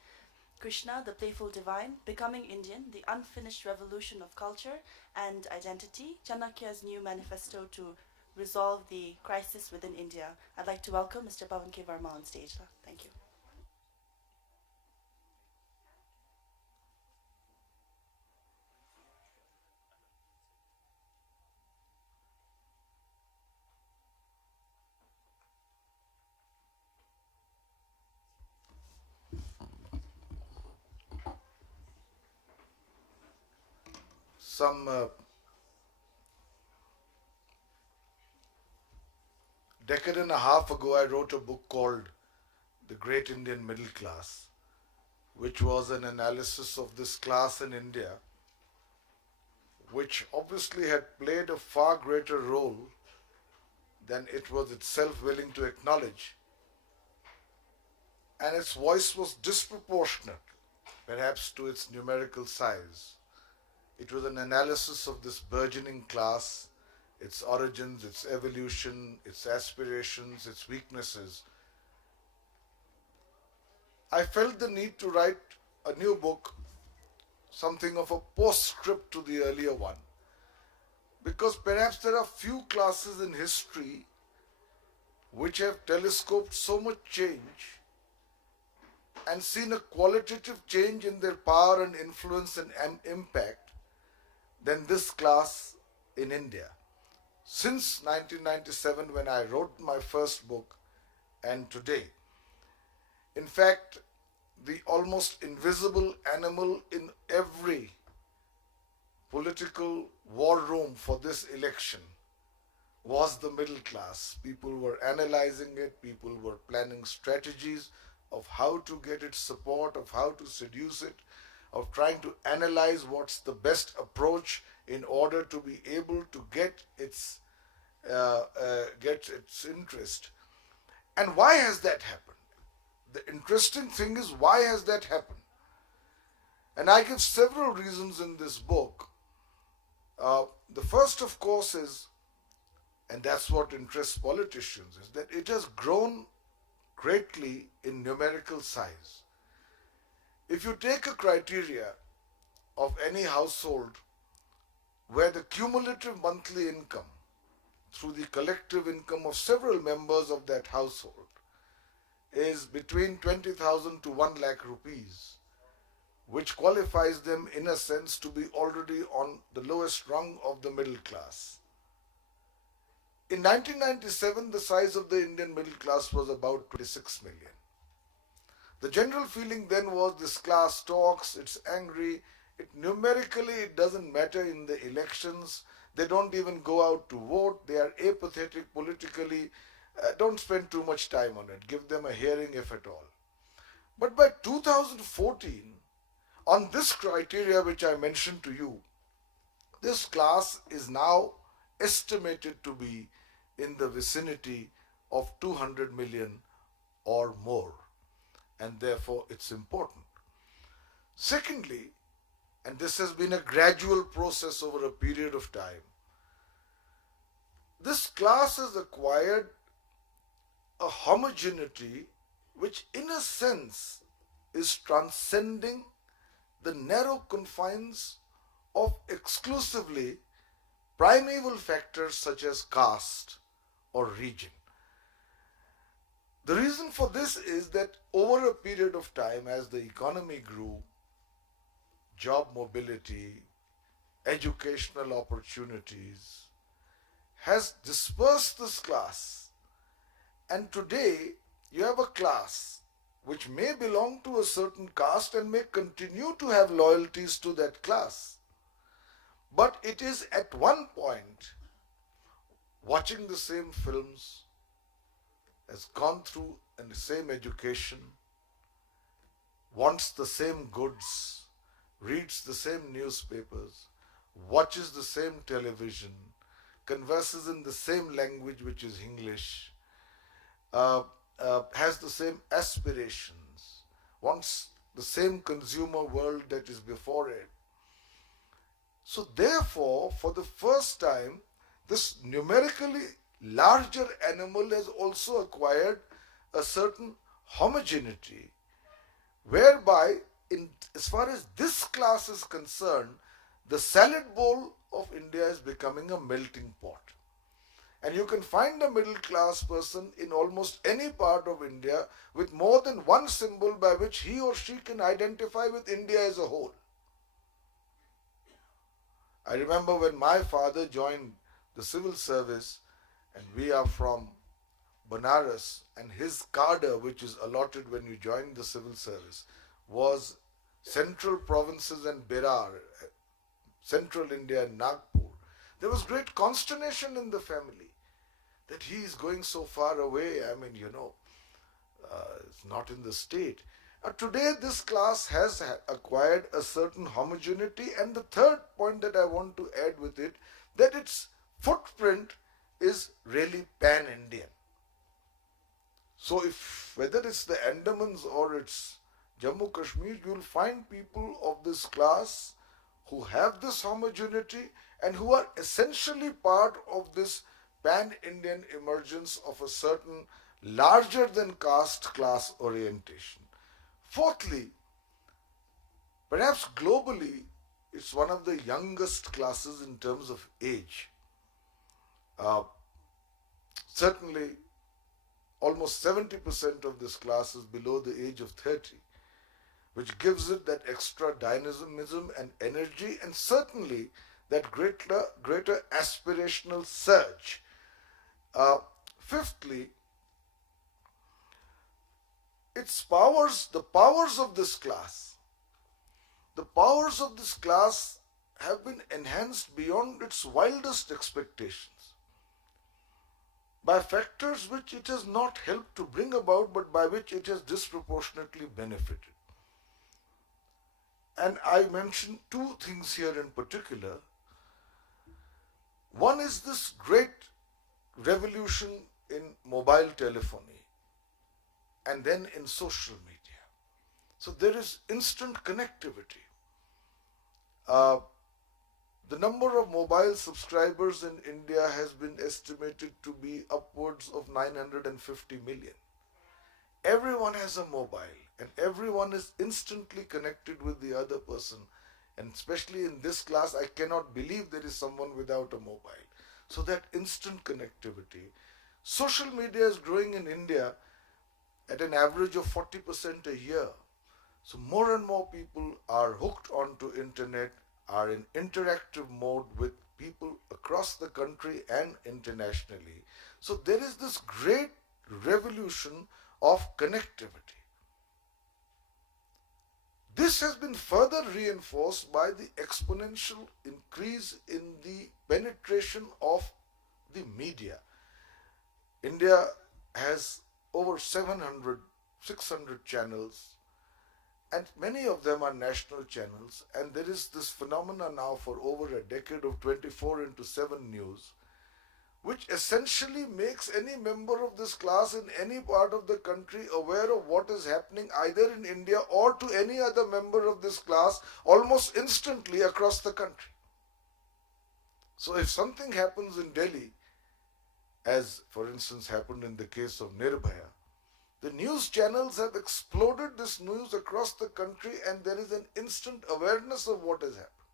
Krishna, The Playful Divine, Becoming Indian, The Unfinished Revolution of Culture and Identity, Chanakya's new manifesto to resolve the crisis within India. I'd like to welcome Mr. Pawan K. Varma on stage. Thank you. Some decade and a half ago, I wrote a book called The Great Indian Middle Class, which was an analysis of this class in India, which obviously had played a far greater role than it was itself willing to acknowledge. And its voice was disproportionate, perhaps to its numerical size. It was an analysis of this burgeoning class, its origins, its evolution, its aspirations, its weaknesses. I felt the need to write a new book, something of a postscript to the earlier one, because perhaps there are few classes in history which have telescoped so much change and seen a qualitative change in their power and influence and impact than this class in India. Since 1997, when I wrote my first book, and today. In fact, the almost invisible animal in every political war room for this election was the middle class. People were analyzing it, people were planning strategies of how to get its support, of how to seduce it, of trying to analyze what's the best approach in order to be able to get its interest. And why has that happened? The interesting thing is, why has that happened? And I give several reasons in this book. The first, of course, is, and that's what interests politicians, is that it has grown greatly in numerical size. If you take a criteria of any household where the cumulative monthly income through the collective income of several members of that household is between 20,000 to 1 lakh rupees, which qualifies them in a sense to be already on the lowest rung of the middle class. In 1997, the size of the Indian middle class was about 26 million. The general feeling then was this class talks, it's angry, numerically it doesn't matter in the elections, they don't even go out to vote, they are apathetic politically, don't spend too much time on it, give them a hearing if at all. But by 2014, on this criteria which I mentioned to you, this class is now estimated to be in the vicinity of 200 million or more, and therefore it's important. Secondly, and this has been a gradual process over a period of time, this class has acquired a homogeneity which in a sense is transcending the narrow confines of exclusively primeval factors such as caste or region. The reason for this is that over a period of time, as the economy grew, job mobility, educational opportunities has dispersed this class. And today, you have a class which may belong to a certain caste and may continue to have loyalties to that class. But it is at one point watching the same films, has gone through the same education, wants the same goods, reads the same newspapers, watches the same television, converses in the same language which is English, has the same aspirations, wants the same consumer world that is before it. So therefore, for the first time, this numerically larger animal has also acquired a certain homogeneity, whereby as far as this class is concerned, the salad bowl of India is becoming a melting pot. And you can find a middle class person in almost any part of India with more than one symbol by which he or she can identify with India as a whole. I remember when my father joined the civil service, and we are from Banaras, and his cadre, which is allotted when you join the civil service, was central provinces and Berar, central India and Nagpur. There was great consternation in the family that he is going so far away. I mean, it's not in the state. Today, this class has acquired a certain homogeneity, and the third point that I want to add with it, that its footprint is really pan-Indian. So whether it's the Andamans or it's Jammu Kashmir, you'll find people of this class who have this homogeneity and who are essentially part of this pan-Indian emergence of a certain larger than caste class orientation. Fourthly, perhaps globally, it's one of the youngest classes in terms of age. Certainly, almost 70% of this class is below the age of 30, which gives it that extra dynamism and energy, and certainly that greater aspirational surge. Fifthly, its powers, the powers of this class. The powers of this class have been enhanced beyond its wildest expectations by factors which it has not helped to bring about, but by which it has disproportionately benefited. And I mention two things here in particular. One is this great revolution in mobile telephony and then in social media. So there is instant connectivity. The number of mobile subscribers in India has been estimated to be upwards of 950 million. Everyone has a mobile and everyone is instantly connected with the other person. And especially in this class, I cannot believe there is someone without a mobile. So that instant connectivity. Social media is growing in India at an average of 40% a year. So more and more people are hooked onto internet, are in interactive mode with people across the country and internationally. So there is this great revolution of connectivity. This has been further reinforced by the exponential increase in the penetration of the media. India has over 700, 600 channels, and many of them are national channels, and there is this phenomena now for over a decade of 24/7 news, which essentially makes any member of this class in any part of the country aware of what is happening either in India or to any other member of this class almost instantly across the country. So if something happens in Delhi, as for instance happened in the case of Nirbhaya, the news channels have exploded this news across the country, and there is an instant awareness of what has happened,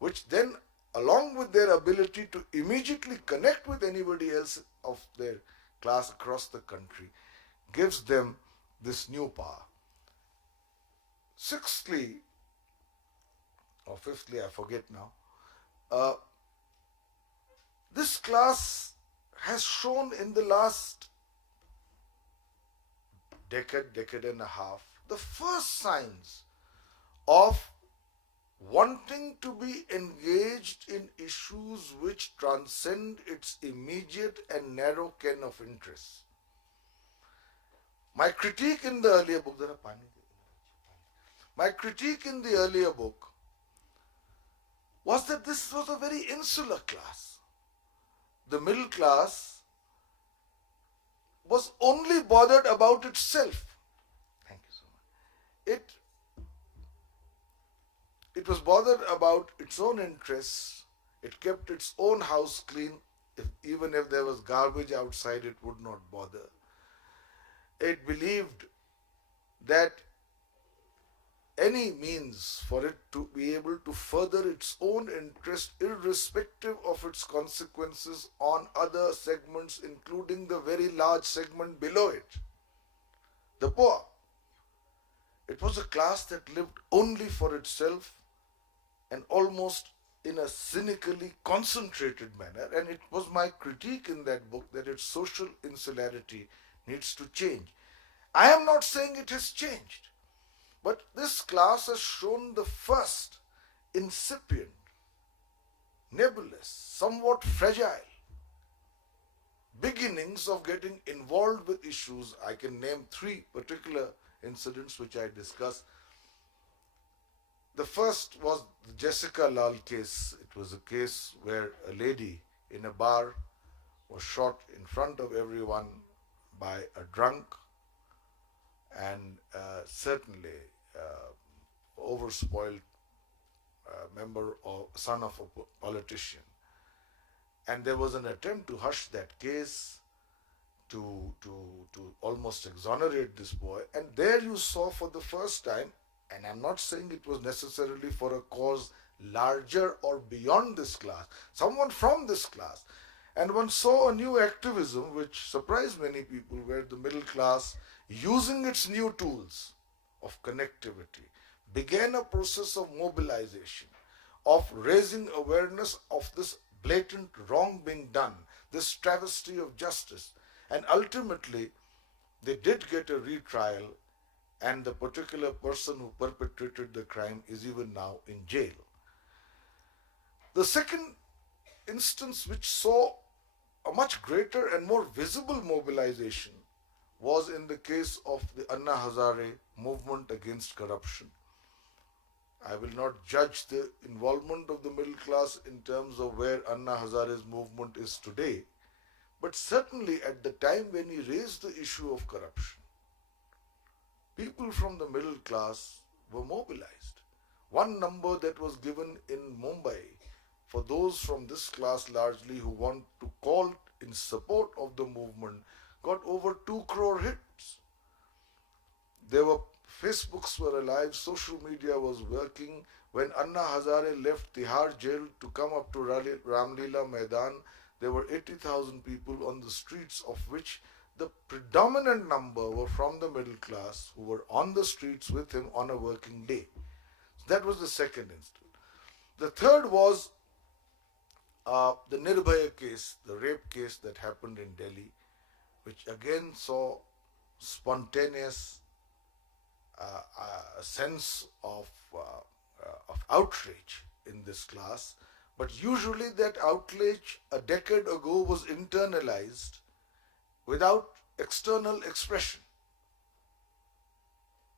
which then along with their ability to immediately connect with anybody else of their class across the country, gives them this new power. Sixthly, or fifthly, I forget now, this class has shown in the last decade and a half, the first signs of wanting to be engaged in issues which transcend its immediate and narrow ken of interests. My critique in the earlier book, was that this was a very insular class. The middle class was only bothered about itself. Thank you so much. It was bothered about its own interests. It kept its own house clean. Even if there was garbage outside, it would not bother. It believed that any means for it to be able to further its own interest, irrespective of its consequences on other segments, including the very large segment below it, the poor. It was a class that lived only for itself and almost in a cynically concentrated manner. And it was my critique in that book that its social insularity needs to change. I am not saying it has changed, but this class has shown the first incipient, nebulous, somewhat fragile beginnings of getting involved with issues. I can name 3 particular incidents which I discussed. The first was the Jessica Lal case. It was a case where a lady in a bar was shot in front of everyone by a drunk and certainly overspoiled member or son of a politician. And there was an attempt to hush that case, to almost exonerate this boy. And there you saw for the first time, and I'm not saying it was necessarily for a cause larger or beyond this class, someone from this class. And one saw a new activism which surprised many people, where the middle class, using its new tools of connectivity, began a process of mobilization, of raising awareness of this blatant wrong being done, this travesty of justice. And ultimately, they did get a retrial, and the particular person who perpetrated the crime is even now in jail. The second instance which saw a much greater and more visible mobilization was in the case of the Anna Hazare movement against corruption. I will not judge the involvement of the middle class in terms of where Anna Hazare's movement is today, but certainly at the time when he raised the issue of corruption, people from the middle class were mobilized. One number that was given in Mumbai for those from this class largely who want to call in support of the movement got over 2 crore hits. Facebooks were alive, social media was working. When Anna Hazare left Tihar jail to come up to Ramlila Maidan, there were 80,000 people on the streets, of which the predominant number were from the middle class who were on the streets with him on a working day. That was the second instance. The third was the Nirbhaya case, the rape case that happened in Delhi, which again saw spontaneous sense of outrage in this class. But usually that outrage a decade ago was internalized without external expression.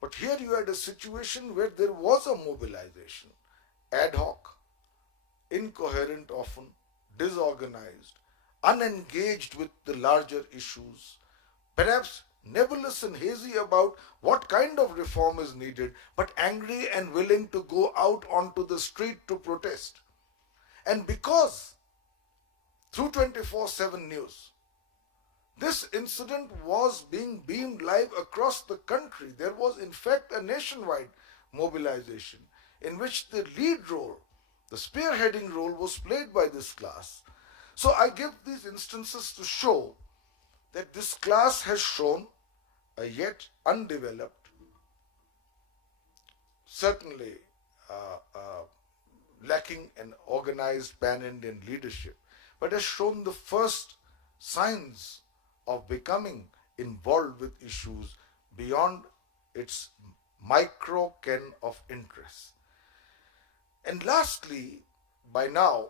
But here you had a situation where there was a mobilization, ad hoc, incoherent often, disorganized, unengaged with the larger issues, perhaps nebulous and hazy about what kind of reform is needed, but angry and willing to go out onto the street to protest. And because through 24/7 news, this incident was being beamed live across the country, there was in fact a nationwide mobilization in which the lead role The spearheading role was played by this class. So I give these instances to show that this class has shown a yet undeveloped, certainly lacking an organized pan-Indian leadership, but has shown the first signs of becoming involved with issues beyond its micro ken of interest. And lastly, by now,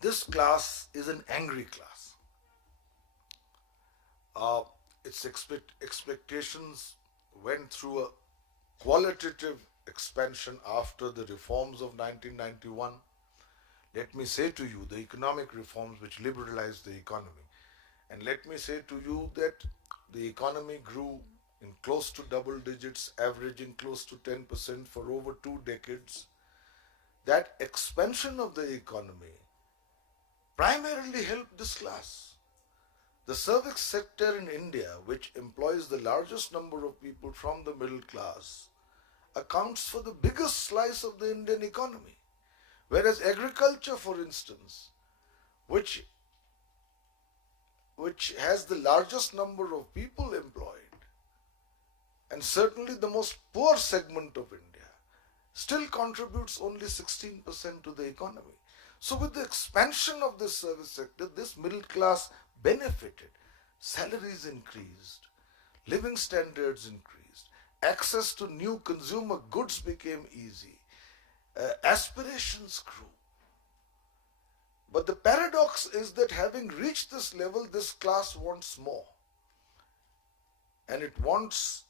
this class is an angry class. Its expectations went through a qualitative expansion after the reforms of 1991. Let me say to you, the economic reforms which liberalized the economy. And let me say to you that the economy grew in close to double digits, averaging close to 10% for over 2 decades. That expansion of the economy primarily helped this class. The service sector in India, which employs the largest number of people from the middle class, accounts for the biggest slice of the Indian economy. Whereas agriculture, for instance, which has the largest number of people employed, and certainly the most poor segment of India, still contributes only 16% to the economy. So with the expansion of this service sector, this middle class benefited. Salaries increased, living standards increased, access to new consumer goods became easy, aspirations grew. But the paradox is that having reached this level, this class wants more. And it wants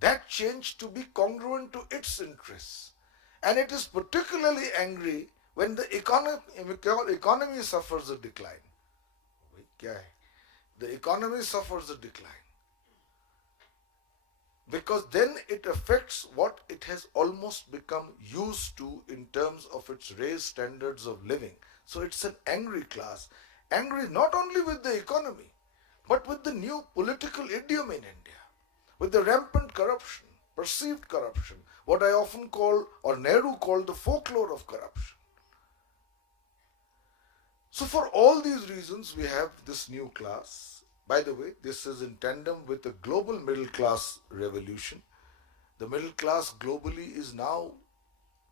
that change to be congruent to its interests. And it is particularly angry when the economy suffers a decline. The economy suffers a decline. Because then it affects what it has almost become used to in terms of its raised standards of living. So it's an angry class. Angry not only with the economy, but with the new political idiom in India, with the rampant corruption, perceived corruption, what I often call, or Nehru called, the folklore of corruption. So for all these reasons, we have this new class. By the way, this is in tandem with the global middle class revolution. The middle class globally is now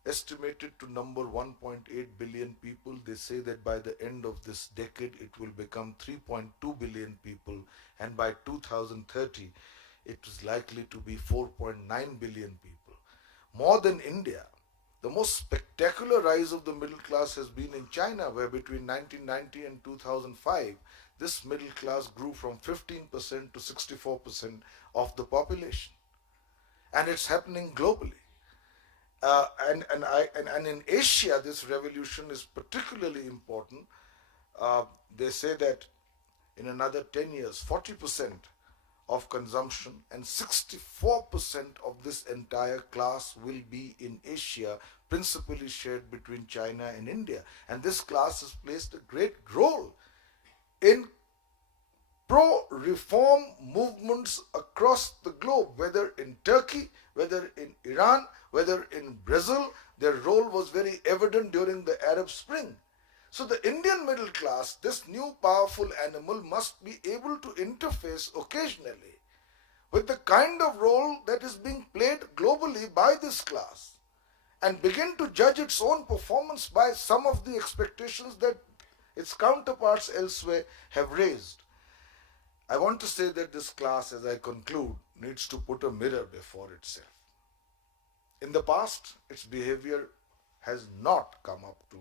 estimated to number 1.8 billion people. They say that by the end of this decade, it will become 3.2 billion people, and by 2030, it is likely to be 4.9 billion people. More than India. The most spectacular rise of the middle class has been in China, where between 1990 and 2005, this middle class grew from 15% to 64% of the population. And it's happening globally. And in Asia, this revolution is particularly important. They say that in another 10 years, 40% of consumption and 64% of this entire class will be in Asia, principally shared between China and India. And this class has played a great role in pro-reform movements across the globe, whether in Turkey, whether in Iran, whether in Brazil. Their role was very evident during the Arab Spring. So the Indian middle class, this new powerful animal, must be able to interface occasionally with the kind of role that is being played globally by this class and begin to judge its own performance by some of the expectations that its counterparts elsewhere have raised. I want to say that this class, as I conclude, needs to put a mirror before itself. In the past, its behavior has not come up to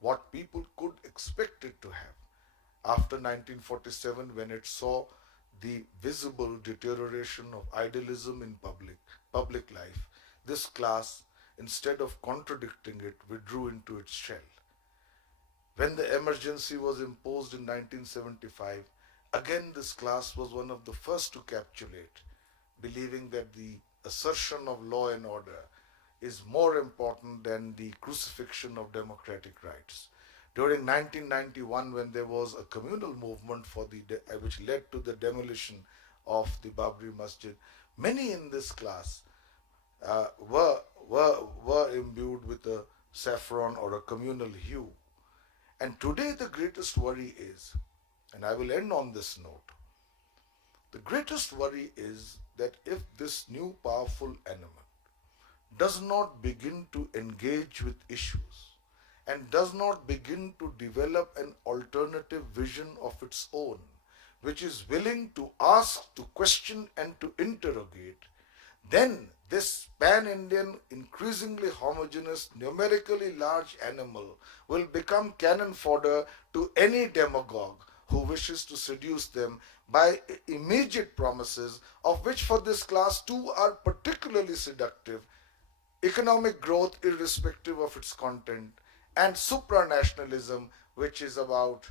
what people could expect it to have. After 1947, when it saw the visible deterioration of idealism in public life, this class, instead of contradicting it, withdrew into its shell. When the emergency was imposed in 1975, again this class was one of the first to capitulate, believing that the assertion of law and order is more important than the crucifixion of democratic rights. During 1991, when there was a communal movement which led to the demolition of the Babri Masjid, many in this class were imbued with a saffron or a communal hue. And today the greatest worry is, and I will end on this note, the greatest worry is that if this new powerful element does not begin to engage with issues and does not begin to develop an alternative vision of its own, which is willing to ask, to question, and to interrogate, then this pan-Indian, increasingly homogeneous, numerically large animal will become cannon fodder to any demagogue who wishes to seduce them by immediate promises, of which for this class too are particularly seductive: economic growth irrespective of its content, and supranationalism, which is about,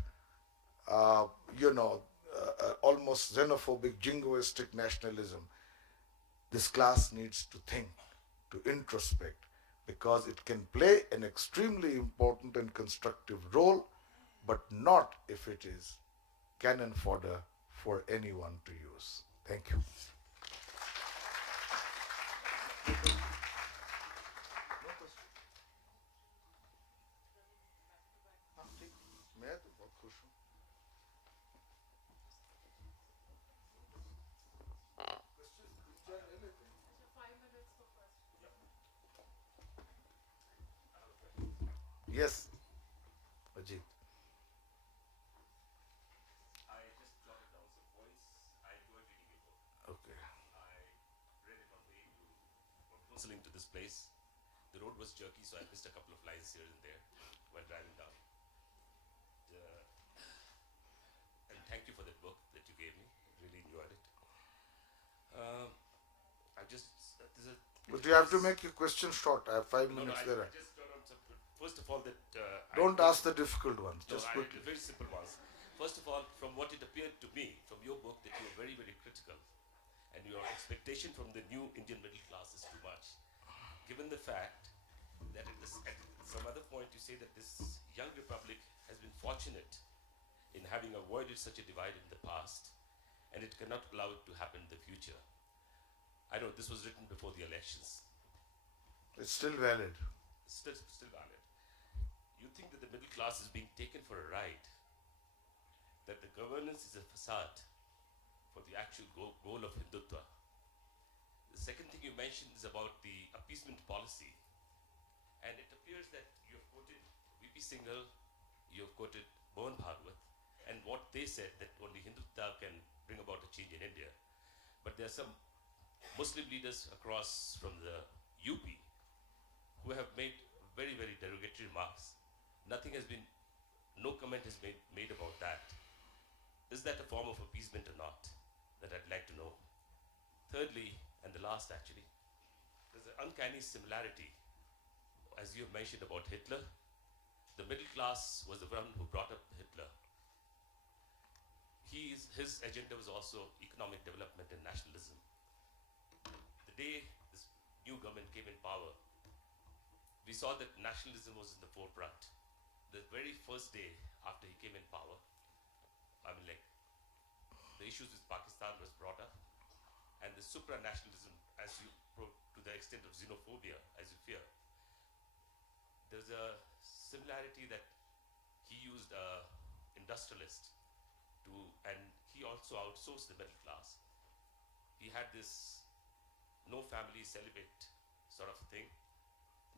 almost xenophobic, jingoistic nationalism. This class needs to think, to introspect, because it can play an extremely important and constructive role, but not if it is cannon fodder for anyone to use. Thank you. Yes, Ajit. I just jotted down some points. I enjoyed reading your book. Okay. I read it on the way to this place. The road was jerky, so I missed a couple of lines here and there while driving down. And thank you for that book that you gave me. Really enjoyed it. But you have to make your question short. I have 5 minutes there. I just jotted down some. First of all, that don't ask the difficult ones. Just quickly. Very simple ones. First of all, from what it appeared to me from your book, that you were very, very critical, and your expectation from the new Indian middle class is too much. Given the fact that at some other point you say that this young republic has been fortunate in having avoided such a divide in the past, and it cannot allow it to happen in the future. I know this was written before the elections. It's still valid. Still valid. You think that the middle class is being taken for a ride, that the governance is a facade for the actual goal of Hindutva. The second thing you mentioned is about the appeasement policy, and it appears that you have quoted VP Singhal, you have quoted Mohan Bhagwat, and what they said, that only Hindutva can bring about a change in India. But there are some Muslim leaders across from the UP who have made very, very derogatory remarks. No comment has been made about that. Is that a form of appeasement or not? That I'd like to know. Thirdly, and the last actually, there's an uncanny similarity, as you have mentioned about Hitler. The middle class was the one who brought up Hitler. His agenda was also economic development and nationalism. The day this new government came in power, we saw that nationalism was in the forefront. The very first day after he came in power, the issues with Pakistan was brought up, and the supranationalism, to the extent of xenophobia, as you fear. There's a similarity that he used industrialist and he also outsourced the middle class. He had this no family, celibate sort of thing.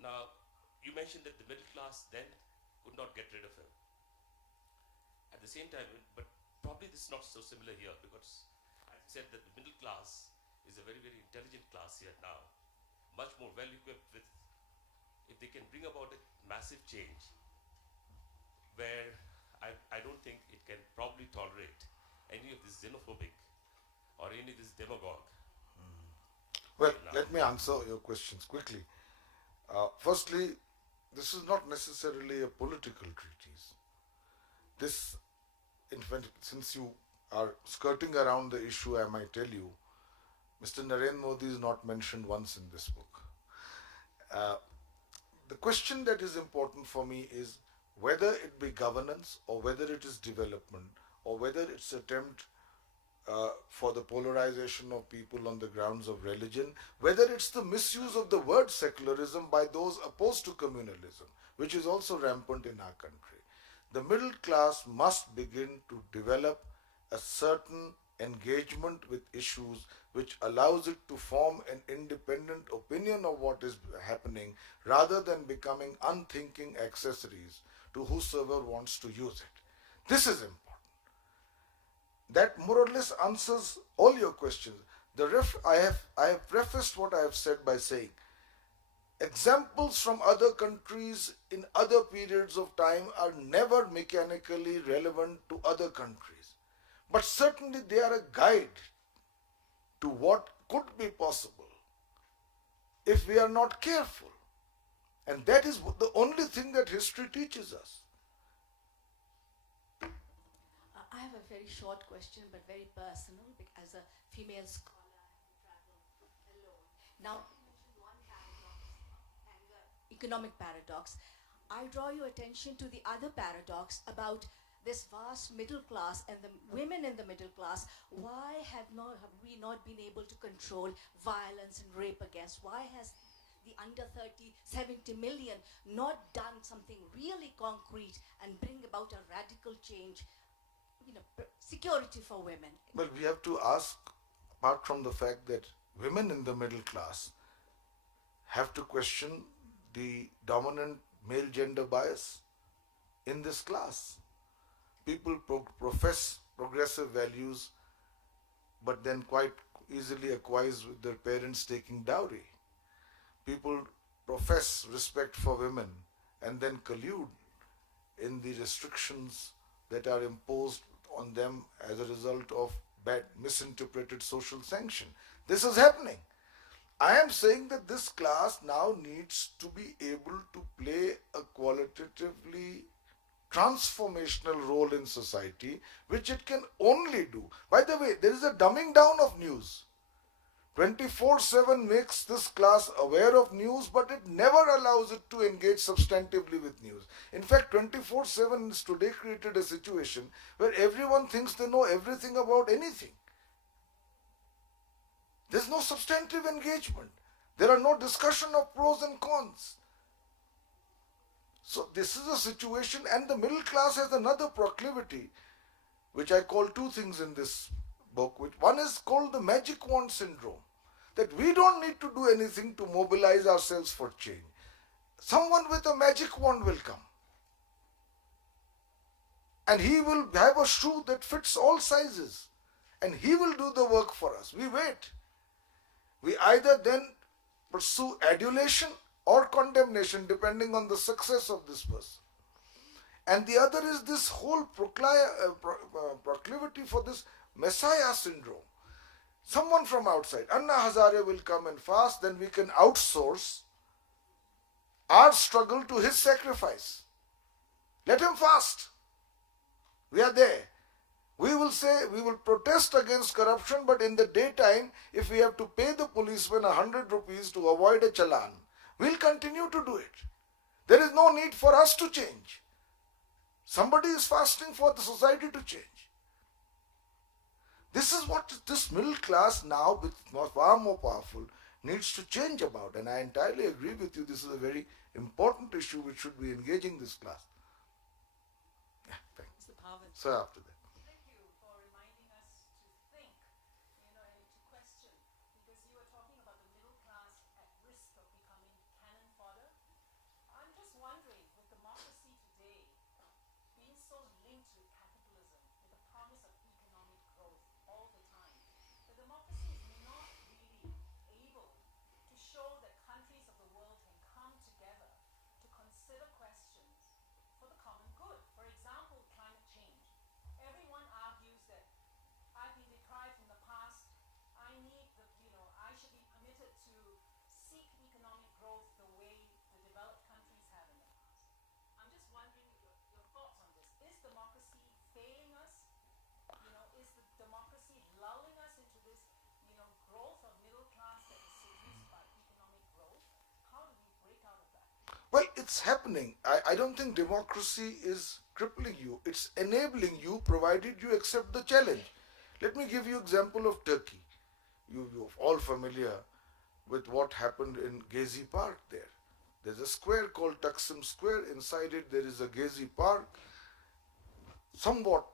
Now, you mentioned that the middle class then could not get rid of him. At the same time, but probably this is not so similar here, because I said that the middle class is a very, very intelligent class here now, much more well equipped with, if they can bring about a massive change, where I don't think it can probably tolerate any of this xenophobic or any of this demagogue. Well, let me answer your questions quickly. Firstly, this is not necessarily a political treatise. This, in fact, since you are skirting around the issue, I might tell you, Mr. Narendra Modi is not mentioned once in this book. The question that is important for me is whether it be governance or whether it is development or whether it's attempt for the polarization of people on the grounds of religion, whether it's the misuse of the word secularism by those opposed to communalism, which is also rampant in our country. The middle class must begin to develop a certain engagement with issues which allows it to form an independent opinion of what is happening rather than becoming unthinking accessories to whosoever wants to use it. This is important. That more or less answers all your questions. I have prefaced what I have said by saying examples from other countries in other periods of time are never mechanically relevant to other countries. But certainly they are a guide to what could be possible if we are not careful. And that is the only thing that history teaches us. I have a very short question, but very personal, as a female scholar who travel alone. Now, you mentioned one paradox, anger, economic paradox. I draw your attention to the other paradox about this vast middle class and the women in the middle class. Why have we not been able to control violence and rape against? Why has the under 30, 70 million not done something really concrete and bring about a radical change? Security for women. Well, we have to ask, apart from the fact that women in the middle class have to question the dominant male gender bias in this class. People profess progressive values, but then quite easily acquiesce with their parents taking dowry. People profess respect for women and then collude in the restrictions that are imposed on them as a result of bad, misinterpreted social sanction. This is happening. I am saying that this class now needs to be able to play a qualitatively transformational role in society, which it can only do. By the way, there is a dumbing down of news. 24/7 makes this class aware of news, but it never allows it to engage substantively with news. In fact, 24/7 has today created a situation where everyone thinks they know everything about anything. There's no substantive engagement. There are no discussion of pros and cons. So this is a situation, and the middle class has another proclivity, which I call two things in this book. One is called the magic wand syndrome, that we don't need to do anything to mobilize ourselves for change. Someone with a magic wand will come, and he will have a shoe that fits all sizes, and he will do the work for us. We wait. We either then pursue adulation or condemnation, depending on the success of this person. And the other is this whole proclivity for this Messiah syndrome. Someone from outside, Anna Hazare will come and fast, then we can outsource our struggle to his sacrifice. Let him fast. We are there. We will say, we will protest against corruption, but in the daytime, if we have to pay the policeman 100 rupees to avoid a challan, we'll continue to do it. There is no need for us to change. Somebody is fasting for the society to change. This is what this middle class now, with far more powerful, needs to change about. And I entirely agree with you. This is a very important issue which should be engaging this class. Yeah, thanks. So after that. Thank you for reminding us to think, and to question, because you were talking about the middle class at risk of becoming cannon fodder. I'm just wondering, with democracy today being so linked to capitalism, with the promise of economic growth all the time, the democracy is not really able to show that countries of the world can come together to consider questions for the common good. For example, climate change. Everyone argues that I've been deprived in the past. I should be permitted to seek economic growth the way the developed countries have in the past. I'm just wondering your thoughts on this. Is democracy failing us? Is the democracy lulling us into this, growth of middle class that is seduced by economic growth? How do we break out of that? Well, it's happening. I don't think democracy is crippling you. It's enabling you, provided you accept the challenge. Let me give you example of Turkey. You're all familiar with what happened in Gezi Park there. There's a square called Taksim Square. Inside it, there is a Gezi Park. Somewhat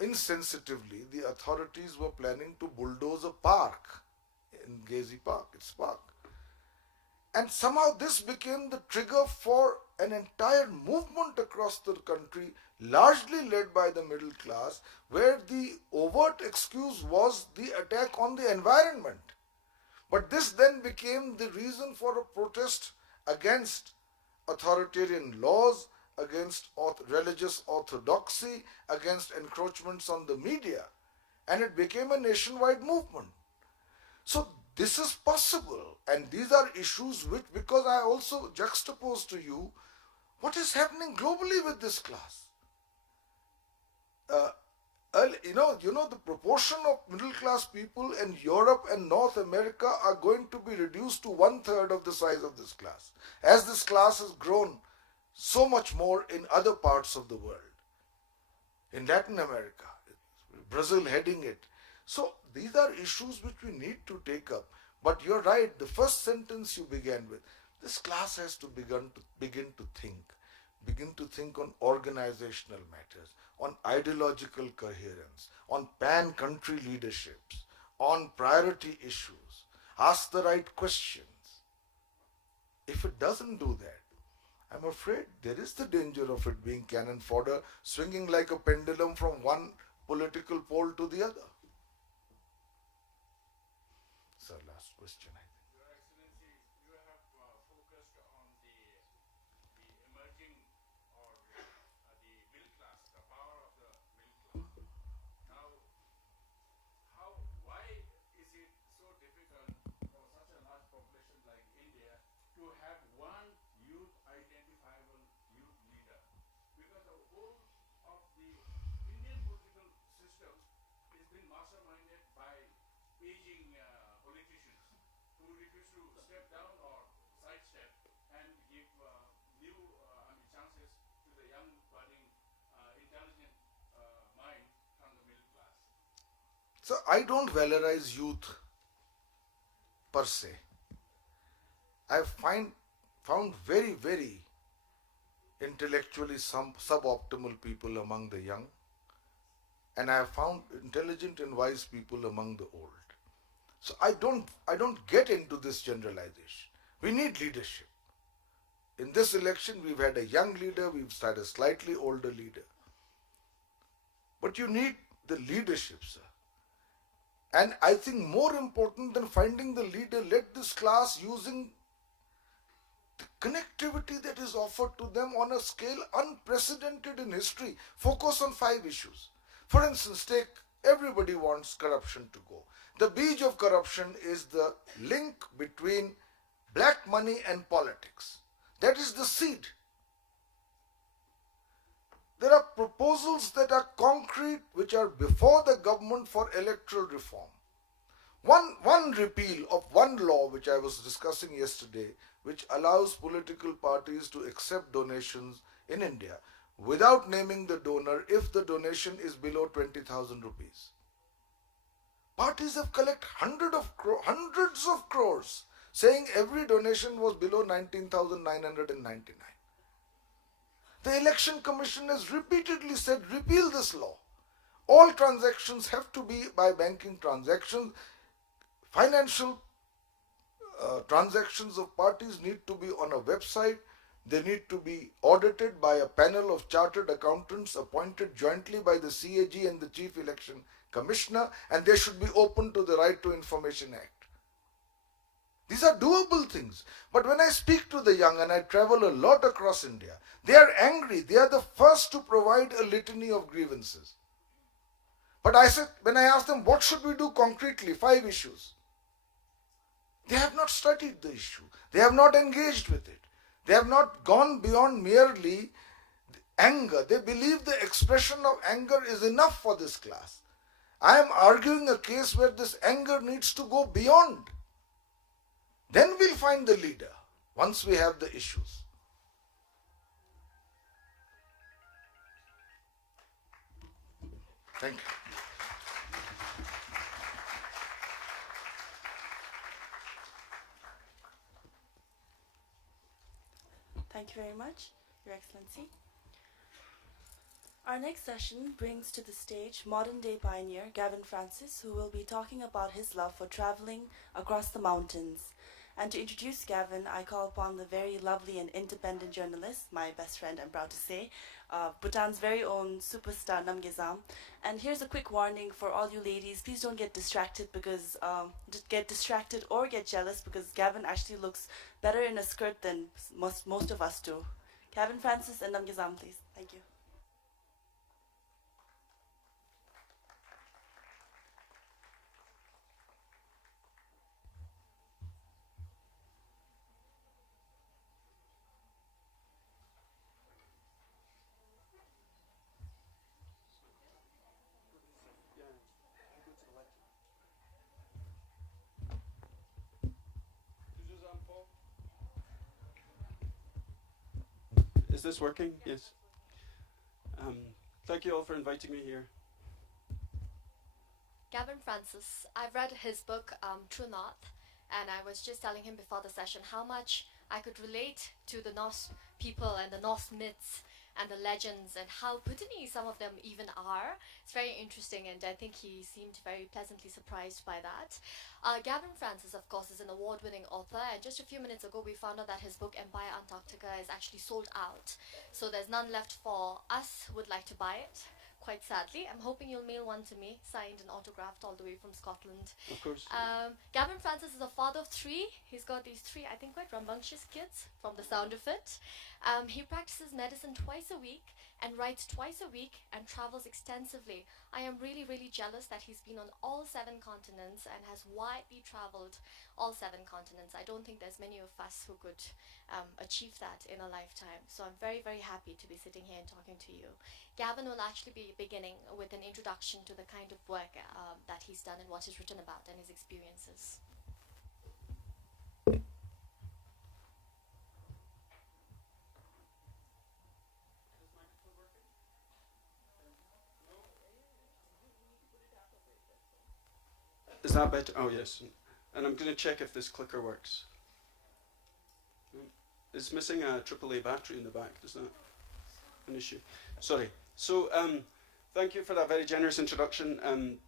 insensitively, the authorities were planning to bulldoze a park in Gezi Park, its park. And somehow this became the trigger for an entire movement across the country, largely led by the middle class, where the overt excuse was the attack on the environment. But this then became the reason for a protest against authoritarian laws, against religious orthodoxy, against encroachments on the media. And it became a nationwide movement. So this is possible. And these are issues which, because I also juxtapose to you what is happening globally with this class. The proportion of middle class people in Europe and North America are going to be reduced to 1/3 of the size of this class, as this class has grown so much more in other parts of the world. In Latin America, Brazil heading it. So these are issues which we need to take up. But you're right, the first sentence you began with, this class has to begin to think on organizational matters, on ideological coherence, on pan-country leaderships, on priority issues, ask the right questions. If it doesn't do that, I'm afraid there is the danger of it being cannon fodder, swinging like a pendulum from one political pole to the other. Sir, last question, I think. Your Excellency, you have focused on the emerging or the middle class, the power of the middle class. Now, why is it so difficult for such a large population like India to have one youth identifiable youth leader? Because the whole of the Indian political system has been masterminded by aging politicians who refuse to step down or sidestep and give new chances to the young, budding, intelligent mind from the middle class. So I don't valorize youth per se. I found very, very intellectually suboptimal people among the young, and I have found intelligent and wise people among the old. So I don't get into this generalization. We need leadership. In this election, we've had a young leader, we've had a slightly older leader. But you need the leadership, sir. And I think more important than finding the leader, let this class using the connectivity that is offered to them on a scale unprecedented in history, focus on 5 issues. For instance, take everybody wants corruption to go. The beach of corruption is the link between black money and politics. That is the seed. There are proposals that are concrete, which are before the government for electoral reform. One repeal of one law, which I was discussing yesterday, which allows political parties to accept donations in India without naming the donor if the donation is below 20,000 rupees. Parties have collected hundreds of crores, saying every donation was below 19,999. The Election Commission has repeatedly said, repeal this law. All transactions have to be by banking transactions. Financial transactions of parties need to be on a website. They need to be audited by a panel of chartered accountants appointed jointly by the CAG and the Chief Election Commissioner, and they should be open to the Right to Information Act. These are doable things. But when I speak to the young, and I travel a lot across India, they are angry. They are the first to provide a litany of grievances. But I said, when I asked them, what should we do concretely? 5 issues. They have not studied the issue. They have not engaged with it. They have not gone beyond merely anger. They believe the expression of anger is enough for this class. I am arguing a case where this anger needs to go beyond. Then we'll find the leader once we have the issues. Thank you. Thank you very much, Your Excellency. Our next session brings to the stage modern-day pioneer Gavin Francis, who will be talking about his love for traveling across the mountains. And to introduce Gavin, I call upon the very lovely and independent journalist, my best friend, I'm proud to say, Bhutan's very own superstar Namgezam. And here's a quick warning for all you ladies: please don't get distracted or get jealous, because Gavin actually looks better in a skirt than most of us do. Gavin Francis and Namgezam, please. Thank you. Is this working? Yes. Thank you all for inviting me here. Gavin Francis, I've read his book, True North, and I was just telling him before the session how much I could relate to the Norse people and the Norse myths and the legends, and how Bhutanese some of them even are. It's very interesting, and I think he seemed very pleasantly surprised by that. Gavin Francis, of course, is an award-winning author, and just a few minutes ago we found out that his book Empire Antarctica is actually sold out. So there's none left for us who would like to buy it. Quite sadly. I'm hoping you'll mail one to me, signed and autographed all the way from Scotland. Of course. Gavin Francis is a father of 3. He's got these 3, I think, quite rambunctious kids, from the sound of it. He practices medicine twice a week and writes twice a week and travels extensively. I am really, really jealous that he's been on all 7 continents and has widely traveled all 7 continents. I don't think there's many of us who could achieve that in a lifetime. So I'm very, very happy to be sitting here and talking to you. Gavin will actually be beginning with an introduction to the kind of work that he's done and what he's written about and his experiences. Is that better? Oh, yes. And I'm going to check if this clicker works. It's missing a AAA battery in the back. Is that an issue? Sorry. So, thank you for that very generous introduction.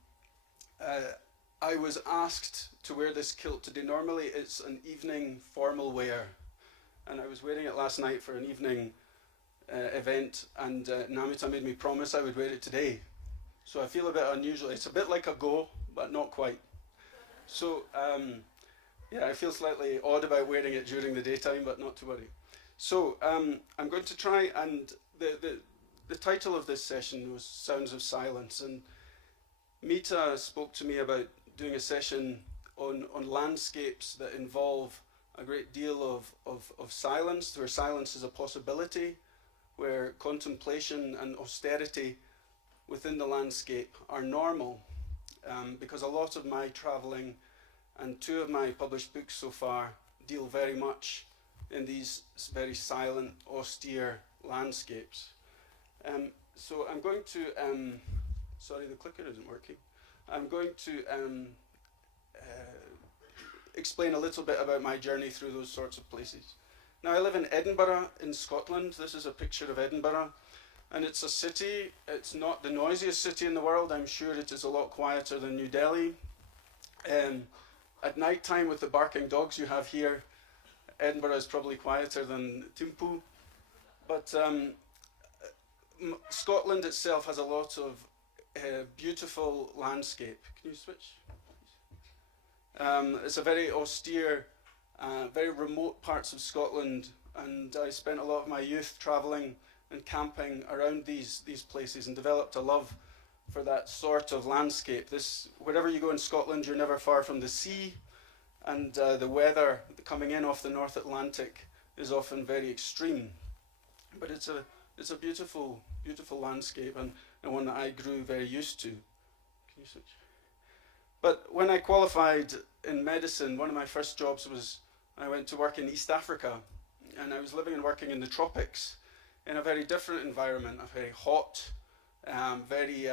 I was asked to wear this kilt today. Normally, it's an evening formal wear, and I was wearing it last night for an evening event, and Namita made me promise I would wear it today. So I feel a bit unusual. It's a bit like a go, but not quite. So, yeah, I feel slightly odd about wearing it during the daytime, but not to worry. So, I'm going to try, and the title of this session was Sounds of Silence, and Mita spoke to me about doing a session on landscapes that involve a great deal of silence, where silence is a possibility, where contemplation and austerity within the landscape are normal. Because a lot of my travelling and 2 of my published books so far deal very much in these very silent, austere landscapes. So I'm going to, sorry, the clicker isn't working. I'm going to explain a little bit about my journey through those sorts of places. Now, I live in Edinburgh in Scotland. This is a picture of Edinburgh. And it's a city, it's not the noisiest city in the world. I'm sure it is a lot quieter than New Delhi. At night time, with the barking dogs you have here, Edinburgh is probably quieter than Thimphu. But Scotland itself has a lot of beautiful landscape. Can you switch? It's a very austere, very remote parts of Scotland, and I spent a lot of my youth travelling and camping around these places and developed a love for that sort of landscape. Wherever you go in Scotland, you're never far from the sea, and the weather coming in off the North Atlantic is often very extreme. But it's a beautiful, beautiful landscape, and one that I grew very used to. Can you switch? But when I qualified in medicine, one of my first jobs was I went to work in East Africa, and I was living and working in the tropics, in a very different environment, a very hot, very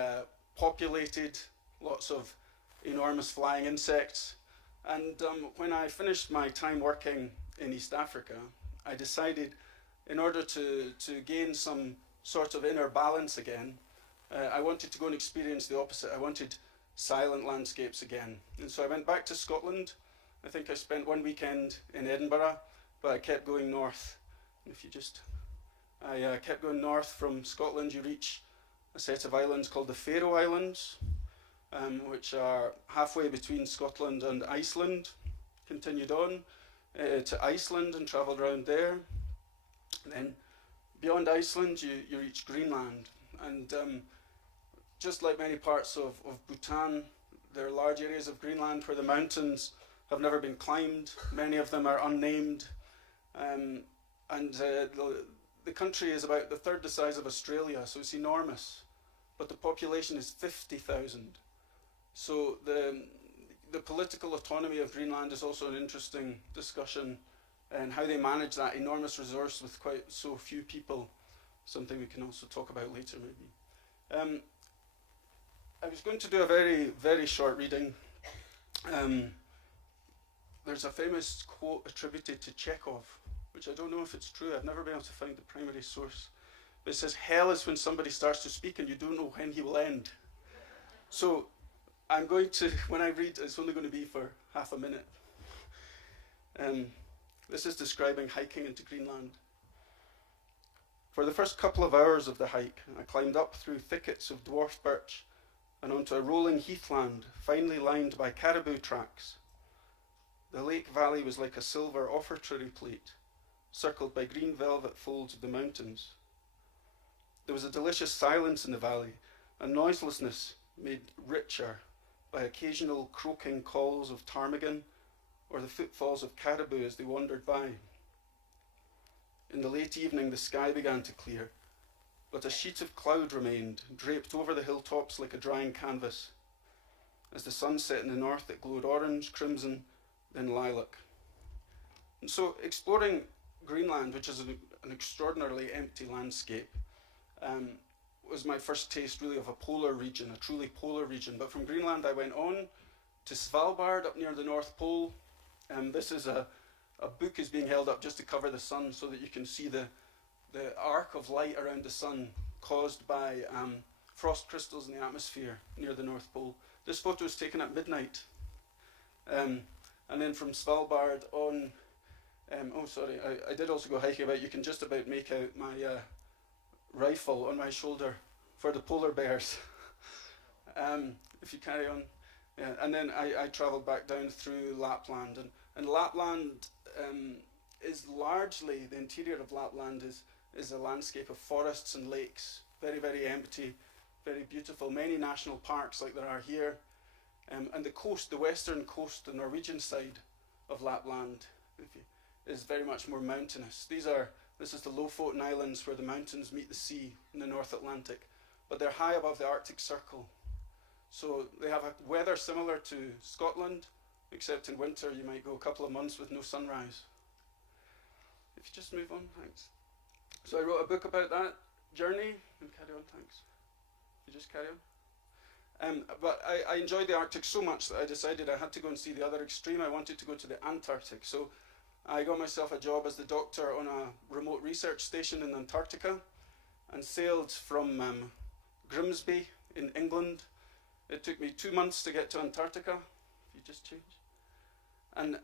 populated, lots of enormous flying insects. And when I finished my time working in East Africa, I decided in order to gain some sort of inner balance again, I wanted to go and experience the opposite. I wanted silent landscapes again. And so I went back to Scotland. I think I spent one weekend in Edinburgh, but I kept going north. And if you just, I kept going north from Scotland. You reach a set of islands called the Faroe Islands, which are halfway between Scotland and Iceland. Continued on to Iceland and travelled around there. And then beyond Iceland, you reach Greenland. And just like many parts of Bhutan, there are large areas of Greenland where the mountains have never been climbed. Many of them are unnamed. The country is about the third the size of Australia, so it's enormous. But the population is 50,000. So the political autonomy of Greenland is also an interesting discussion, and how they manage that enormous resource with quite so few people, something we can also talk about later maybe. I was going to do a very, very short reading. There's a famous quote attributed to Chekhov, which I don't know if it's true. I've never been able to find the primary source. But it says, hell is when somebody starts to speak and you don't know when he will end. So I'm going to, when I read, it's only going to be for half a minute. This is describing hiking into Greenland. For the first couple of hours of the hike, I climbed up through thickets of dwarf birch and onto a rolling heathland, finely lined by caribou tracks. The lake valley was like a silver offertory plate, circled by green velvet folds of the mountains. There was a delicious silence in the valley, a noiselessness made richer by occasional croaking calls of ptarmigan or the footfalls of caribou as they wandered by. In the late evening, the sky began to clear, but a sheet of cloud remained, draped over the hilltops like a drying canvas. As the sun set in the north, it glowed orange, crimson, then lilac. And so exploring Greenland, which is an extraordinarily empty landscape, was my first taste really of a polar region, a truly polar region. But from Greenland I went on to Svalbard up near the North Pole. This is a book is being held up just to cover the sun so that you can see the arc of light around the sun caused by frost crystals in the atmosphere near the North Pole. This photo was taken at midnight. And then from Svalbard on, I did also go hiking about. You can just about make out my rifle on my shoulder for the polar bears. If you carry on. Yeah, and then I travelled back down through Lapland. And Lapland is largely, the interior of Lapland is a landscape of forests and lakes. Very, very empty, very beautiful. Many national parks like there are here. And the coast, the western coast, the Norwegian side of Lapland is very much more mountainous. This is the Lofoten Islands where the mountains meet the sea in the North Atlantic. But they're high above the Arctic Circle. So they have a weather similar to Scotland, except in winter you might go a couple of months with no sunrise. If you just move on, thanks. So I wrote a book about that journey, and carry on, thanks. You just carry on. But I enjoyed the Arctic so much that I decided I had to go and see the other extreme. I wanted to go to the Antarctic. So I got myself a job as the doctor on a remote research station in Antarctica and sailed from Grimsby in England. It took me 2 months to get to Antarctica, if you just change, and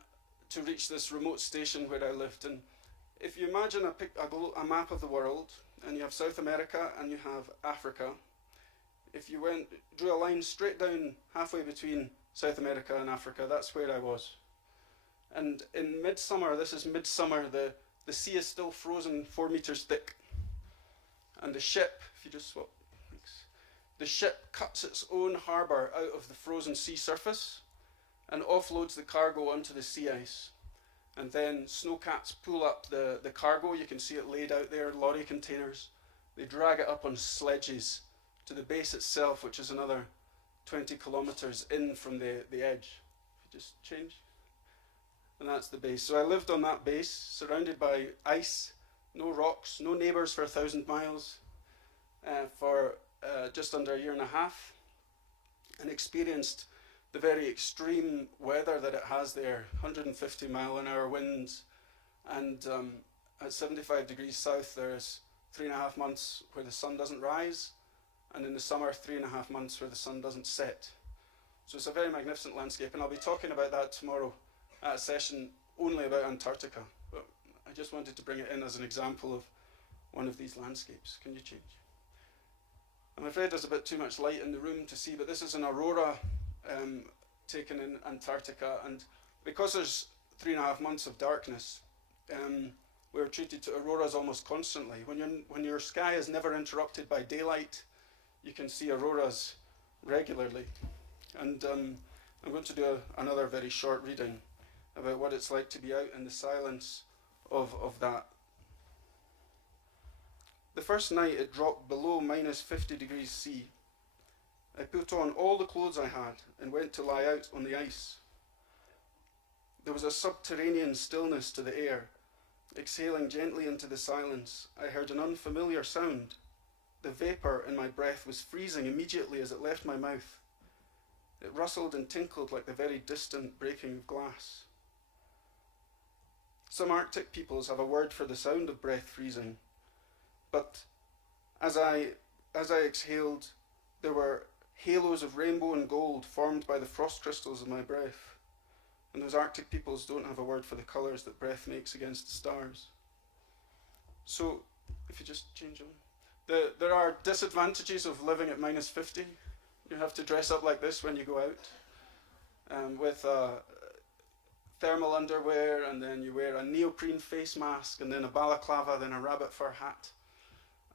to reach this remote station where I lived. And if you imagine a map of the world, and you have South America and you have Africa, if you drew a line straight down halfway between South America and Africa, that's where I was. And in midsummer, this is midsummer, the sea is still frozen 4 meters thick. And the ship, if you just swap, thanks. The ship cuts its own harbour out of the frozen sea surface and offloads the cargo onto the sea ice. And then snowcats pull up the cargo. You can see it laid out there, lorry containers. They drag it up on sledges to the base itself, which is another 20 kilometers in from the edge. If you just change. And that's the base. So I lived on that base, surrounded by ice, no rocks, no neighbours for 1,000 miles, for just under a year and a half, and experienced the very extreme weather that it has there, 150 mile an hour winds, and at 75 degrees south, there's 3.5 months where the sun doesn't rise, and in the summer, 3.5 months where the sun doesn't set. So it's a very magnificent landscape, and I'll be talking about that tomorrow at a session only about Antarctica. But I just wanted to bring it in as an example of one of these landscapes. Can you change? I'm afraid there's a bit too much light in the room to see, but this is an aurora taken in Antarctica, and because there's 3.5 months of darkness, we're treated to auroras almost constantly. When your sky is never interrupted by daylight, you can see auroras regularly. And I'm going to do another very short reading about what it's like to be out in the silence of that. The first night it dropped below -50 degrees C. I put on all the clothes I had and went to lie out on the ice. There was a subterranean stillness to the air. Exhaling gently into the silence, I heard an unfamiliar sound. The vapour in my breath was freezing immediately as it left my mouth. It rustled and tinkled like the very distant breaking of glass. Some Arctic peoples have a word for the sound of breath freezing, but as I exhaled, there were halos of rainbow and gold formed by the frost crystals of my breath. And those Arctic peoples don't have a word for the colours that breath makes against the stars. So, if you just change on. There are disadvantages of living at -50. You have to dress up like this when you go out, with thermal underwear, and then you wear a neoprene face mask, and then a balaclava, then a rabbit fur hat.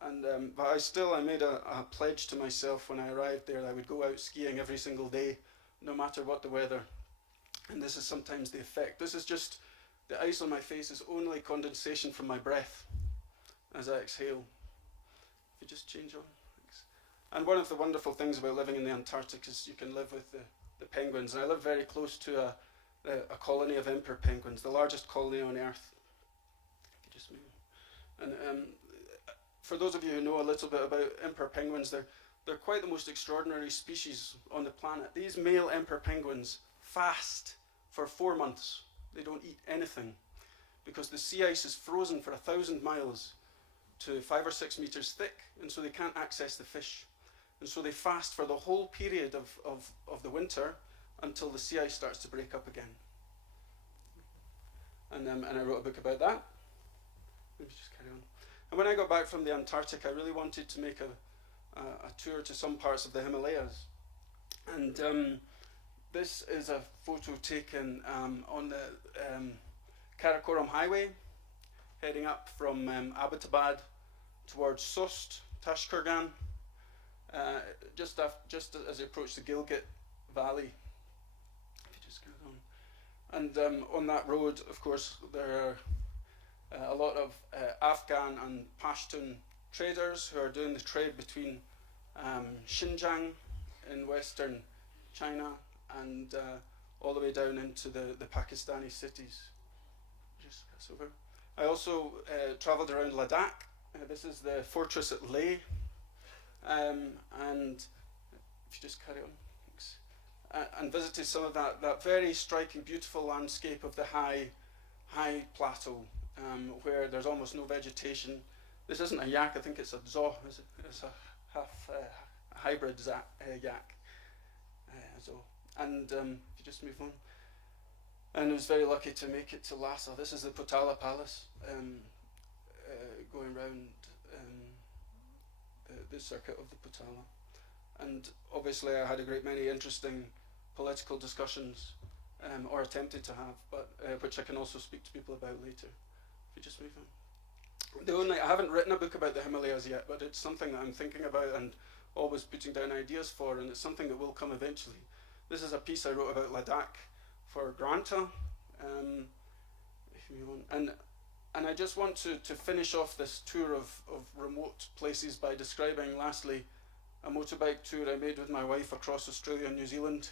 And but I made a pledge to myself when I arrived there that I would go out skiing every single day, no matter what the weather. And this is sometimes the effect. This is just, the ice on my face is only condensation from my breath as I exhale. If you just change on. Thanks. And one of the wonderful things about living in the Antarctic is you can live with the penguins. And I live very close to a colony of emperor penguins, the largest colony on Earth. If you just move. And for those of you who know a little bit about emperor penguins, they're quite the most extraordinary species on the planet. These male emperor penguins fast for 4 months. They don't eat anything because the sea ice is frozen for 1,000 miles to 5 or 6 meters thick, and so they can't access the fish. And so they fast for the whole period of the winter until the sea ice starts to break up again. And I wrote a book about that. Let me just carry on. And when I got back from the Antarctic, I really wanted to make a tour to some parts of the Himalayas. And this is a photo taken on the Karakoram Highway, heading up from Abbottabad towards Sost, Tashkurgan, just as you approach the Gilgit Valley. If you just go on. And on that road, of course, there are a lot of Afghan and Pashtun traders who are doing the trade between Xinjiang in western China and all the way down into the Pakistani cities. Just pass over. I also travelled around Ladakh. This is the fortress at Leh. And if you just carry on. Thanks. And visited some of that very striking, beautiful landscape of the high plateau, where there's almost no vegetation. This isn't a yak, I think it's a zo. It's a half hybrid yak. Zo. And if you just move on. And I was very lucky to make it to Lhasa. This is the Potala Palace, going round the circuit of the Potala. And obviously I had a great many interesting political discussions, or attempted to have, but which I can also speak to people about later. If you just move on. I haven't written a book about the Himalayas yet, but it's something that I'm thinking about and always putting down ideas for, and it's something that will come eventually. This is a piece I wrote about Ladakh for Granta. If you move on. And I just want to finish off this tour of remote places by describing, lastly, a motorbike tour I made with my wife across Australia and New Zealand.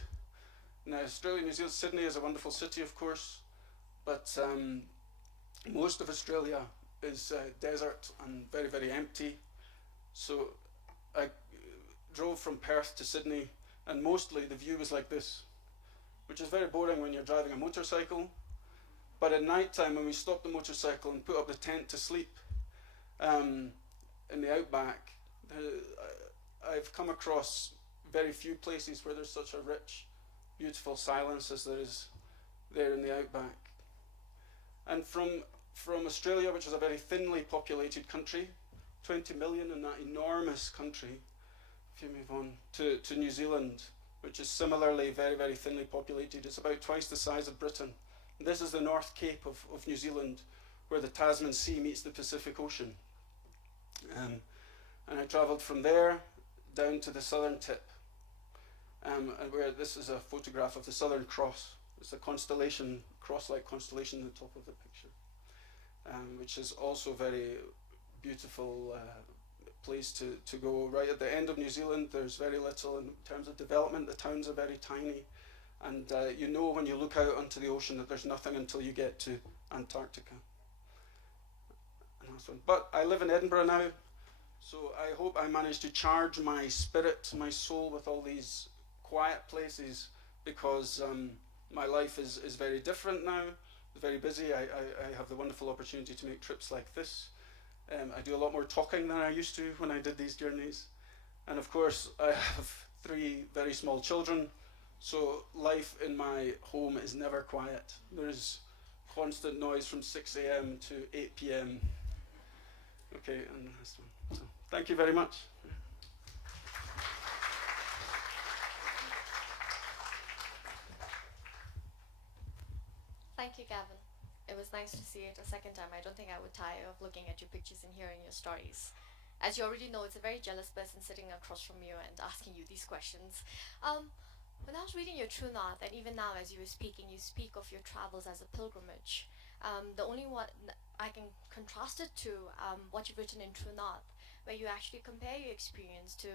Now, Australia and New Zealand, Sydney is a wonderful city, of course, but most of Australia is desert and very, very empty. So I drove from Perth to Sydney, and mostly the view was like this, which is very boring when you're driving a motorcycle. But at night time, when we stop the motorcycle and put up the tent to sleep in the outback, I've come across very few places where there's such a rich, beautiful silence as there is there in the outback. And from Australia, which is a very thinly populated country, 20 million in that enormous country, if you move on to New Zealand, which is similarly very, very thinly populated. It's about twice the size of Britain. This is the North Cape of New Zealand, where the Tasman Sea meets the Pacific Ocean. And I travelled from there down to the southern tip, and where this is a photograph of the Southern Cross. It's a constellation, cross-like constellation at the top of the picture, which is also a very beautiful place to go. Right at the end of New Zealand, there's very little in terms of development. The towns are very tiny, and you know when you look out onto the ocean that there's nothing until you get to Antarctica. But I live in Edinburgh now, so I hope I manage to charge my spirit, my soul with all these quiet places, because my life is very different now. It's very busy. I have the wonderful opportunity to make trips like this. I do a lot more talking than I used to when I did these journeys. And of course, I have 3 very small children, so life in my home is never quiet. There's constant noise from 6 a.m. to 8 p.m. Okay, and the last one. So, thank you very much. Thank you, Gavin. It was nice to see it a second time. I don't think I would tire of looking at your pictures and hearing your stories. As you already know, it's a very jealous person sitting across from you and asking you these questions. When I was reading your True North, and even now as you were speaking, you speak of your travels as a pilgrimage. The only one I can contrast it to what you've written in True North, where you actually compare your experience to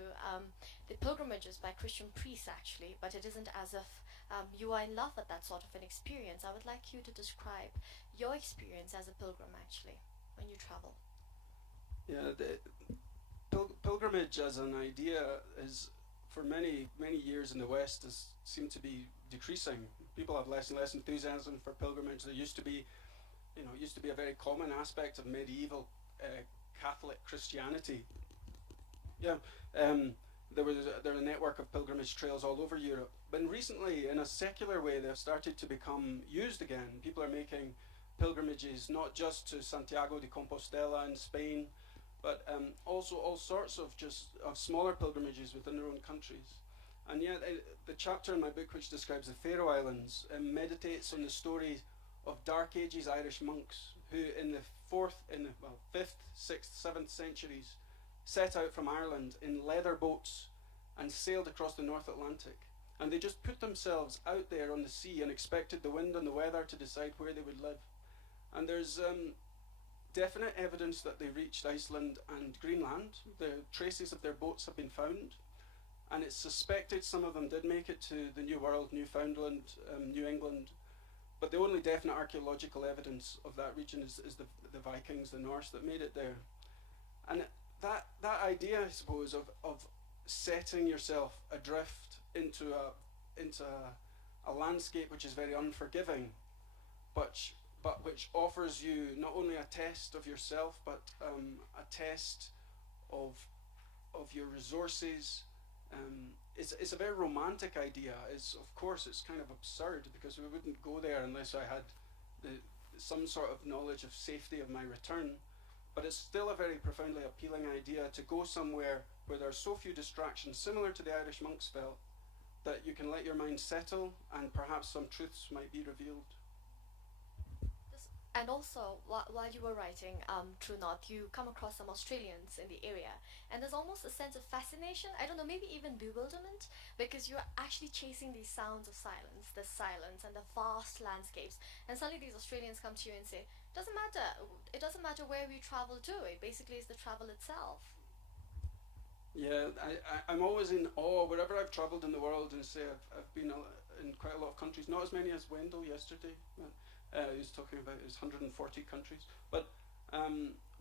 the pilgrimages by Christian priests, actually, but it isn't as if you are in love with that sort of an experience. I would like you to describe your experience as a pilgrim, actually, when you travel. Yeah, the pilgrimage as an idea is, for many, many years in the West, has seemed to be decreasing. People have less and less enthusiasm for pilgrimage. There used to be, a very common aspect of medieval Catholic Christianity. Yeah, there was a network of pilgrimage trails all over Europe. But recently, in a secular way, they've started to become used again. People are making pilgrimages not just to Santiago de Compostela in Spain, but also all sorts of smaller pilgrimages within their own countries. And yet, the chapter in my book which describes the Faroe Islands meditates on the story of Dark Ages Irish monks who, in the 5th, 6th, 7th centuries, set out from Ireland in leather boats and sailed across the North Atlantic. And they just put themselves out there on the sea and expected the wind and the weather to decide where they would live. And there's definite evidence that they reached Iceland and Greenland. The traces of their boats have been found. And it's suspected some of them did make it to the New World, Newfoundland, New England. But the only definite archaeological evidence of that region is the Vikings, the Norse, that made it there. And that idea, I suppose, of setting yourself adrift into a landscape which is very unforgiving, but which offers you not only a test of yourself, but a test of your resources. It's a very romantic idea. Of course it's kind of absurd, because we wouldn't go there unless I had some sort of knowledge of safety of my return. But it's still a very profoundly appealing idea to go somewhere where there are so few distractions, similar to the Irish monks felt, that you can let your mind settle and perhaps some truths might be revealed. And also, while you were writing True North, you come across some Australians in the area, and there's almost a sense of fascination, I don't know, maybe even bewilderment, because you're actually chasing these sounds of silence, the silence and the vast landscapes, and suddenly these Australians come to you and say, it doesn't matter where we travel to, it basically is the travel itself. Yeah, I'm always in awe wherever I've travelled in the world, and say I've been in quite a lot of countries, not as many as Wendell yesterday. He was talking about his 140 countries. But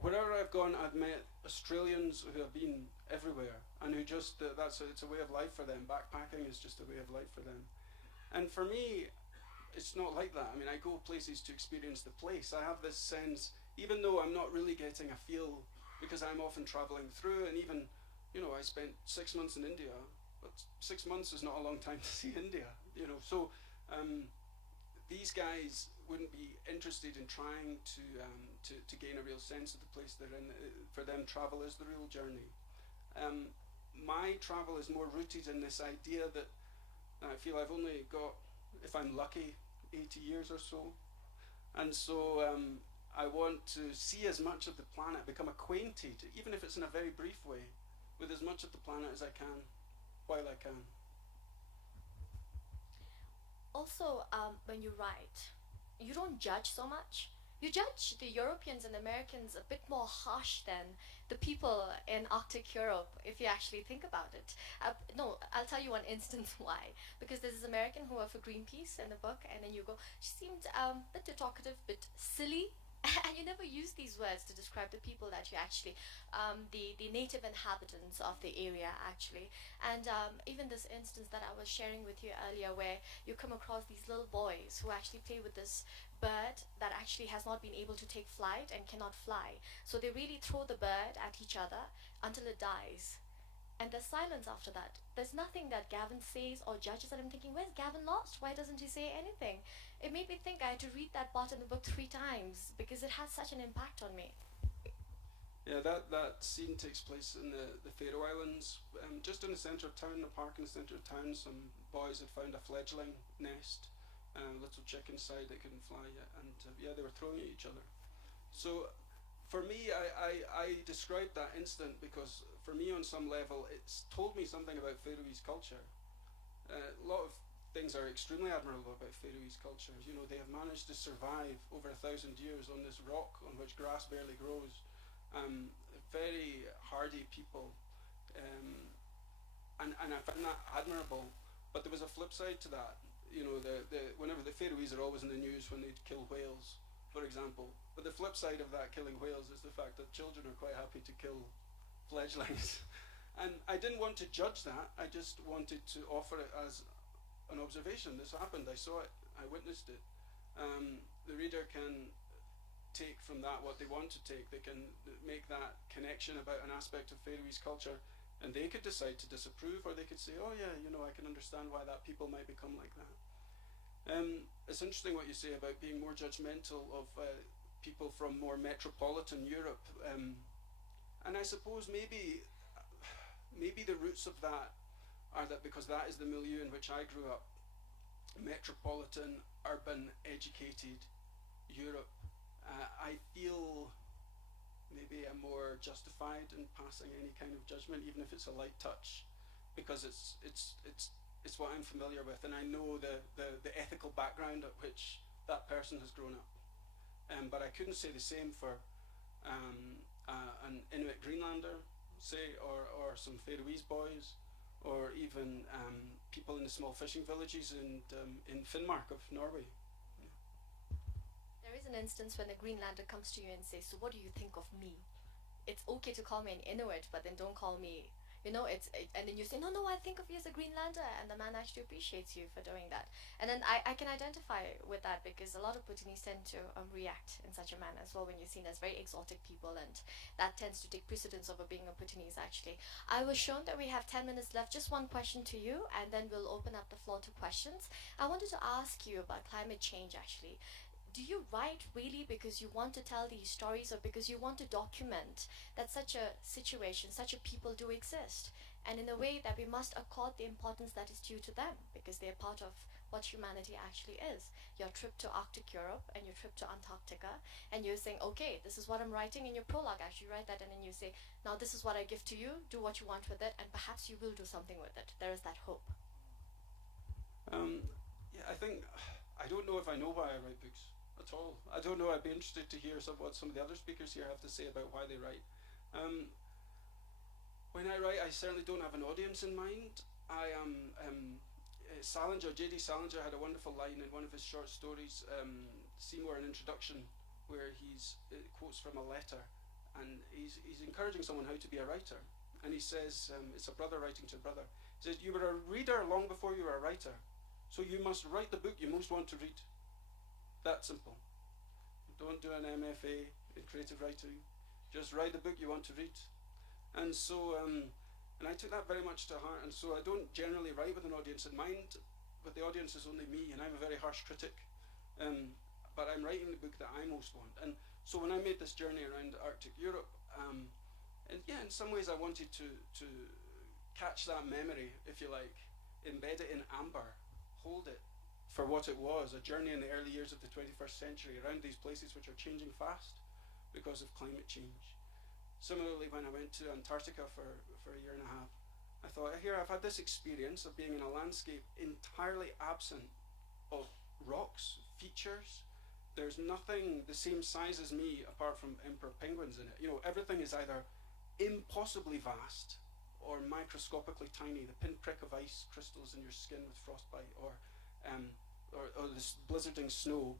wherever I've gone, I've met Australians who have been everywhere, and who just, it's a way of life for them. Backpacking is just a way of life for them. And for me, it's not like that. I mean, I go places to experience the place. I have this sense, even though I'm not really getting a feel, because I'm often traveling through, and even, you know, I spent 6 months in India, but 6 months is not a long time to see India, you know. So these guys wouldn't be interested in trying to gain a real sense of the place they're in. For them, travel is the real journey. My travel is more rooted in this idea that I feel I've only got, if I'm lucky, 80 years or so. And so I want to see as much of the planet, become acquainted, even if it's in a very brief way, with as much of the planet as I can, while I can. Also, when you write, you don't judge so much. You judge the Europeans and Americans a bit more harsh than the people in Arctic Europe, if you actually think about it. No, I'll tell you one instance why. Because there's this American who worked for Greenpeace in the book, and then you go, she seemed a bit talkative, bit silly. And you never use these words to describe the people that you actually, the native inhabitants of the area actually. And even this instance that I was sharing with you earlier, where you come across these little boys who actually play with this bird that actually has not been able to take flight and cannot fly. So they really throw the bird at each other until it dies. And there's silence after that. There's nothing that Gavin says or judges, and I'm thinking, where's Gavin lost? Why doesn't he say anything? It made me think I had to read that part in the book 3 times because it has such an impact on me. Yeah, that scene takes place in the Faroe Islands, just in the centre of town, a park in the centre of town. Some boys had found a fledgling nest, little chick inside that couldn't fly yet, and yeah, they were throwing at each other. So for me, I described that incident because for me, on some level, it's told me something about Faroese culture. A lot of things are extremely admirable about Faroese culture. You know, they have managed to survive over 1,000 years on this rock on which grass barely grows. Very hardy people, and I find that admirable. But there was a flip side to that. You know, whenever the Faroese are always in the news when they'd kill whales, for example. But the flip side of that killing whales is the fact that children are quite happy to kill fledglings. And I didn't want to judge that. I just wanted to offer it as an observation. This happened. I saw it. I witnessed it. The reader can take from that what they want to take. They can make that connection about an aspect of Faroese culture, and they could decide to disapprove, or they could say, oh yeah, you know, I can understand why that people might become like that. It's interesting what you say about being more judgmental of people from more metropolitan Europe, and I suppose maybe the roots of that are that because that is the milieu in which I grew up, metropolitan, urban, educated Europe, I feel maybe I'm more justified in passing any kind of judgment, even if it's a light touch, because it's what I'm familiar with, and I know the ethical background at which that person has grown up. But I couldn't say the same for an Inuit Greenlander, say, or some Faroese boys, or even people in the small fishing villages in Finnmark of Norway. There is an instance when a Greenlander comes to you and says, so what do you think of me? It's okay to call me an Inuit, but then don't call me, you know, and then you say, no, I think of you as a Greenlander, and the man actually appreciates you for doing that. And then I can identify with that because a lot of Bhutanese tend to react in such a manner as well when you're seen as very exotic people, and that tends to take precedence over being a Bhutanese actually. I was shown that we have 10 minutes left. Just one question to you, and then we'll open up the floor to questions. I wanted to ask you about climate change actually. Do you write really because you want to tell these stories, or because you want to document that such a situation, such a people do exist, and in a way that we must accord the importance that is due to them because they're part of what humanity actually is? Your trip to Arctic Europe and your trip to Antarctica, and you're saying, okay, this is what I'm writing in your prologue. Actually, you write that, and then you say, now this is what I give to you, do what you want with it, and perhaps you will do something with it. There is that hope. Yeah, I don't know if I know why I write books at all. I don't know. I'd be interested to hear what some of the other speakers here have to say about why they write. When I write, I certainly don't have an audience in mind. I am Salinger, J.D. Salinger had a wonderful line in one of his short stories, Seymour, an introduction, where he's quotes from a letter, and he's encouraging someone how to be a writer. And he says, it's a brother writing to a brother. He says, you were a reader long before you were a writer, so you must write the book you most want to read. That simple. Don't do an MFA in creative writing. Just write the book you want to read. And so, and I took that very much to heart. And so I don't generally write with an audience in mind, but the audience is only me, and I'm a very harsh critic. But I'm writing the book that I most want. And so when I made this journey around Arctic Europe, and yeah, in some ways I wanted to catch that memory, if you like, embed it in amber, hold it for what it was, a journey in the early years of the 21st century around these places which are changing fast because of climate change. Similarly, when I went to Antarctica for a year and a half, I thought, here I've had this experience of being in a landscape entirely absent of rocks, features. There's nothing the same size as me apart from emperor penguins in it. You know, everything is either impossibly vast or microscopically tiny, the pinprick of ice crystals in your skin with frostbite, or this blizzarding snow,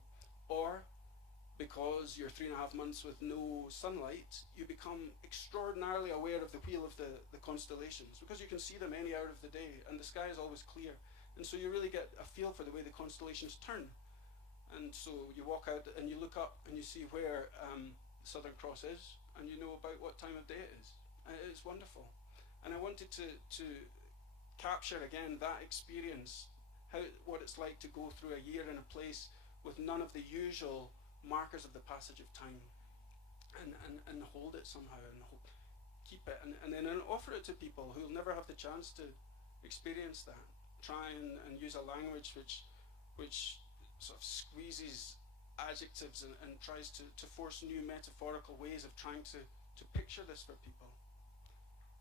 or because you're 3.5 months with no sunlight, you become extraordinarily aware of the wheel of the constellations, because you can see them any hour of the day, and the sky is always clear. And so you really get a feel for the way the constellations turn. And so you walk out and you look up and you see where the Southern Cross is, and you know about what time of day it is. And it's wonderful. And I wanted to capture again that experience, what it's like to go through a year in a place with none of the usual markers of the passage of time, and hold it somehow, and keep it, and then offer it to people who will never have the chance to experience that. Try and use a language which sort of squeezes adjectives and tries to force new metaphorical ways of trying to picture this for people.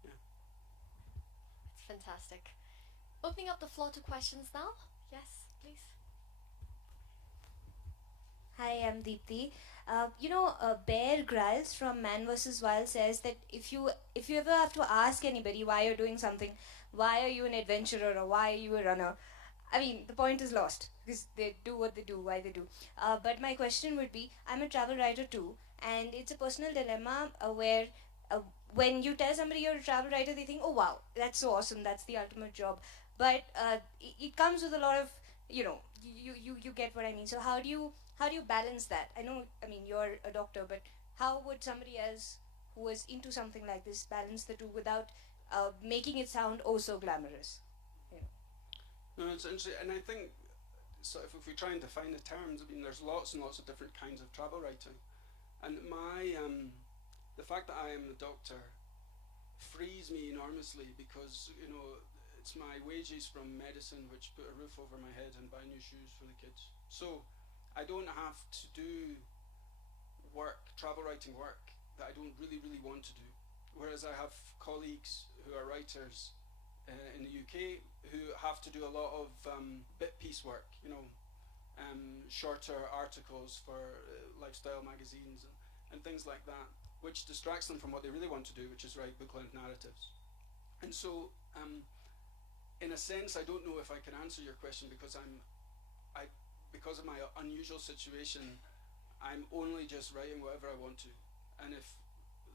Yeah. It's fantastic. Opening up the floor to questions now. Yes, please. Hi, I'm Deepthi. Bear Grylls from Man vs. Wild says that if you ever have to ask anybody why you're doing something, why are you an adventurer or why are you a runner, I mean, the point is lost because they do what they do, why they do. But my question would be, I'm a travel writer too, and it's a personal dilemma where when you tell somebody you're a travel writer, they think, oh wow, that's so awesome, that's the ultimate job. But it comes with a lot of, you get what I mean. So how do you balance that? I mean, you're a doctor, but how would somebody else who was into something like this balance the two without making it sound oh so glamorous? No, it's interesting, and I think so if we try and define the terms, I mean, there's lots and lots of different kinds of travel writing, and the fact that I am a doctor frees me enormously, because it's my wages from medicine which put a roof over my head and buy new shoes for the kids. So I don't have to do travel writing work that I don't really want to do. Whereas I have colleagues who are writers in the UK who have to do a lot of bit piece work, shorter articles for lifestyle magazines and things like that, which distracts them from what they really want to do, which is write book-length narratives. And so, in a sense, I don't know if I can answer your question, because because of my unusual situation, I'm only just writing whatever I want to, and if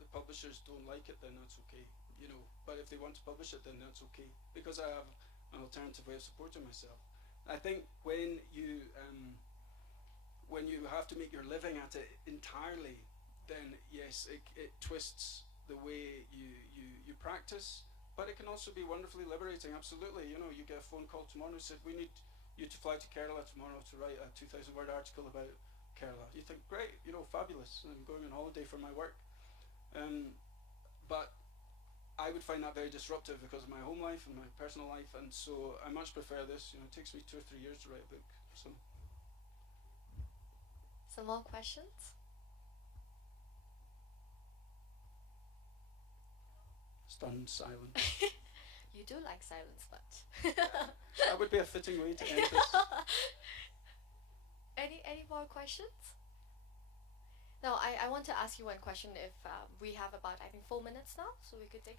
the publishers don't like it, then that's okay, but if they want to publish it, then that's okay, because I have an alternative way of supporting myself. I think when you have to make your living at it entirely, then yes, it twists the way you practice, but it can also be wonderfully liberating. Absolutely. You get a phone call tomorrow and said, we need you to fly to Kerala tomorrow to write a 2,000-word article about Kerala. You think, great, fabulous, I'm going on holiday for my work. But I would find that very disruptive because of my home life and my personal life, and so I much prefer this. It takes me 2 or 3 years to write a book. So. Some more questions? Stunned silence. You do like silence much. That would be a fitting way to end this. Any more questions? No, I want to ask you one question. If we have about, I think, 4 minutes now, so we could take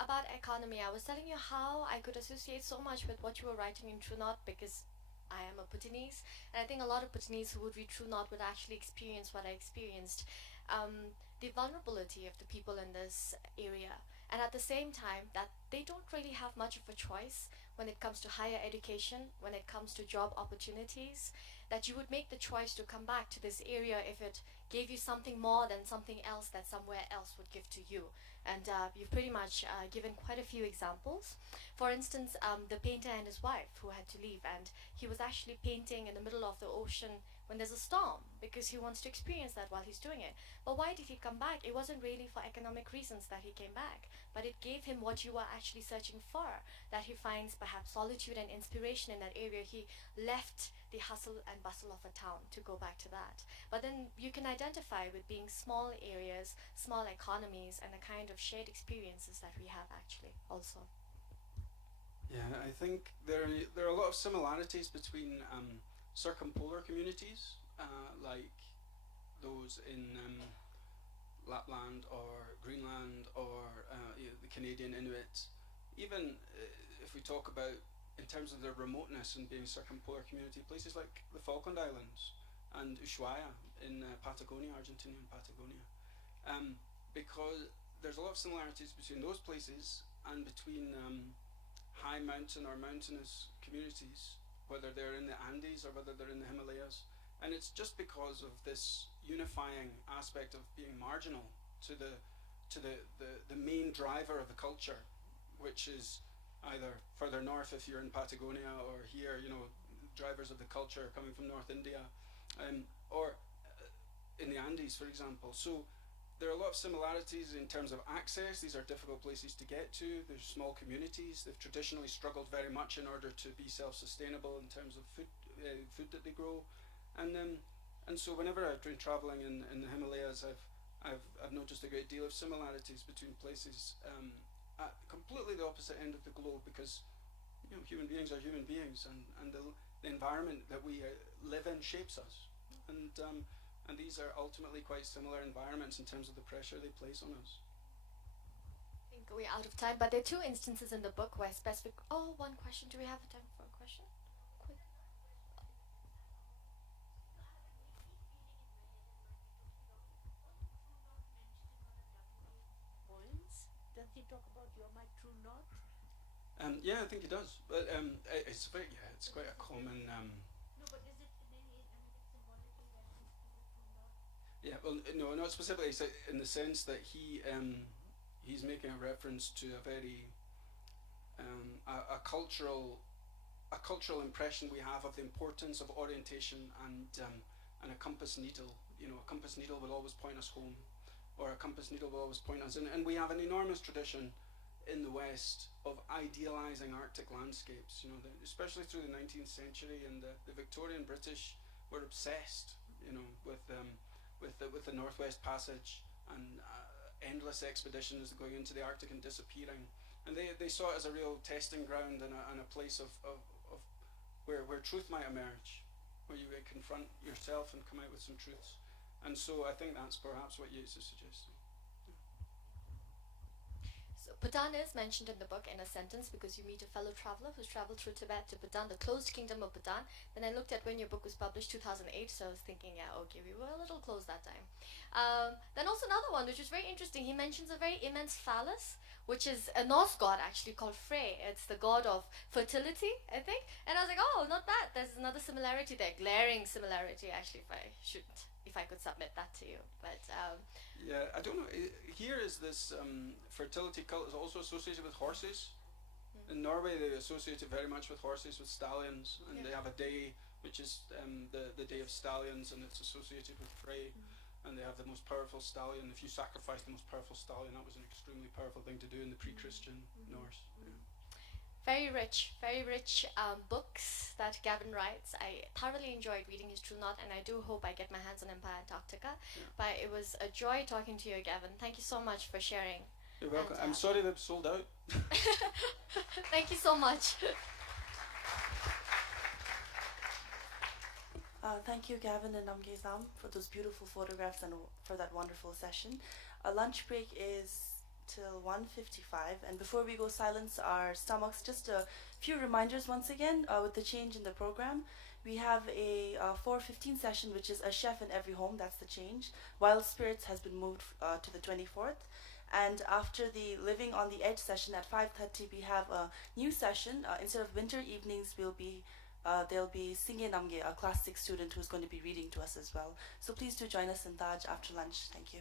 about economy. I was telling you how I could associate so much with what you were writing in True North, because I am a Bhutanese, and I think a lot of Bhutanese who would read True North would actually experience what I experienced, the vulnerability of the people in this area, and at the same time that they don't really have much of a choice when it comes to higher education, when it comes to job opportunities, that you would make the choice to come back to this area if it gave you something more than something else that somewhere else would give to you. And you've pretty much given quite a few examples. For instance, the painter and his wife who had to leave, and he was actually painting in the middle of the ocean when there's a storm because he wants to experience that while he's doing it. But why did he come back? It wasn't really for economic reasons that he came back, but it gave him what you were actually searching for, that he finds perhaps solitude and inspiration in that area. He left the hustle and bustle of a town to go back to that. But then you can identify with being small areas, small economies, and the kind of shared experiences that we have actually also. Yeah, I think there are a lot of similarities between circumpolar communities, like those in Lapland or Greenland or the Canadian Inuit. Even if we talk about in terms of their remoteness and being circumpolar community, places like the Falkland Islands and Ushuaia in Patagonia, Argentinian Patagonia. Because there's a lot of similarities between those places and between high mountain or mountainous communities, whether they're in the Andes or whether they're in the Himalayas. And it's just because of this unifying aspect of being marginal to the main driver of the culture, which is either further north if you're in Patagonia, or here, drivers of the culture coming from North India, or in the Andes, for example. So there are a lot of similarities in terms of access. These are difficult places to get to. There's small communities. They've traditionally struggled very much in order to be self-sustainable in terms of food that they grow. And so whenever I've been traveling in the Himalayas, I've noticed a great deal of similarities between places at completely the opposite end of the globe, because human beings are human beings, and the environment that we live in shapes us, and these are ultimately quite similar environments in terms of the pressure they place on us. I think we're out of time, but there are two instances in the book where specific. Oh, one question. Do we have time for a question? Quick. Points? Does he talk about "You're my true north"? Yeah, I think he does. But it's quite a common. No, but is it symbolically reference to the true north? Yeah, well, no, not specifically. So in the sense that he's making a reference to a very a cultural impression we have of the importance of orientation and a compass needle. A compass needle will always point us home, or a compass needle will always point us in. And we have an enormous tradition in the West of idealizing Arctic landscapes. Especially through the 19th century, and the Victorian British were obsessed, with the Northwest Passage and endless expeditions going into the Arctic and disappearing. And they saw it as a real testing ground and a place of where truth might emerge, where you confront yourself and come out with some truths. And so I think that's perhaps what Yeats is suggesting. So Bhutan is mentioned in the book in a sentence because you meet a fellow traveler who's traveled through Tibet to Bhutan, the closed kingdom of Bhutan. Then I looked at when your book was published, 2008, so I was thinking, yeah, okay, we were a little close that time. Then also another one, which was very interesting. He mentions a very immense phallus, which is a Norse god actually called Frey. It's the god of fertility, I think. And I was like, oh, not bad. There's another similarity there, glaring similarity actually, if I could submit that to you. But yeah, I don't know. Here is this fertility cult is also associated with horses. In Norway, they associate it very much with horses, with stallions, and they have a day which is the day of stallions, and it's associated with Frey. And they have the most powerful stallion. If you sacrifice the most powerful stallion, that was an extremely powerful thing to do in the pre-Christian Norse. Yeah. Very rich books that Gavin writes. I thoroughly enjoyed reading his True North, and I do hope I get my hands on Empire Antarctica. Yeah. But it was a joy talking to you, Gavin. Thank you so much for sharing. You're welcome. I'm sorry they've sold out. Thank you so much. Thank you, Gavin and Namge-sam, for those beautiful photographs and for that wonderful session. Our lunch break is till 1:55, and before we go silence our stomachs, just a few reminders once again. With the change in the program, we have a 4:15 session, which is a chef in every home. That's the change. Wild Spirits has been moved to the 24th, And after the Living on the Edge session at 5:30, we have a new session. Instead of winter evenings, there'll be Singye Namge, a class 6 student who's going to be reading to us as well. So please do join us in Taj after lunch. Thank you.